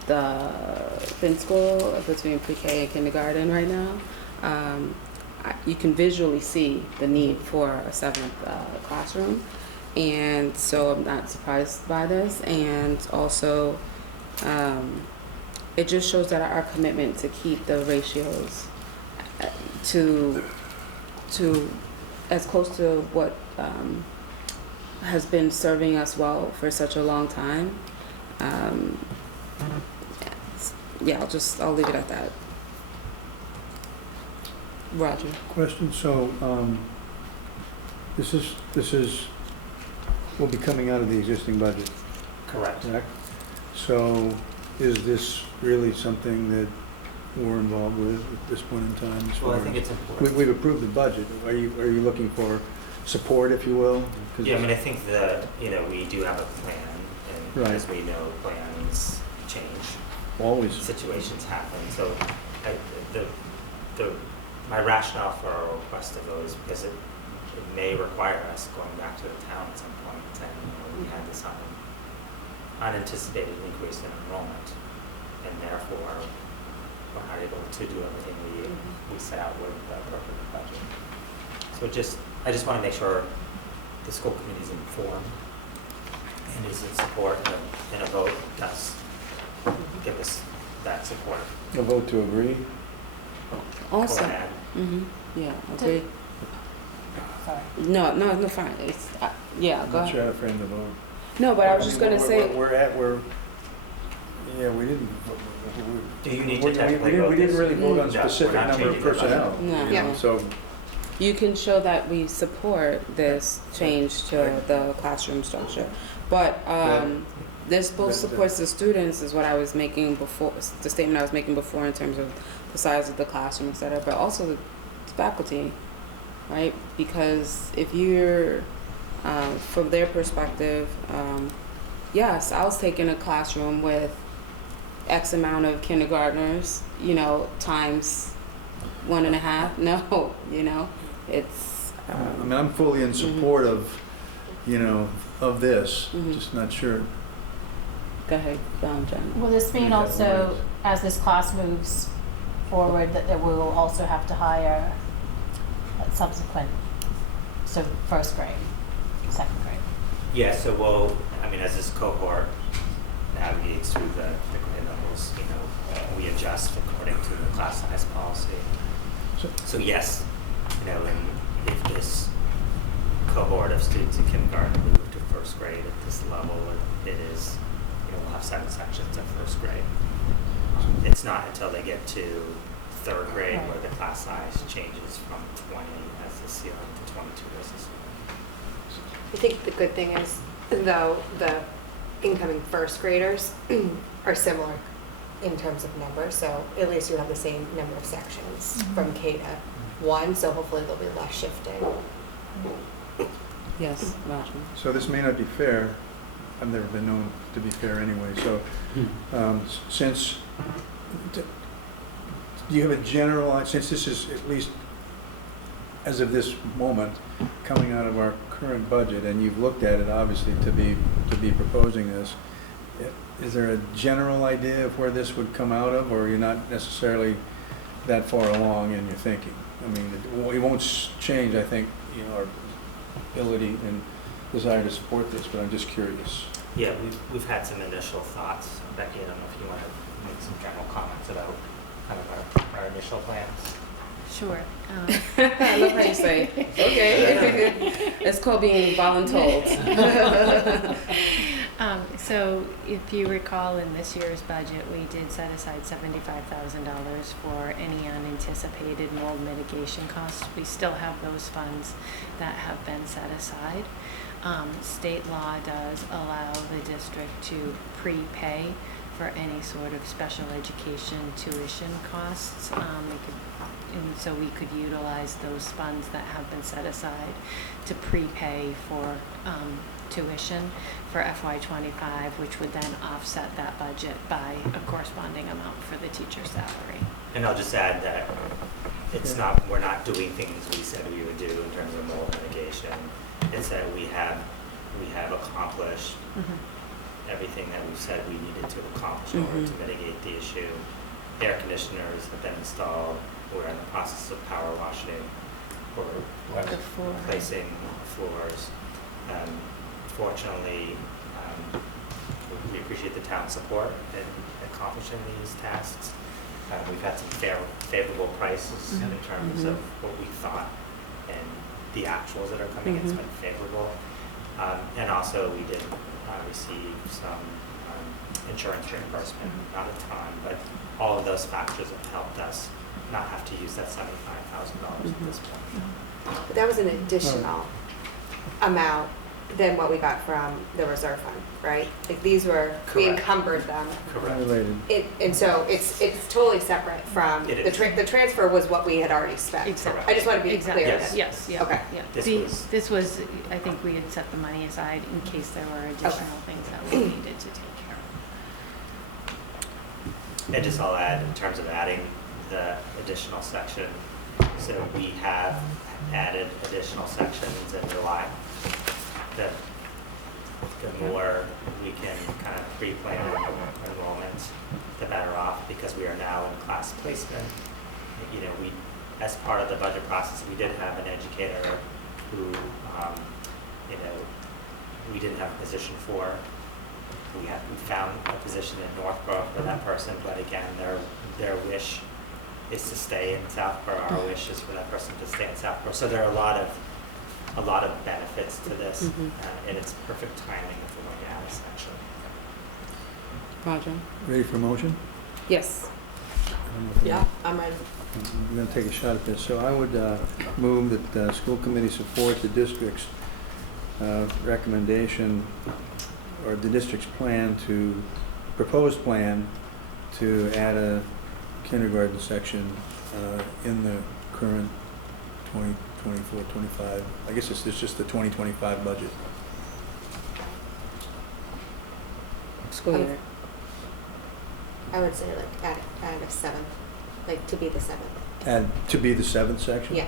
the Finn school between pre-K and kindergarten right now, you can visually see the need for a 7th classroom, and so I'm not surprised by this. And also, it just shows that our commitment to keep the ratios to as close to what has been serving us well for such a long time. Yeah, I'll leave it at that. Roger. Question, so this will be coming out of the existing budget, Correct. correct? So is this really something that we're involved with at this point in time? Well, I think it's important. We've approved the budget. Are you looking for support, if you will? Yeah, I mean, I think that, we do have a plan, and Right. as we know, plans change. Always. Situations happen. So my rationale for our request to vote is because it may require us going back to the town at some point, and we had this unanticipated increase in enrollment, and therefore we're not able to do everything we set out with the appropriate budget. So I just want to make sure the school committee is informed and is in support, and a vote does give us that support. A vote to agree? Also, Go ahead. Yeah, agree. Sorry. No, fine. It's yeah. I'm Go not ahead. sure how to frame the vote. No, but I was just gonna say. We didn't. Do you need to technically we vote didn't this? really vote on No, specific we're not number of changing the budget. personnel. No. you know, Yeah. So You can show that we support this change to the classroom structure, but this both supports the students, is what I was making before, the statement I was making before in terms of the size of the classroom, et cetera, but also the faculty, right? Because if you're, from their perspective, yes, I was taking a classroom with X amount of kindergartners, times 1.5. No, it's. I mean, I'm fully in support of, of this. Just not sure. Go ahead, Jen. Will this mean also, as this class moves forward, that we will also have to hire subsequent, so first grade, second grade? Yeah, so as this cohort navigates through the grade levels, we adjust according to the class size policy. So yes, and if this cohort of students in kindergarten move to first grade at this level, it is, we'll have 7 sections at first grade. It's not until they get to 3rd grade where the class size changes from 20 as the ceiling to 22 as the ceiling. I think the good thing is, though, the incoming first graders are similar in terms of numbers, so at least you have the same number of sections from K to 1, so hopefully there'll be less shifting. Yes, Roger. So this may not be fair. I've never been known to be fair anyway. So do you have a general, since this is at least as of this moment coming out of our current budget, and you've looked at it obviously to be proposing this, is there a general idea of where this would come out of, or you're not necessarily that far along in your thinking? I mean, it won't change, I think, our ability and desire to support this, but I'm just curious. Yeah, we've had some initial thoughts. Becky, I don't know if you want to make some general comments about kind of our initial plans. Sure. I love how you say, okay. It's called being voluntold. So if you recall, in this year's budget, we did set aside $75,000 for any unanticipated mold mitigation costs. We still have those funds that have been set aside. State law does allow the district to prepay for any sort of special education tuition costs. And so we could utilize those funds that have been set aside to prepay for tuition for FY25, which would then offset that budget by a corresponding amount for the teacher's salary. And I'll just add that we're not doing things we said we would do in terms of mold mitigation. It's that we have accomplished everything that we've said we needed to accomplish in order to mitigate the issue. Air conditioners have been installed. We're in the process of power washing. We're replacing floors. Fortunately, we appreciate the town's support in accomplishing these tasks. We've had some favorable prices in terms of what we thought, and the actuals that are coming in has been favorable. And also we did receive some insurance reimbursement, not a ton, but all of those factors have helped us not have to use that $75,000 at this point. But that was an additional amount than what we got from the reserve fund, right? Like these were, we Correct. encumbered them. Correct. And so it's totally separate from, It the is. transfer was what we had already spent. Exactly. I just want to be Exactly. clear. Yes. Yes, yeah. Okay. Yeah. This was- I think we had set the money aside in case there were additional things that we needed to take care of. And just I'll add in terms of adding the additional section. So we have added additional sections in July. The more we can kind of pre-plan enrollment, the better off, because we are now in class placement. You know, as part of the budget process, we did have an educator who, we didn't have a position for. We found a position in Northborough for that person, but again, their wish is to stay in Southborough. Our wish is for that person to stay in Southborough. So there are a lot of benefits to this, and it's perfect timing of the way out, essentially. Roger? Ready for motion? Yes. I'm ready. I'm going to take a shot at this. So I would move that the school committee support the district's recommendation, or the district's proposed plan to add a kindergarten section in the current 2024-25. I guess it's just the 2025 budget. School year. I would say like add a seventh, like to be the seventh. Add to be the seventh section? Yeah,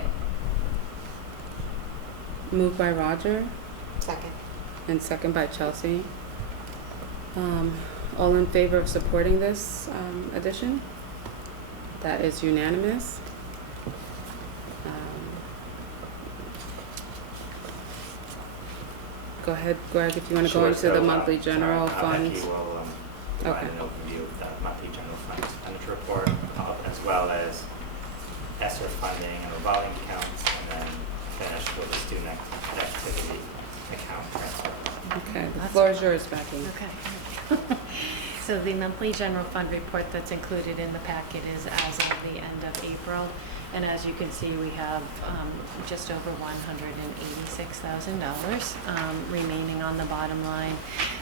Moved by Roger second. and second by Chelsea. All in favor of supporting this addition? That is unanimous. Go ahead, Greg, if you want to go Sure. into So, the monthly general funds. Becky will provide an overview of the monthly general fund expenditure report, as well as ESSER funding and revolving accounts, and then finish with the student activity account transfer. Okay, the floor is yours, Becky. Okay. So the monthly general fund report that's included in the packet is as of the end of April. And as you can see, we have just over $186,000 remaining on the bottom line.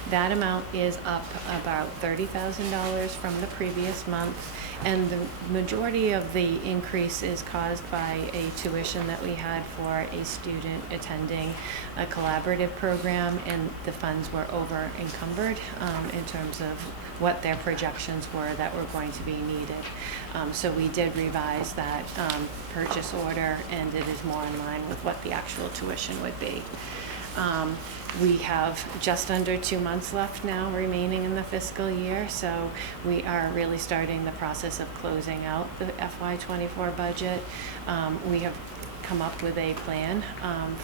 That amount is up about $30,000 from the previous month. And the majority of the increase is caused by a tuition that we had for a student attending a collaborative program, and the funds were over encumbered in terms of what their projections were that were going to be needed. So we did revise that purchase order, and it is more in line with what the actual tuition would be. We have just under 2 months left now remaining in the fiscal year, so we are really starting the process of closing out the FY24 budget. We have come up with a plan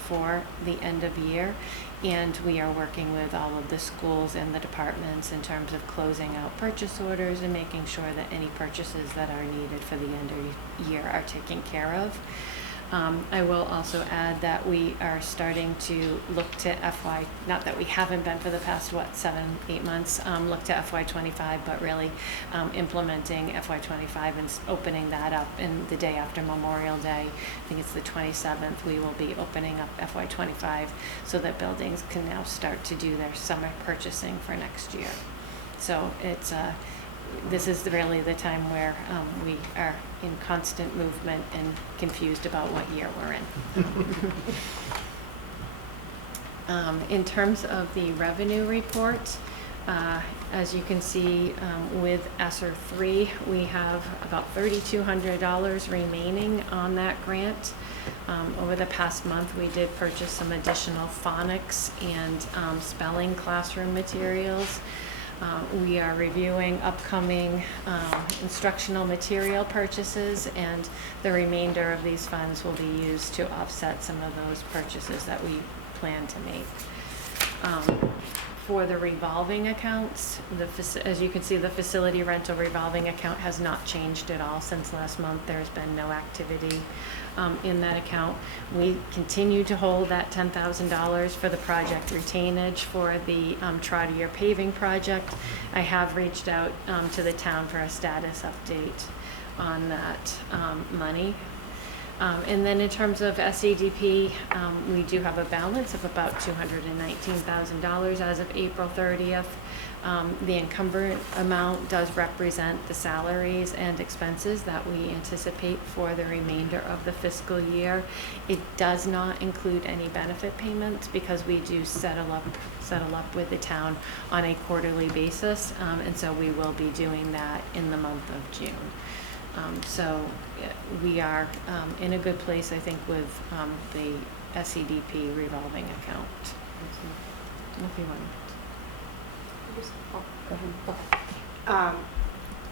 for the end of year. And we are working with all of the schools and the departments in terms of closing out purchase orders and making sure that any purchases that are needed for the end of year are taken care of. I will also add that we are starting to look to FY, not that we haven't been for the past, 7-8 months, look to FY25, but really implementing FY25 and opening that up in the day after Memorial Day. I think it's the 27th, we will be opening up FY25 so that buildings can now start to do their summer purchasing for next year. So it's this is really the time where we are in constant movement and confused about what year we're in. In terms of the revenue report, as you can see with ESSER 3, we have about $3,200 remaining on that grant. Over the past month, we did purchase some additional phonics and spelling classroom materials. We are reviewing upcoming instructional material purchases, and the remainder of these funds will be used to offset some of those purchases that we plan to make. For the revolving accounts, as you can see, the facility rental revolving account has not changed at all since last month. There's been no activity in that account. We continue to hold that $10,000 for the project retainage for the Trotter paving project. I have reached out to the town for a status update on that money. And then in terms of SEDP, we do have a balance of about $219,000 as of April 30th. The encumbered amount does represent the salaries and expenses that we anticipate for the remainder of the fiscal year. It does not include any benefit payments because we do settle up with the town on a quarterly basis, and so we will be doing that in the month of June. So we are in a good place, I think, with the SEDP revolving account. If you want.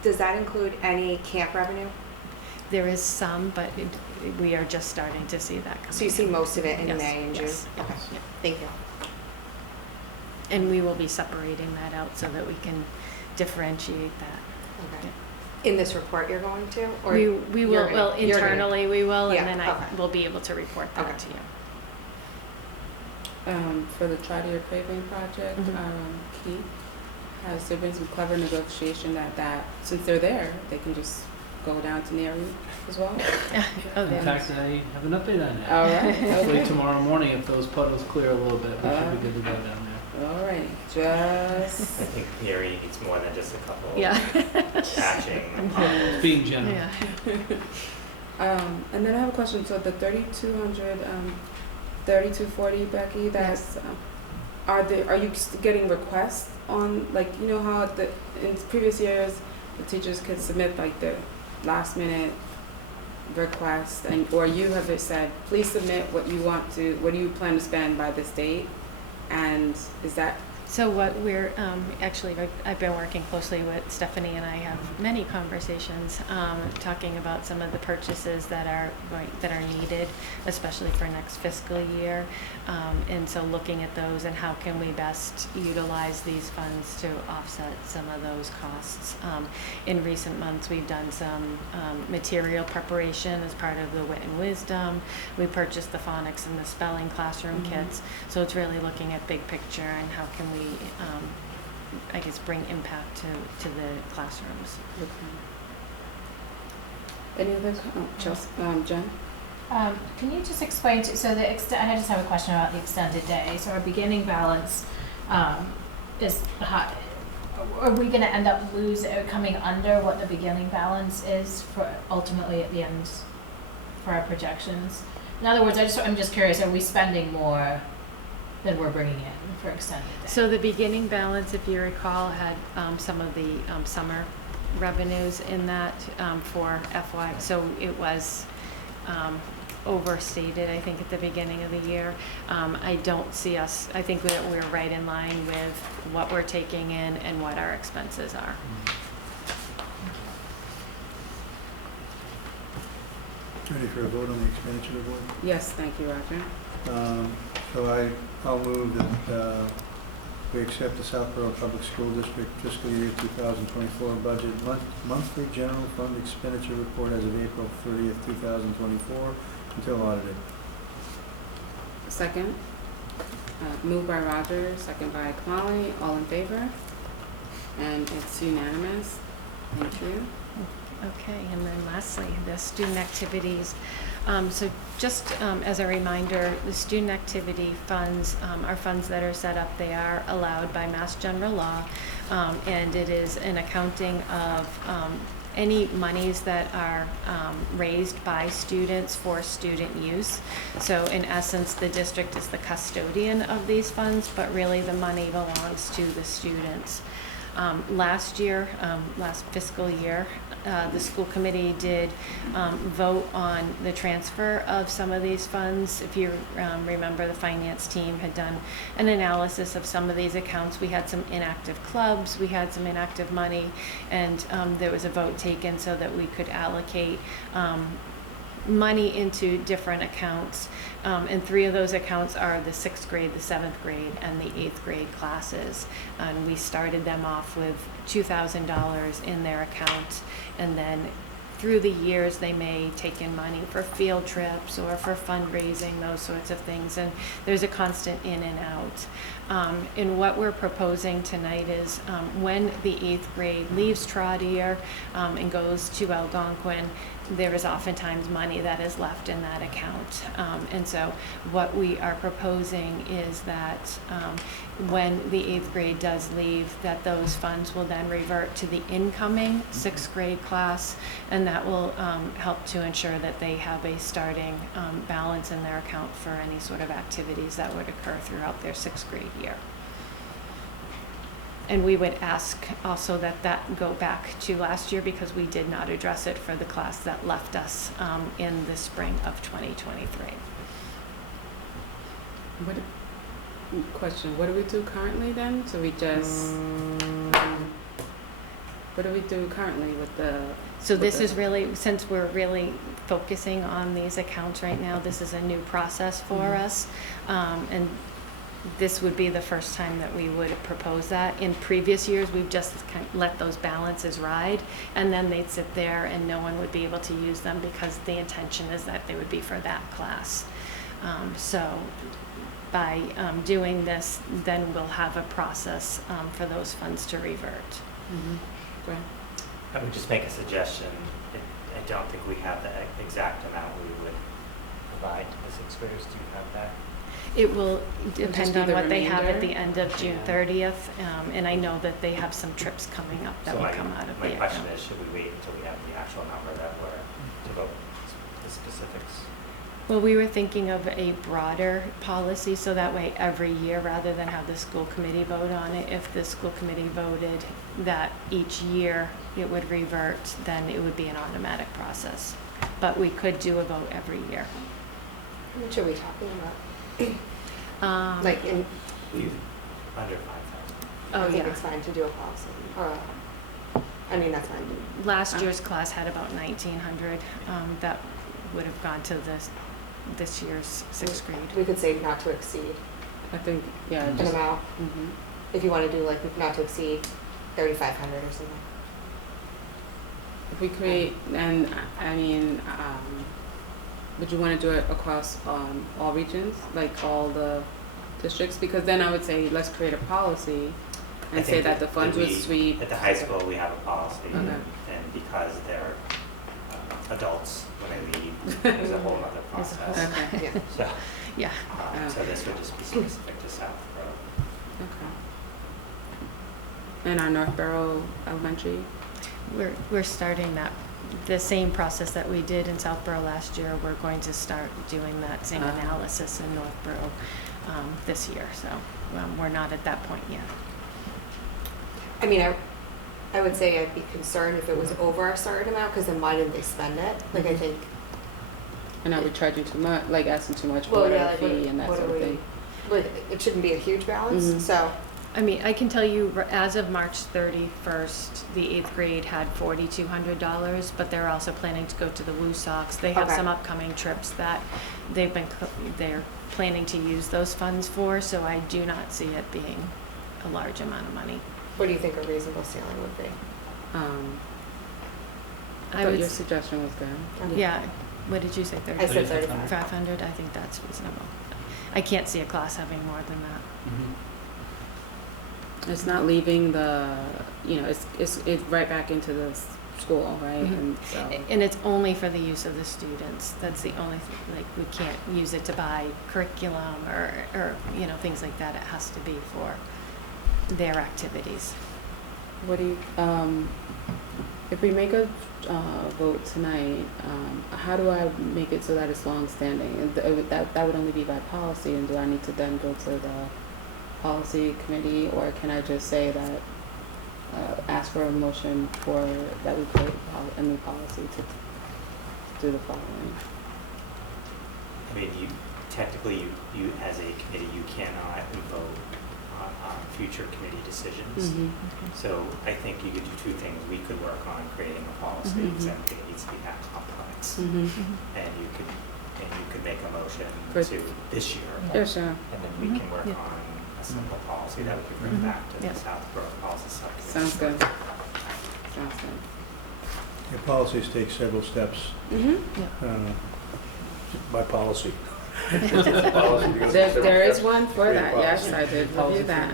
Does that include any camp revenue? There is some, but we are just starting to see that coming. So you see most of it in Yes, May and June? yes, Okay, yeah. thank you. And we will be separating that out so that we can differentiate that. Okay. In this report you're going to? Or We you're will, gonna- well, you're gonna- internally we will, Yeah, and then I okay. will be able to report that Okay. to you. For the Trotter paving project, Keith, has there been some clever negotiation that since they're there, they can just go down to Neri as well? Oh, In there. fact, I have an update on that. All right. Hopefully Okay. tomorrow morning, if those puddles clear a little bit, we should be good to go down there. All right. I Just think Erie needs more than just a couple Yeah. patching potholes. Being generous. Yeah. and then I have a question. So the 3,200, 3,240, Becky. That's are you getting requests on, like, you know how in previous years the teachers could submit like the last minute request, and or you have said please submit what do you plan to spend by this date, and is that So what we're, actually, I've been working closely with Stephanie, and I have many conversations talking about some of the purchases that are needed, especially for next fiscal year. And so looking at those and how can we best utilize these funds to offset some of those costs. In recent months, we've done some material preparation as part of the Wit and Wisdom. We purchased the phonics and the spelling classroom kits. So it's really looking at big picture and how can we I guess bring impact to the classrooms. any other Jen? Can you just explain, so I just have a question about the extended day. So our beginning balance is high. Are we going to end up coming under what the beginning balance is for ultimately at the end for our projections? In other words, I'm just curious, are we spending more than we're bringing in for extended day? So the beginning balance, if you recall, had some of the summer revenues in that for FY. So it was overstated, I think, at the beginning of the year. I don't see us, I think that we're right in line with what we're taking in and what our expenses are. Ready for a vote on the expenditure report? Yes, thank you, Roger. So I'll move that we accept the Southborough Public School District fiscal year 2024 budget monthly general fund expenditure report as of April 30th, 2024 until audited. Second. Moved by Roger, second by Kamali. All in favor? And it's unanimous. Thank you. Okay, and then lastly, the student activities. So just as a reminder, the student activity funds are funds that are set up. They are allowed by Mass General Law, and it is an accounting of any monies that are raised by students for student use. So in essence, the district is the custodian of these funds, but really the money belongs to the students. Last fiscal year, the school committee did vote on the transfer of some of these funds. If you remember, the finance team had done an analysis of some of these accounts. We had some inactive clubs, we had some inactive money, and there was a vote taken so that we could allocate money into different accounts. And 3 of those accounts are the 6th grade, the 7th grade, and the 8th grade classes. And we started them off with $2,000 in their account, and then through the years they may take in money for field trips or for fundraising, those sorts of things, and there's a constant in and out. And what we're proposing tonight is when the 8th grade leaves Trotter and goes to Algonquin, there is oftentimes money that is left in that account. And so what we are proposing is that when the 8th grade does leave, that those funds will then revert to the incoming 6th grade class, and that will help to ensure that they have a starting balance in their account for any sort of activities that would occur throughout their 6th grade year. And we would ask also that that go back to last year, because we did not address it for the class that left us in the spring of 2023. Question, what do we do currently then? So we just, what do we do currently with the? So this is really, since we're really focusing on these accounts right now, this is a new process for us. And this would be the first time that we would propose that. In previous years, we've just kind of let those balances ride, and then they'd sit there and no one would be able to use them, because the intention is that they would be for that class. So by doing this, then we'll have a process for those funds to revert. Right. I would just make a suggestion. I don't think we have the exact amount we would provide to the 6th graders. Do you have that? It will depend on the what they have at remainder? the end of June 30th, and I know that they have some trips coming up that So will come out of the my question account. is, should we wait until we have the actual number that we're to vote the specifics? Well, we were thinking of a broader policy, so that way every year, rather than have the school committee vote on it, if the school committee voted that each year it would revert, then it would be an automatic process. But we could do a vote every year. How much are we talking about? Like in, Under 5,000. I Oh, think yeah. it's fine to do a policy, or I mean, that's fine. Last year's class had about 1,900 that would have gone to this year's 6th grade. We could say not to exceed I think, yeah, an just, amount, if you want to do like not to exceed 3,500 or something. if we create, and I mean, would you want to do it across all regions, like all the districts? Because then I would say, let's create a policy I and say think that the funds would we- sweep. At the high school, we have a policy, Okay. and because they're adults when they leave, there's a whole other There's a whole- process. Yeah. So, Yeah. so this would just be specific to Southborough. Okay. And our Northborough Elementary? We're starting the same process that we did in Southborough last year. We're going to start doing that same analysis in Northborough this year. So we're not at that point yet. I mean, I would say I'd be concerned if it was over a certain amount, because then why didn't they spend it? Like, I think. And are we charging too much, like asking too much for Well, a yeah, like fee and that what sort are of we? thing? Like, it shouldn't be a huge balance, so I mean, I can tell you, as of March 31st, the 8th grade had $4,200, but they're also planning to go to the Woo Sox. They have Okay. some upcoming trips that they're planning to use those funds for, so I do not see it being a large amount of money. What do you think a reasonable ceiling would be? I thought your suggestion was good. Yeah, what did you say, 30? I said 35. 500, I think that's reasonable. I can't see a class having more than that. It's not leaving the, it's right back into the school, right? Mhm. And so, And it's only for the use of the students. That's the only thing, like, we can't use it to buy curriculum or things like that. It has to be for their activities. what do you, if we make a vote tonight, how do I make it so that it's long-standing? And that would only be by policy, and do I need to then go to the policy committee, or can I just say that, ask for a motion for, that we create a new policy to do the following? I mean, technically, you as a committee, you cannot vote on future committee decisions. Mm-hmm. So I think you could do two things. We could work on creating a policy, Mhm. because I don't think it needs to be that complex. Mm-hmm. And you could make a motion For- to this year. Yeah, sure. And then we can work Yeah. on a simple policy that we could bring Mhm. back to Yeah. the Southborough Policy Subcommittee. Sounds good. Sounds good. Your policies take several steps Mm-hmm. by policy. There is one for Create a that, yes, policy. I did Policy review that.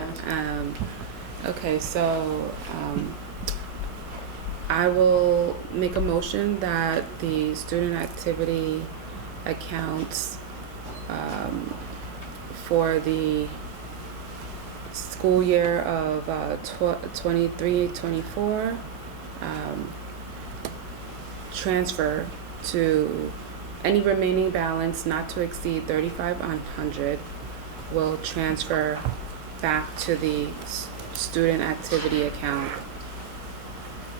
Okay, so, I will make a motion that the student activity accounts, for the school year of, 23-24, transfer to any remaining balance not to exceed 3,500 will transfer back to the student activity account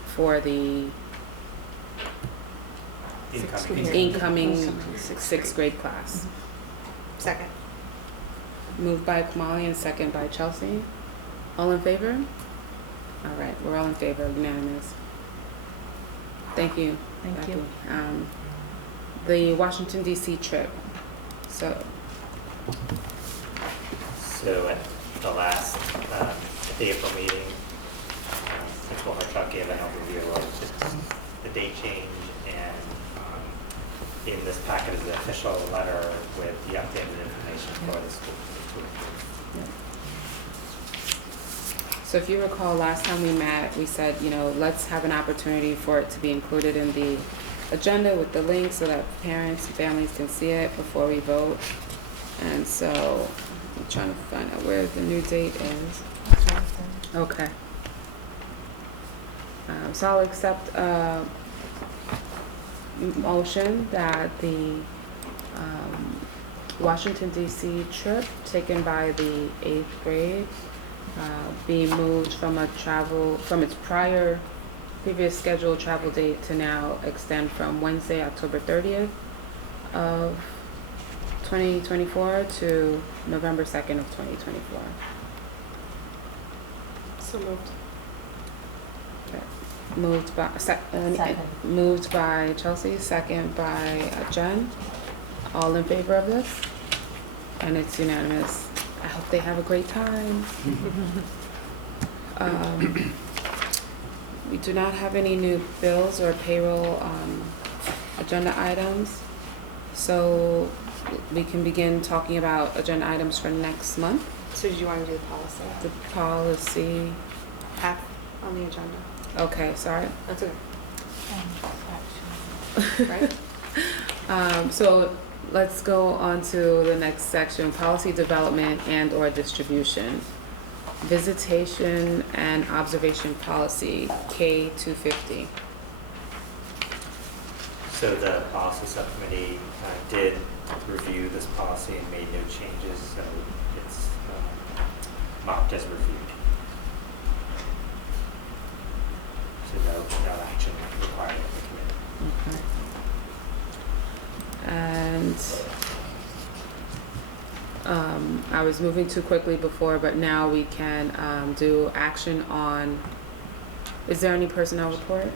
for the incoming sixth grade class. Second. Moved by Kamali and second by Chelsea. All in favor? All right, we're all in favor, unanimous. Thank you. Thank you. Becky. The Washington DC trip. So, So at the last April meeting, Principal Hartog gave an overview of the date change, and in this packet is the official letter with the updated information for the school. so if you recall, last time we met, we said, let's have an opportunity for it to be included in the agenda with the link so that parents and families can see it before we vote. And so I'm trying to find out where the new date is. Okay. So I'll accept a motion that the Washington DC trip taken by the 8th grade be moved from its previous scheduled travel date to now extend from Wednesday, October 30th of 2024 to November 2nd of 2024. So moved. Moved by Chelsea, second by Jen. All in favor of this? And it's unanimous. I hope they have a great time. We do not have any new bills or payroll agenda items, so we can begin talking about agenda items for next month. So did you want to do the policy? The policy. Half on the agenda. Okay, sorry. That's okay. Right? So let's go on to the next section, policy development and or distribution. Visitation and observation policy, K-250. So the policy subcommittee did review this policy and made no changes, so it's marked as reviewed. So no action required of the committee. Okay. And I was moving too quickly before, but now we can do action on, is there any personnel report?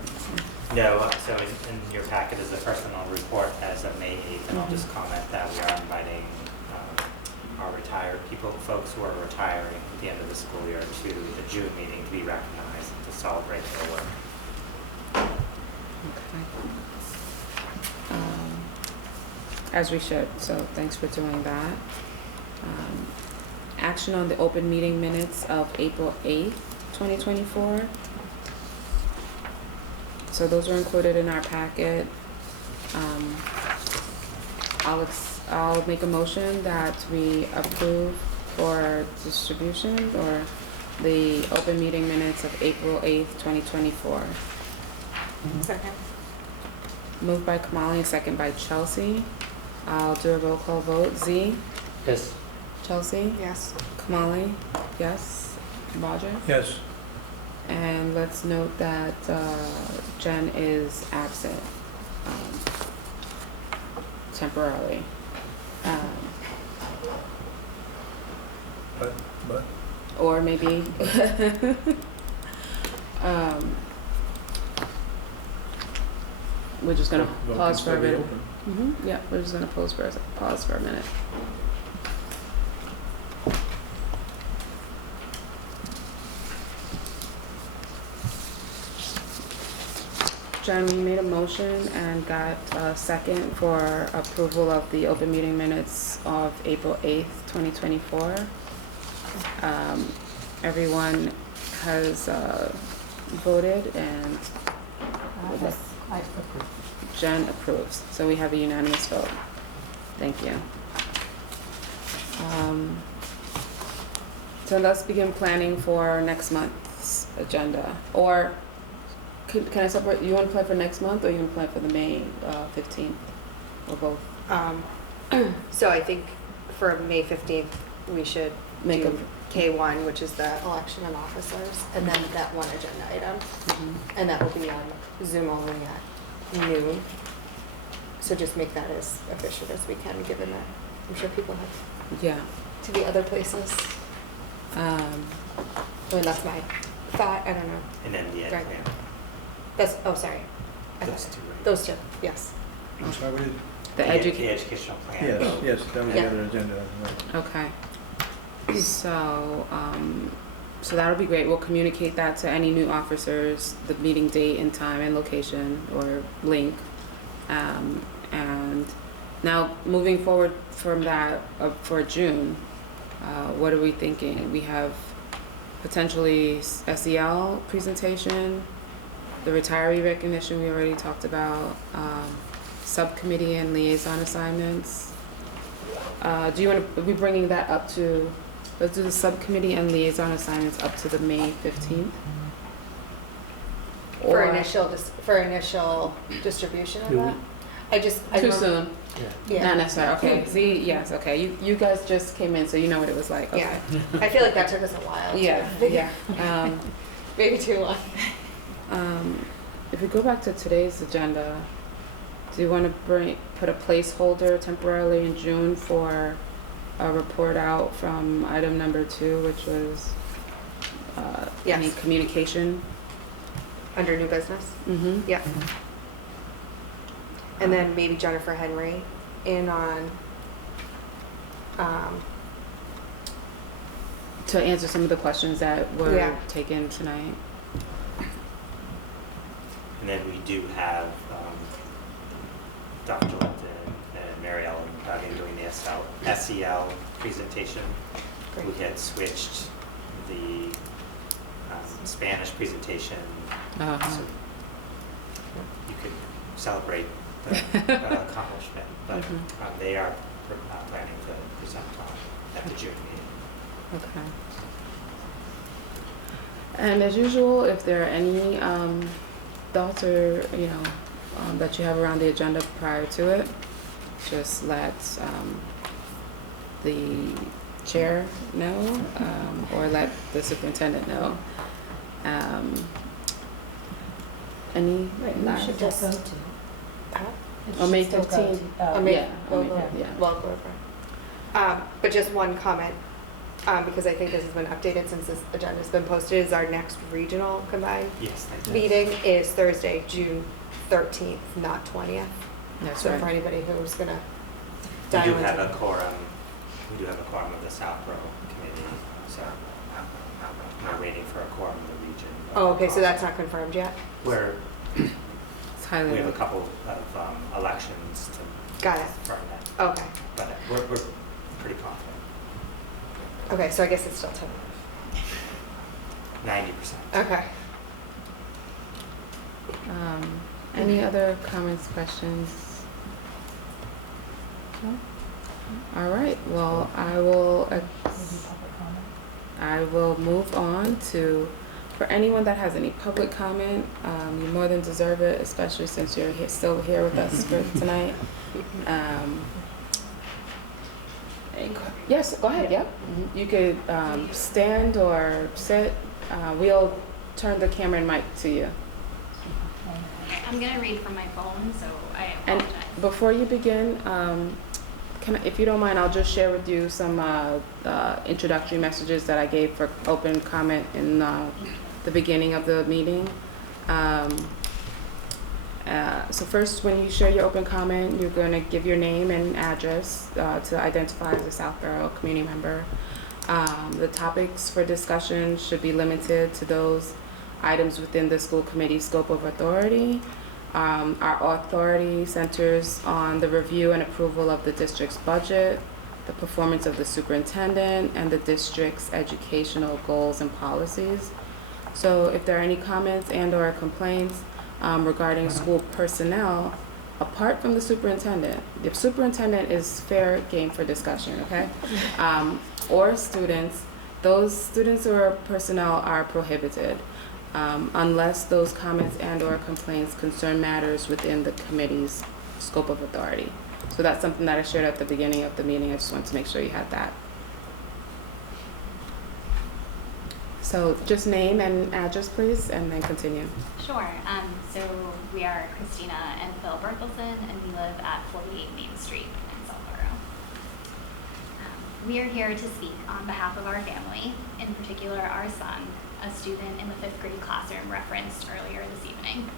No, so in your packet is a personnel report as of May 8th, and I'll just comment that we are inviting our retired folks who are retiring at the end of the school year to the June meeting to be recognized and to celebrate their work. Okay. As we should, so thanks for doing that. Action on the open meeting minutes of April 8th, 2024. So those are included in our packet. I'll make a motion that we approve for distribution or the open meeting minutes of April 8th, 2024. Second. Moved by Kamali and second by Chelsea. I'll do a roll call vote. Z? Yes. Chelsea? Yes. Kamali? Yes. Roger? Yes. And let's note that Jen is absent temporarily. But Or maybe we're just gonna vote pause can for a still be minute. open. Yeah, we're just gonna pause for a minute. Jen, we made a motion and got a second for approval of the open meeting minutes of April 8th, 2024. Everyone has voted and I approve. Jen approves. So we have a unanimous vote. Thank you. So let's begin planning for next month's agenda. Or can I separate, you want to plan for next month or you want to plan for the May 15th or both? So I think for May 15th, we should Make do K1, which is the election of officers, and then that one agenda item. And that will be on Zoom only at noon. So just make that as efficient as we can, given that I'm sure people have Yeah. to be other places. I mean, that's my thought, I don't know. And then the Right. plan. That's, oh, sorry. I Those thought- two, right? Those two, yes. I'm sorry, what did? The educational plan. Yes, yes, that was the Yeah. other agenda, right. Okay. So, so that'll be great. We'll communicate that to any new officers, the meeting date and time and location or link. And now moving forward from that for June, what are we thinking? We have potentially SEL presentation, the retiree recognition we already talked about, subcommittee and liaison assignments. Do you want to, are we bringing that up to, let's do the subcommittee and liaison assignments up to the May 15th? For Or- initial distribution of Do that? I Too remember- soon? Yeah. Not necessarily, okay, see, yes, okay, you guys just came in, so you know what it was like, okay. Yeah, I feel like that took us a while. to Yeah, figure- yeah. Maybe too long. If we go back to today's agenda, do you want to put a placeholder temporarily in June for a report out from item number 2, which was any Yes. communication? Under new business? Mm-hmm. Yeah. And then maybe Jennifer Henry in on, To answer some of the questions that were Yeah. taken tonight. And then we do have Dr. Linton and Mary Ellen doing the SEL presentation. Great. We had switched the Spanish presentation, so you could celebrate the accomplishment. But they are planning to present at the June meeting. Okay. And as usual, if there are any thoughts or, that you have around the agenda prior to it, just let the chair know or let the superintendent know. Any last? should just go to. Or May 15th. Oh, May- Yeah, we'll May go- 15th, yeah. we'll go over. But just one comment, because I think this has been updated since this agenda's been posted, is our next regional combined Yes, thank you. meeting is Thursday, June 13th, not 20th. That's So right. for anybody who's gonna We dial do into have a quorum, we do have a quorum of the Southborough committee, so we're waiting for a quorum of the region. Oh, okay, so that's not confirmed yet? We're, It's highly we have a likely. couple of elections to Got it. confirm that, Okay. but we're pretty confident, Okay, so I guess it's still 10. 90%. Okay. Any other comments, questions? No? All right, well, I will move on to, for anyone that has any public comment, you more than deserve it, especially since you're still here with us for tonight. Yes, go ahead, yep. You could stand or sit. We'll turn the camera and mic to you. I'm gonna read from my phone, so I And apologize. before you begin, if you don't mind, I'll just share with you some introductory messages that I gave for open comment in the beginning of the meeting. So first, when you share your open comment, you're going to give your name and address to identify as a Southborough community member. The topics for discussion should be limited to those items within the school committee scope of authority. Our authority centers on the review and approval of the district's budget, the performance of the superintendent, and the district's educational goals and policies. So if there are any comments and/or complaints regarding school personnel, apart from the superintendent, the superintendent is fair game for discussion, okay? Or students, those students or personnel are prohibited unless those comments and/or complaints concern matters within the committee's scope of authority. So that's something that I shared at the beginning of the meeting. I just wanted to make sure you had that. So just name and address, please, and then continue. Sure. So we are Christina and Phil Berthelsen, and we live at 48 Main Street in Southborough. We are here to speak on behalf of our family, in particular our son, a student in the 5th grade classroom referenced earlier this evening.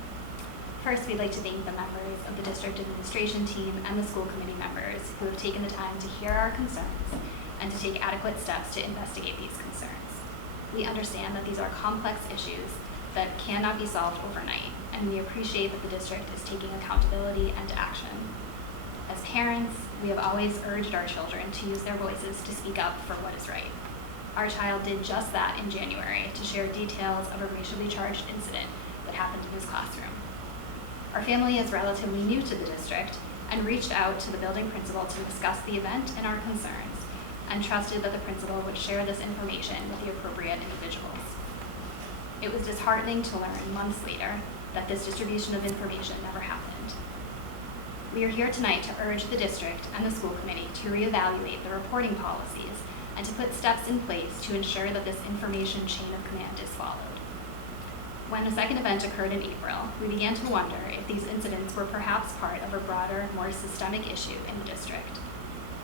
First, we'd like to thank the members of the district administration team and the school committee members who have taken the time to hear our concerns and to take adequate steps to investigate these concerns. We understand that these are complex issues that cannot be solved overnight, and we appreciate that the district is taking accountability and action. As parents, we have always urged our children to use their voices to speak up for what is right. Our child did just that in January to share details of a racially charged incident that happened in his classroom. Our family is relatively new to the district and reached out to the building principal to discuss the event and our concerns, and trusted that the principal would share this information with the appropriate individuals. It was disheartening to learn months later that this distribution of information never happened. We are here tonight to urge the district and the school committee to reevaluate the reporting policies and to put steps in place to ensure that this information chain of command is followed. When the second event occurred in April, we began to wonder if these incidents were perhaps part of a broader, more systemic issue in the district.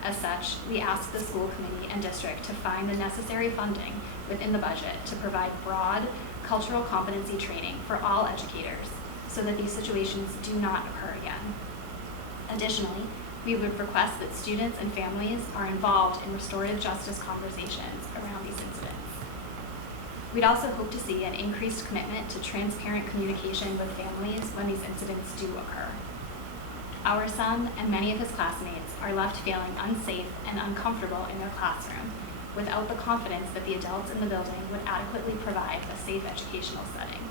As such, we asked the school committee and district to find the necessary funding within the budget to provide broad cultural competency training for all educators so that these situations do not occur again. Additionally, we would request that students and families are involved in restorative justice conversations around these incidents. We'd also hope to see an increased commitment to transparent communication with families when these incidents do occur. Our son and many of his classmates are left feeling unsafe and uncomfortable in their classroom without the confidence that the adults in the building would adequately provide a safe educational setting.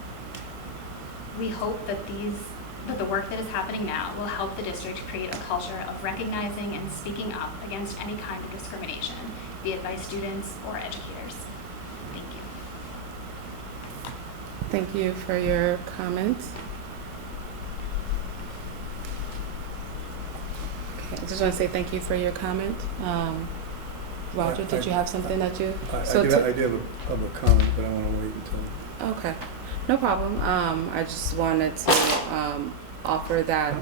We hope that the work that is happening now will help the district create a culture of recognizing and speaking up against any kind of discrimination, be it by students or educators. Thank you. Thank you for your comments. Okay, I just want to say thank you for your comment. Roger, did you have something that you? I do have a comment, but I want to wait until. Okay, no problem. I just wanted to offer that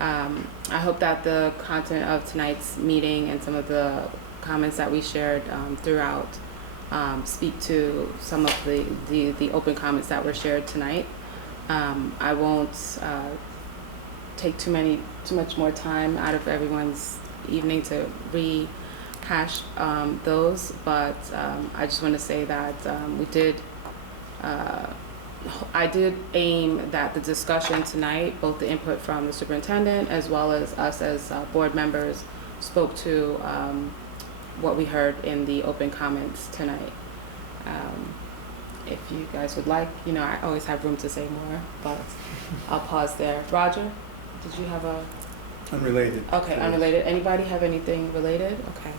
I hope that the content of tonight's meeting and some of the comments that we shared throughout speak to some of the open comments that were shared tonight. I won't take too much more time out of everyone's evening to rehash those, but I just want to say that I did aim that the discussion tonight, both the input from the superintendent as well as us as board members, spoke to what we heard in the open comments tonight. If you guys would like, I always have room to say more, but I'll pause there. Roger, did you have a? Unrelated. Okay, please. unrelated. Anybody have anything related? Okay.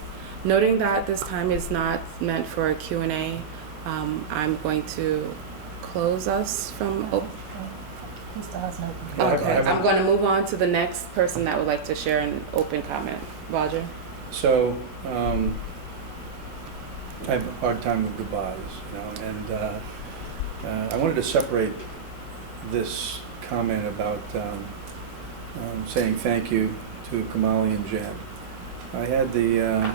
Noting that this time is not meant for a Q&A, I'm going to close us from. He still has an open Yeah, I Okay, have- I'm going to move on to the next person that would like to share an open comment. Roger. So, I have a hard time with goodbyes, and I wanted to separate this comment about saying thank you to Kamali and Jen. I had the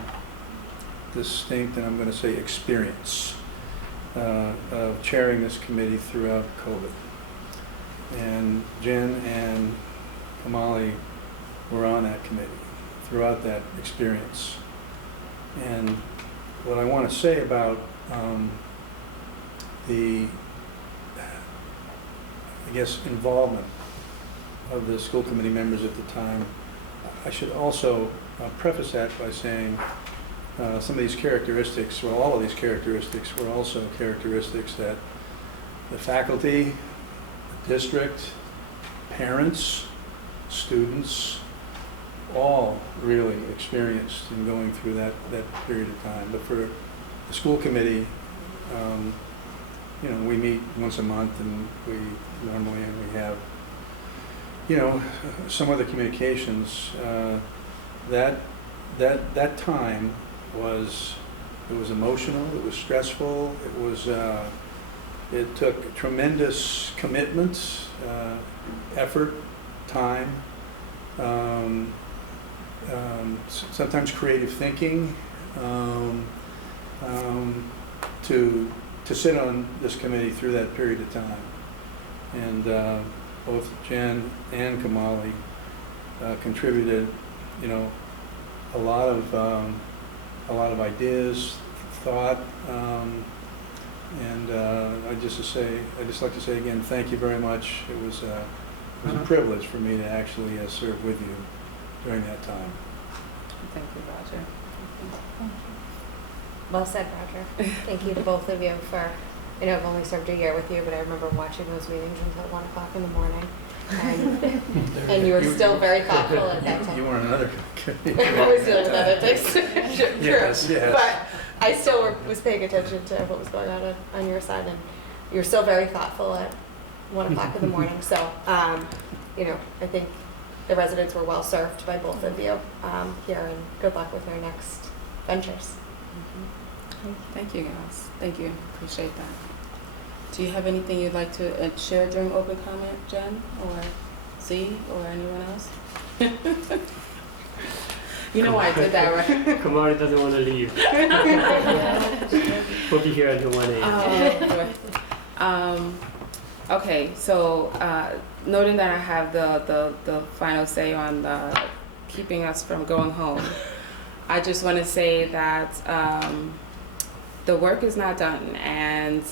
distinct, and I'm going to say experience, of chairing this committee throughout COVID. And Jen and Kamali were on that committee throughout that experience. And what I want to say about the, involvement of the school committee members at the time, I should also preface that by saying some of these characteristics, well, all of these characteristics were also characteristics that the faculty, the district, parents, students, all really experienced in going through that period of time. But for the school committee, we meet once a month, and we have, some other communications. That time was emotional. It was stressful. It took tremendous commitment, effort, time. Sometimes creative thinking, to sit on this committee through that period of time. And both Jen and Kamali contributed, a lot of ideas, thought, and I'd just like to say again, thank you very much. It was a privilege for me to actually serve with you during that time. Thank you, Roger. Well said, Roger. Thank you to both of you for, I've only served a year with you, but I remember watching those meetings until 1 o'clock in the morning. And you were still very thoughtful at that time. You were on another committee. I was dealing with other things. True. Yes. But I still was paying attention to what was going on your side, and you were still very thoughtful at 1 o'clock in the morning. So, I think the residents were well served by both of you here, and good luck with their next ventures. Thank you, guys. Thank you. Appreciate that. Do you have anything you'd like to share during open comment, Jen, or Z, or anyone else? You know why I did that, right? Kamari doesn't want to leave. We'll be here until 1 a.m. Okay, so noting that I have the final say on keeping us from going home, I just want to say that the work is not done, and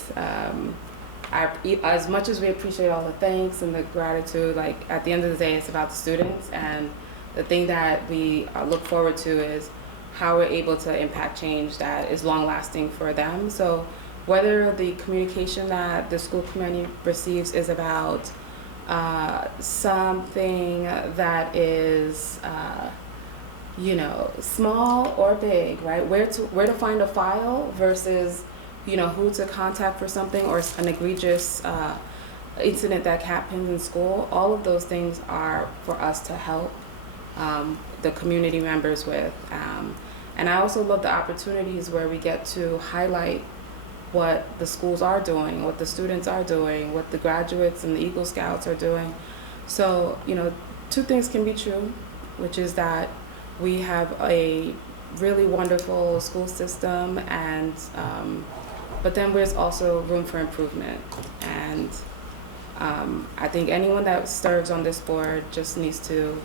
as much as we appreciate all the thanks and the gratitude, at the end of the day, it's about the students, and the thing that we look forward to is how we're able to impact change that is long-lasting for them. So whether the communication that the school committee receives is about something that is small or big, right? Where to find a file versus, who to contact for something, or an egregious incident that happens in school. All of those things are for us to help the community members with. And I also love the opportunities where we get to highlight what the schools are doing, what the students are doing, what the graduates and the Eagle Scouts are doing. So, two things can be true, which is that we have a really wonderful school system, and but then there's also room for improvement. And I think anyone that serves on this board just needs to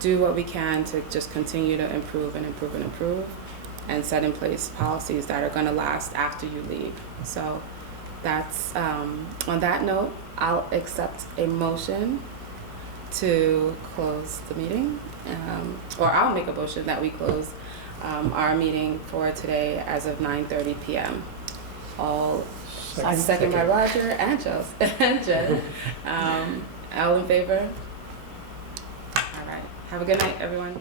do what we can to just continue to improve and improve and improve, and set in place policies that are going to last after you leave. So that's on that note, I'll accept a motion to close the meeting, or I'll make a motion that we close our meeting for today as of 9:30 p.m. All second by Roger and Chelsea and Jen. All in favor? All right. Have a good night, everyone.